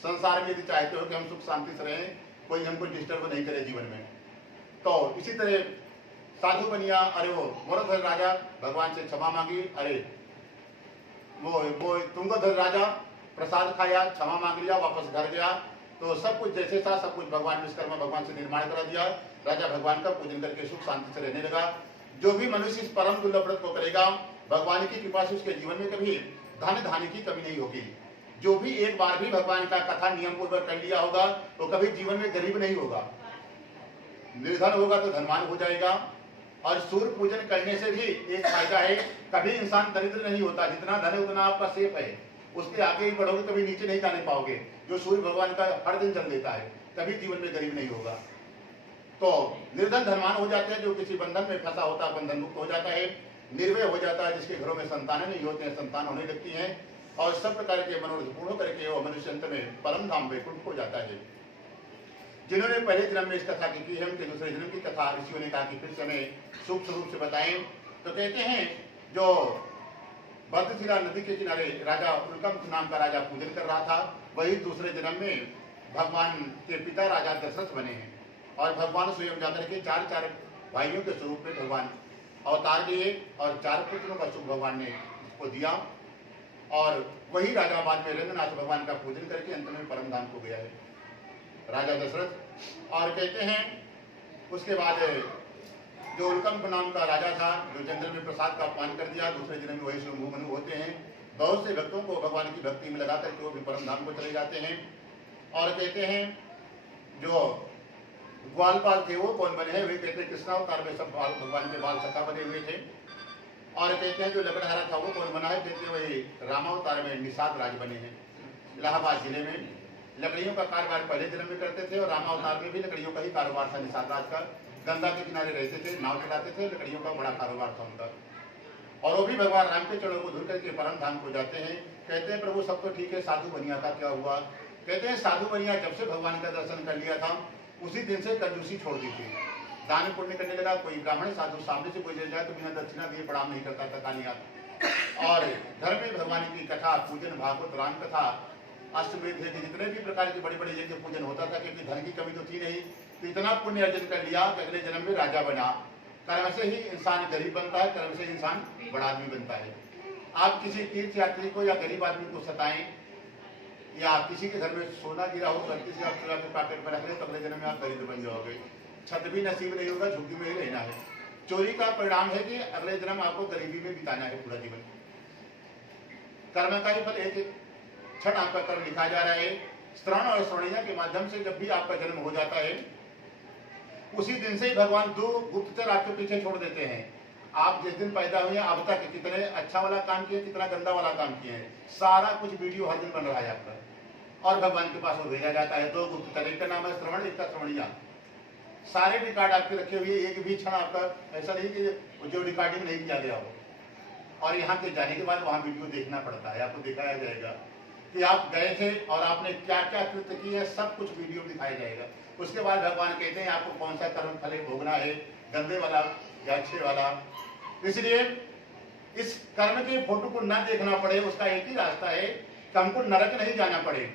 संसार में, यदि चाहते हो कि हम सुख शांति से रहें, कोई हमको डिस्टर्ब नहीं करे जीवन में। तो इसी तरह साधु बनिया, अरे वो मोरध्वज राजा भगवान से क्षमा मांगी, अरे वो तुंगध्वज राजा प्रसाद खाया, क्षमा मांग लिया, वापस घर गया। तो सब कुछ जैसे था सब कुछ भगवान विश्वकर्मा भगवान से निर्माण करा दिया। राजा भगवान का पूजन करके सुख शांति से रहने लगा। जो भी मनुष्य इस परम दुर्लभ व्रत को करेगा, भगवान की कृपा से उसके जीवन में कभी धन धान्य की कमी नहीं होगी। जो भी एक बार भी भगवान का कथा नियम पूर्वक कर लिया होगा, वो कभी जीवन में गरीब नहीं होगा। निर्धन होगा तो धनवान हो जाएगा। और सूर्य पूजन करने से भी एक फायदा है, कभी इंसान दरिद्र नहीं होता। जितना धन है उतना आपका सेफ है, उसके आगे ही बढ़ोगे कभी नीचे नहीं जाने पाओगे। जो सूर्य भगवान का हर दिन जल देता है, कभी जीवन में गरीब नहीं होगा। तो निर्धन धनवान हो जाते हैं। जो किसी बंधन में फंसा होता है बंधन मुक्त हो जाता है, निर्भय हो जाता है। जिसके घरों में संतानें नहीं होते हैं, संतान होने लगती हैं, और सब प्रकार के मनोरथ पूर्ण करके वो मनुष्य अंत में परम धाम वैकुंठ हो जाता है। जिन्होंने पहले जन्म में इस कथा की है, उनके दूसरे जन्म की कथा ऋषियों ने कहा कि फिर से हमें सूक्ष्म रूप से बताएं। तो कहते हैं जो भद्रशिला नदी के किनारे राजा उल्कम नाम का राजा पूजन कर रहा था, वही दूसरे जन्म में भगवान के पिता राजा दशरथ बने हैं। और भगवान स्वयं जाकर के चार भाइयों के स्वरूप में भगवान अवतार लिए और 4 पुत्रों का सुख भगवान ने उसको दिया। और वही राजा बाद में रंगनाथ भगवान का पूजन करके अंत में परम धाम को गया है राजा दशरथ। और कहते हैं उसके बाद जो उल्कंप नाम का राजा था, जो जंगल में प्रसाद का पान कर दिया, दूसरे जन्म में वही स्वयं मनु होते हैं। बहुत से भक्तों को भगवान की भक्ति में लगा करके वो भी परम धाम को चले जाते हैं। और कहते हैं जो ग्वालपाल थे वो कौन बने हैं, वे कहते हैं कृष्णावतार में सब भगवान के बाल सखा बने हुए थे। और कहते हैं जो लकड़हारा था वो कौन बना है, कहते हैं वही रामावतार में निषाद राज बने हैं। इलाहाबाद जिले में लकड़ियों का कारोबार पहले जन्म में करते थे, और रामावतार में भी लकड़ियों का ही कारोबार था निषाद राज का। गंगा के किनारे रहते थे, नाव चलाते थे, लकड़ियों का बड़ा कारोबार था उनका। और वो भी भगवान राम के चरणों को धुल करके परम धाम को जाते हैं। कहते हैं प्रभु सब तो ठीक है, साधु बनिया का क्या हुआ। कहते हैं साधु बनिया जब से भगवान का दर्शन कर लिया था, उसी दिन से कंजूसी छोड़ दी थी, दान पुण्य करने लगा। कोई ब्राह्मण साधु सामने से गुजर जाए तो बिना दक्षिणा दिए प्रणाम नहीं करता था, काली हाथ। और घर में भगवान की कथा, पूजन, भागवत, राम कथा, अष्टवेद के जितने भी प्रकार के बड़े बड़े यज्ञ पूजन होता था, क्योंकि धन की कमी तो थी नहीं। तो इतना पुण्य अर्जन कर लिया कि अगले जन्म में राजा बना। कर्म से ही इंसान गरीब बनता है, कर्म से इंसान बड़ा आदमी बनता है। आप किसी तीर्थ यात्री को या गरीब आदमी को सताएं, या किसी के घर में सोना गिरा हो, गलती से आप चुरा के पैकेट में रख रहे, तो अगले जन्म में आप दरिद्र बन जाओगे। छत भी नसीब नहीं होगा, झुग्गी में ही रहना है। चोरी का परिणाम है कि अगले जन्म आपको गरीबी में बिताना है पूरा जीवन। कर्म का ही फल एक क्षण आपका कर्म लिखा जा रहा है। श्रवण और श्रवणिया के माध्यम से जब भी आपका जन्म हो जाता है, उसी दिन से ही भगवान 2 गुप्तचर आपके पीछे छोड़ देते हैं। आप जिस दिन पैदा हुए अब तक कितने अच्छा वाला काम किए, कितना गंदा वाला काम किए हैं, सारा कुछ वीडियो हर दिन बन रहा है आपका, और भगवान के पास वो भेजा जाता है। 2 गुप्तचर, एक का नाम है श्रवण, एक का श्रवणिया। सारे रिकॉर्ड आपके रखे हुए, एक भी क्षण आपका ऐसा नहीं कि जो रिकॉर्डिंग नहीं किया गया हो। और यहाँ के जाने के बाद वहाँ वीडियो देखना पड़ता है, आपको दिखाया जाएगा कि आप गए थे और आपने क्या क्या कृत्य किए, सब कुछ वीडियो में दिखाया जाएगा। उसके बाद भगवान कहते हैं आपको कौन सा कर्म फल भोगना है, गंदे वाला या अच्छे वाला। इसलिए इस कर्म के फोटो को न देखना पड़े, उसका एक ही रास्ता है कि हमको नरक नहीं जाना पड़े,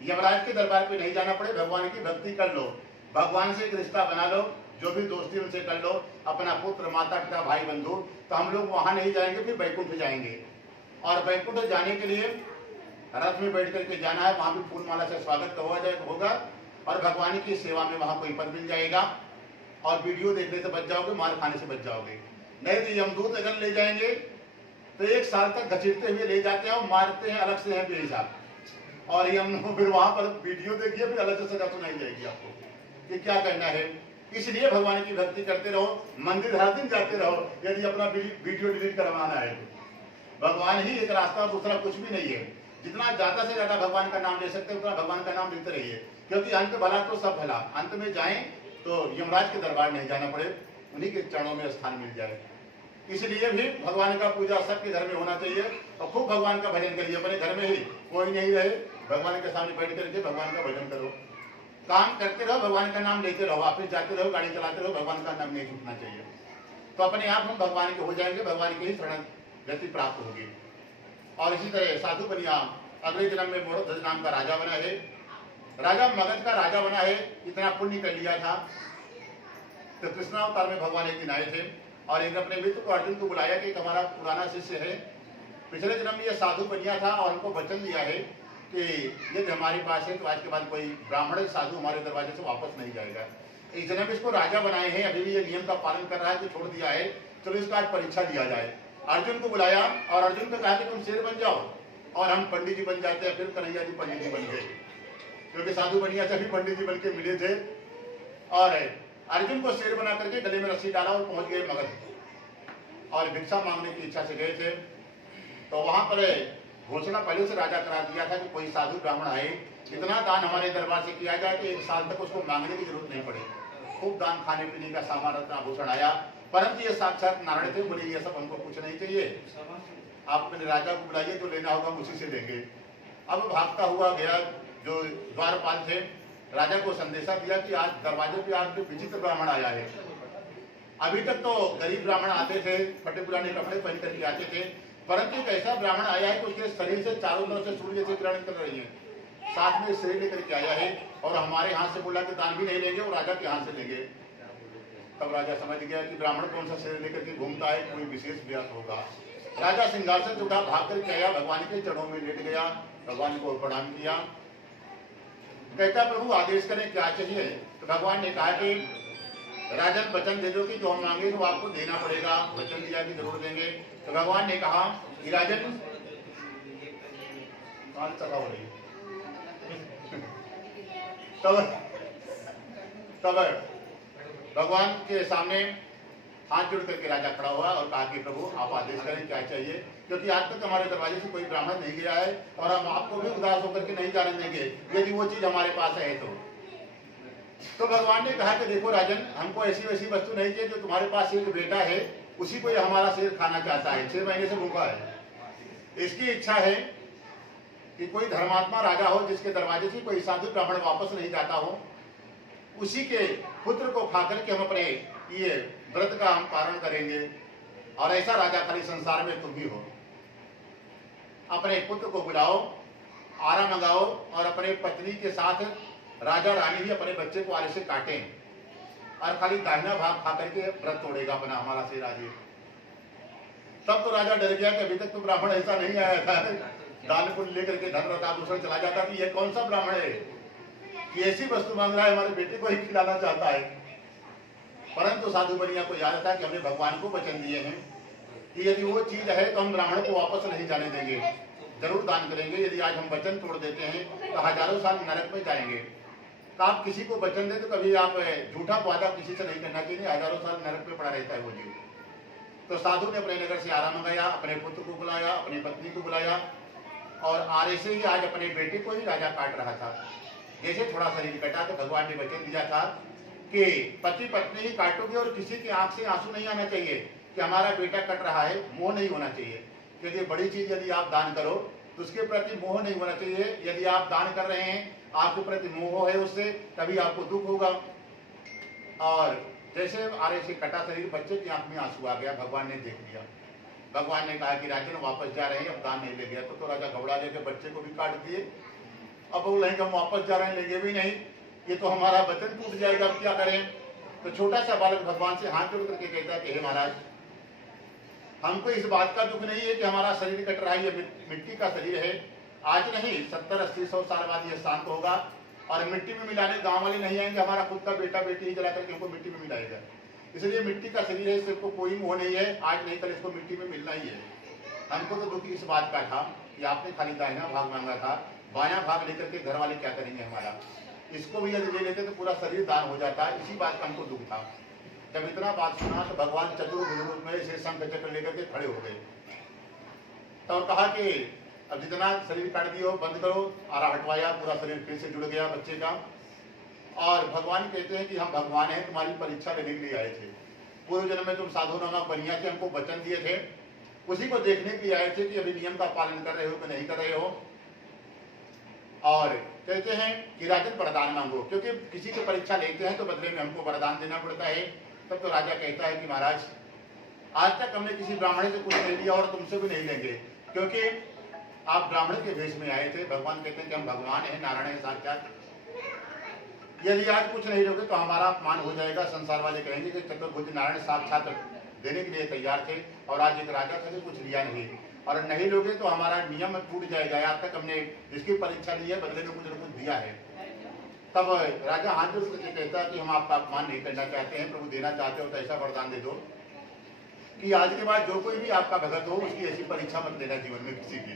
यमराज के दरबार पे नहीं जाना पड़े, भगवान की भक्ति कर लो, भगवान से एक रिश्ता बना लो, जो भी दोस्ती उनसे कर लो, अपना पुत्र माता पिता भाई बंधु, तो हम लोग वहां नहीं जाएंगे, फिर बैकुंठ जाएंगे। और बैकुंठ जाने के लिए रथ में बैठ करके जाना है, वहां भी फूल माला से स्वागत होगा और भगवान की सेवा में वहां कोई पद मिल जाएगा और वीडियो देखने से बच जाओगे, मार खाने से बच जाओगे। नहीं तो यमदूत अगर ले जाएंगे तो 1 साल तक घसीटते हुए ले जाते हैं और मारते हैं अलग से है बेहिसाब, और हम फिर वहां पर वीडियो देखिए, फिर अलग से सजा सुनाई जाएगी आपको कि क्या करना है। इसलिए भगवान की भक्ति करते रहो, मंदिर हर दिन जाते रहो, यदि अपना वीडियो डिलीट करवाना है तो भगवान ही एक रास्ता और दूसरा कुछ भी नहीं है। जितना ज्यादा से ज्यादा भगवान का नाम ले सकते हैं उतना भगवान का नाम लेते रहिए, क्योंकि अंत भला तो सब भला। अंत में जाएं तो यमराज के दरबार नहीं जाना पड़े, उन्हीं के चरणों में स्थान मिल जाए। इसलिए भी भगवान का पूजा सबके घर में होना चाहिए और खूब भगवान का भजन करिए। अपने घर में ही कोई नहीं रहे, भगवान के सामने बैठ करके भगवान का भजन करो, काम करते रहो, भगवान का नाम लेते रहो, ऑफिस जाते रहो, गाड़ी चलाते रहो, भगवान का नाम नहीं छूटना चाहिए। तो अपने आप हम भगवान के हो जाएंगे, भगवान की ही शरण गति प्राप्त होगी। और इसी तरह साधु बनिया अगले जन्म में मोरध्वज नाम का राजा बना है, राजा मगध का राजा बना है। इतना पुण्य कर लिया था तो कृष्णावतार में भगवान एक दिन आए थे और एक अपने मित्र को अर्जुन को बुलाया कि हमारा पुराना शिष्य है, पिछले जन्म में ये साधु बनिया था और हमको वचन दिया है कि यदि हमारे पास है तो आज के बाद कोई ब्राह्मण साधु हमारे दरवाजे से वापस नहीं जाएगा। इस जन्म इसको राजा बनाए हैं, अभी भी ये नियम का पालन कर रहा है कि छोड़ दिया है, चलो इसका आज परीक्षा दिया जाए। अर्जुन को बुलाया और अर्जुन को कहा कि तुम शेर बन जाओ और हम पंडित जी बन जाते हैं। फिर कन्हैया जी पंडित जी बन गए, क्योंकि साधु बनिया से भी पंडित जी बन के मिले थे। और अर्जुन को शेर बना करके गले में रस्सी डाला और पहुंच गए मगध और भिक्षा मांगने की इच्छा से गए थे। तो वहां पर घोषणा पहले से राजा करा दिया था कि कोई साधु ब्राह्मण आए, इतना दान हमारे दरबार से किया जाए कि 1 साल तक उसको मांगने की जरूरत नहीं पड़े। खूब दान, खाने पीने का सामान, रत्न आभूषण आया, परंतु ये साक्षात नारायण थे, बोले ये सब हमको कुछ नहीं चाहिए, आप अपने राजा को बुलाइए, जो लेना होगा उसी से देंगे। अब भागता हुआ गया, जो द्वारपाल थे, राजा को संदेशा दिया कि आज दरवाजे पे आज विचित्र ब्राह्मण आया है। अभी तक तो गरीब ब्राह्मण आते थे, फटे पुराने कपड़े पहन करके आते थे, परंतु एक ऐसा ब्राह्मण आया है कि उसके शरीर से चारों तरफ से सूर्य से किरण निकल रही है, साथ में श्रेय लेकर के आया है और हमारे हाथ से बोला कि दान भी नहीं लेंगे और राजा के हाथ से लेंगे। तब राजा समझ गया कि ब्राह्मण कौन सा श्रेय लेकर के घूमता है, कोई विशेष व्यास होगा। राजा सिंहासन से उठा, भाग करके आया, भगवान के चरणों में लेट गया, भगवान को प्रणाम किया, कहता प्रभु आदेश करें क्या चाहिए। तो भगवान ने कहा कि राजन वचन दे दो कि जो हम मांगे तो आपको देना पड़ेगा। वचन दिया कि जरूर देंगे। तो भगवान ने कहा कि राजन तब भगवान के सामने हाथ जोड़ करके राजा खड़ा हुआ और कहा कि प्रभु आप आदेश करें क्या चाहिए, क्योंकि आज तक हमारे दरवाजे से कोई ब्राह्मण नहीं गया है और हम आपको भी उदास होकर के नहीं जाने देंगे यदि वो चीज हमारे पास है तो भगवान ने कहा कि देखो राजन, हमको ऐसी वैसी वस्तु नहीं चाहिए, जो तुम्हारे पास एक बेटा है उसी को हमारा शेर खाना चाहता है, 6 महीने से भूखा है। इसकी इच्छा है कि कोई धर्मात्मा राजा हो जिसके दरवाजे से कोई साधु ब्राह्मण वापस नहीं जाता हो, उसी के पुत्र को खा करके हम अपने ये व्रत का हम पारण करेंगे और ऐसा राजा खाली संसार में तुम ही हो। अपने पुत्र को बुलाओ, आरा मंगाओ और अपने पत्नी के साथ राजा रानी भी अपने बच्चे को आरे से काटें और खाली दाहिना भाग खा करके व्रत तोड़ेगा अपना, हमारा शेर आज। तब तो राजा डर गया कि अभी तक तो ब्राह्मण ऐसा नहीं आया था, दान पुण्य लेकर के धन रथा दूसरा चला जाता कि ये कौन सा ब्राह्मण है कि ऐसी वस्तु मांग रहा है, हमारे बेटे को ही खिलाना चाहता है। परंतु साधु बनिया को याद था कि हमने भगवान को वचन दिए हैं कि यदि वो चीज है तो हम ब्राह्मण को वापस नहीं जाने देंगे, जरूर दान करेंगे। यदि आज हम वचन तोड़ देते हैं तो हजारों साल नरक में जाएंगे। तो आप किसी को वचन दे तो कभी आप झूठा वादा किसी से नहीं करना चाहिए, हजारों साल नरक में पड़ा रहता है वो जीव। तो साधु ने अपने नगर से आरा मंगाया, अपने पुत्र को बुलाया, अपनी पत्नी को बुलाया और आरे से ही आज अपने बेटे को ही राजा काट रहा था। जैसे थोड़ा शरीर कटा तो भगवान ने वचन दिया था कि पति पत्नी ही काटोगे और किसी की आंख से आंसू नहीं आना चाहिए, कि हमारा बेटा कट रहा है, मोह नहीं होना चाहिए। क्योंकि बड़ी चीज यदि आप दान करो तो उसके प्रति मोह नहीं होना चाहिए। यदि आप दान कर रहे हैं, आपके प्रति मोह है उससे, तभी आपको दुख होगा। और जैसे आरे से कटा शरीर, बच्चे की आंख में आंसू आ गया, भगवान ने देख लिया। भगवान ने कहा कि राजन वापस जा रहे हैं, अब दान नहीं ले गया। तो राजा घबरा लेके बच्चे को भी काट दिए। अब बोले कि हम वापस जा रहे हैं, लेंगे भी नहीं, ये तो हमारा वचन टूट जाएगा, अब क्या करें। तो छोटा सा बालक भगवान से हाथ जोड़ करके कहता है कि हे महाराज, हमको इस बात का दुख नहीं है कि हमारा शरीर कट रहा है, ये मिट्टी का शरीर है। आज नहीं, 70, 80, 100 साल बाद ये शांत होगा और मिट्टी में मिलाने गांव वाले नहीं आएंगे, हमारा खुद का बेटा बेटी ही जला करके हमको मिट्टी में मिलाएगा। इसलिए मिट्टी का शरीर है, इसको कोई मोह नहीं है, आज नहीं कल इसको मिट्टी में मिलना ही है। हमको तो दुख इस बात का था कि आपने खाली दाहिना भाग मांगा था, बायां भाग लेकर के घर वाले क्या करेंगे हमारा। इसको भी यदि ले लेते तो पूरा शरीर दान हो जाता, इसी बात का हमको दुख था। जब इतना बात सुना तो भगवान चतुर्भुज रूप में इसे शंख चक्र लेकर के खड़े हो गए। तो कहा कि अब जितना शरीर काट दियो बंद करो, आरा हटवाया, पूरा शरीर फिर से जुड़ गया बच्चे का। और भगवान कहते हैं कि हम भगवान हैं, तुम्हारी परीक्षा लेने के लिए आए थे। पूर्व जन्म में तुम साधु नामा बनिया थे, हमको वचन दिए थे, उसी को देखने के लिए आए थे कि अभी नियम का पालन कर रहे हो कि नहीं कर रहे हो। और कहते हैं कि राजन वरदान मांगो, क्योंकि किसी की परीक्षा लेते हैं तो बदले में हमको वरदान देना पड़ता है। तब तो राजा कहता है कि महाराज, आज तक हमने किसी ब्राह्मण से कुछ नहीं लिया और तुमसे भी नहीं लेंगे, क्योंकि आप ब्राह्मण के वेश में आए थे। भगवान कहते हैं कि हम भगवान हैं, नारायण है साक्षात। यदि आज कुछ नहीं लोगे तो हमारा अपमान हो जाएगा, संसार वाले कहेंगे कि चतुर्भुज नारायण साक्षात देने के लिए तैयार थे और आज एक राजा थे कुछ लिया नहीं, और नहीं लोगे तो हमारा नियम टूट जाएगा। आज तक हमने जिसकी परीक्षा ली है बदले में कुछ न कुछ दिया है। तब राजा हाथ जोड़ करके कहता है कि हम आपका अपमान नहीं करना चाहते हैं, प्रभु देना चाहते हो तो ऐसा वरदान दे दो कि आज के बाद जो कोई भी आपका भगत हो उसकी ऐसी परीक्षा मत लेना जीवन में किसी की।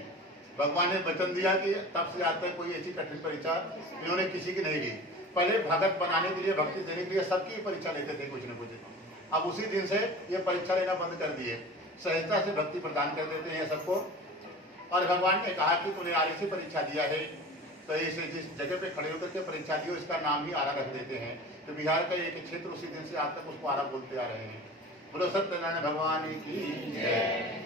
भगवान ने वचन दिया कि तब से आज तक कोई ऐसी कठिन परीक्षा इन्होंने किसी की नहीं ली। पहले भगत बनाने के लिए, भक्ति देने के लिए सबकी परीक्षा लेते थे कुछ न कुछ, अब उसी दिन से ये परीक्षा लेना बंद कर दिए, सहजता से भक्ति प्रदान कर देते हैं सबको। और भगवान ने कहा कि तूने आरे से परीक्षा दिया है तो इसे जिस जगह पे खड़े होकर के परीक्षा दियो इसका नाम ही आरा रख देते हैं। तो बिहार का एक क्षेत्र उसी दिन से आज तक उसको आरा बोलते आ रहे हैं। बोलो सत्यनारायण भगवान की जय।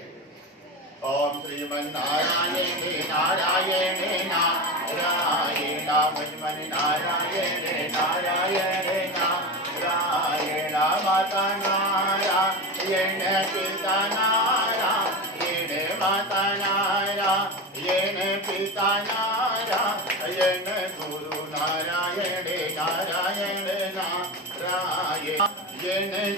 ओम श्रीमन्नारायण नारायण नारायण भजमन नारायण नारायण नारायण माता नारायण पिता नारायण माता नारायण पिता नारायण गुरु नारायण नारायण नारायण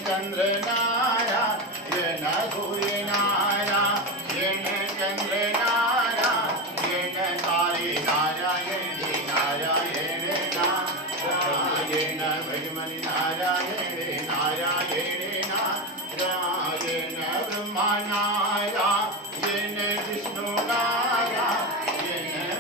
चंद्र नारायण सूर्य नारायण चंद्र नारायण तारे नारायण नारायण नारायण भजमन नारायण नारायण नारायण ब्रह्मा नारायण विष्णु नारायण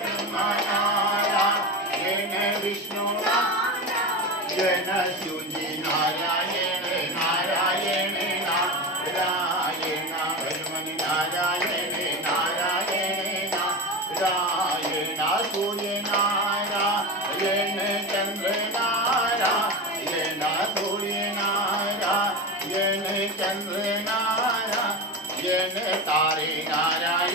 ब्रह्मा नारायण विष्णु नारायण शिवजी नारायण नारायण नारायण भजमन नारायण नारायण नारायण सूर्य नारायण चंद्र नारायण सूर्य नारायण चंद्र नारायण तारे नारायण।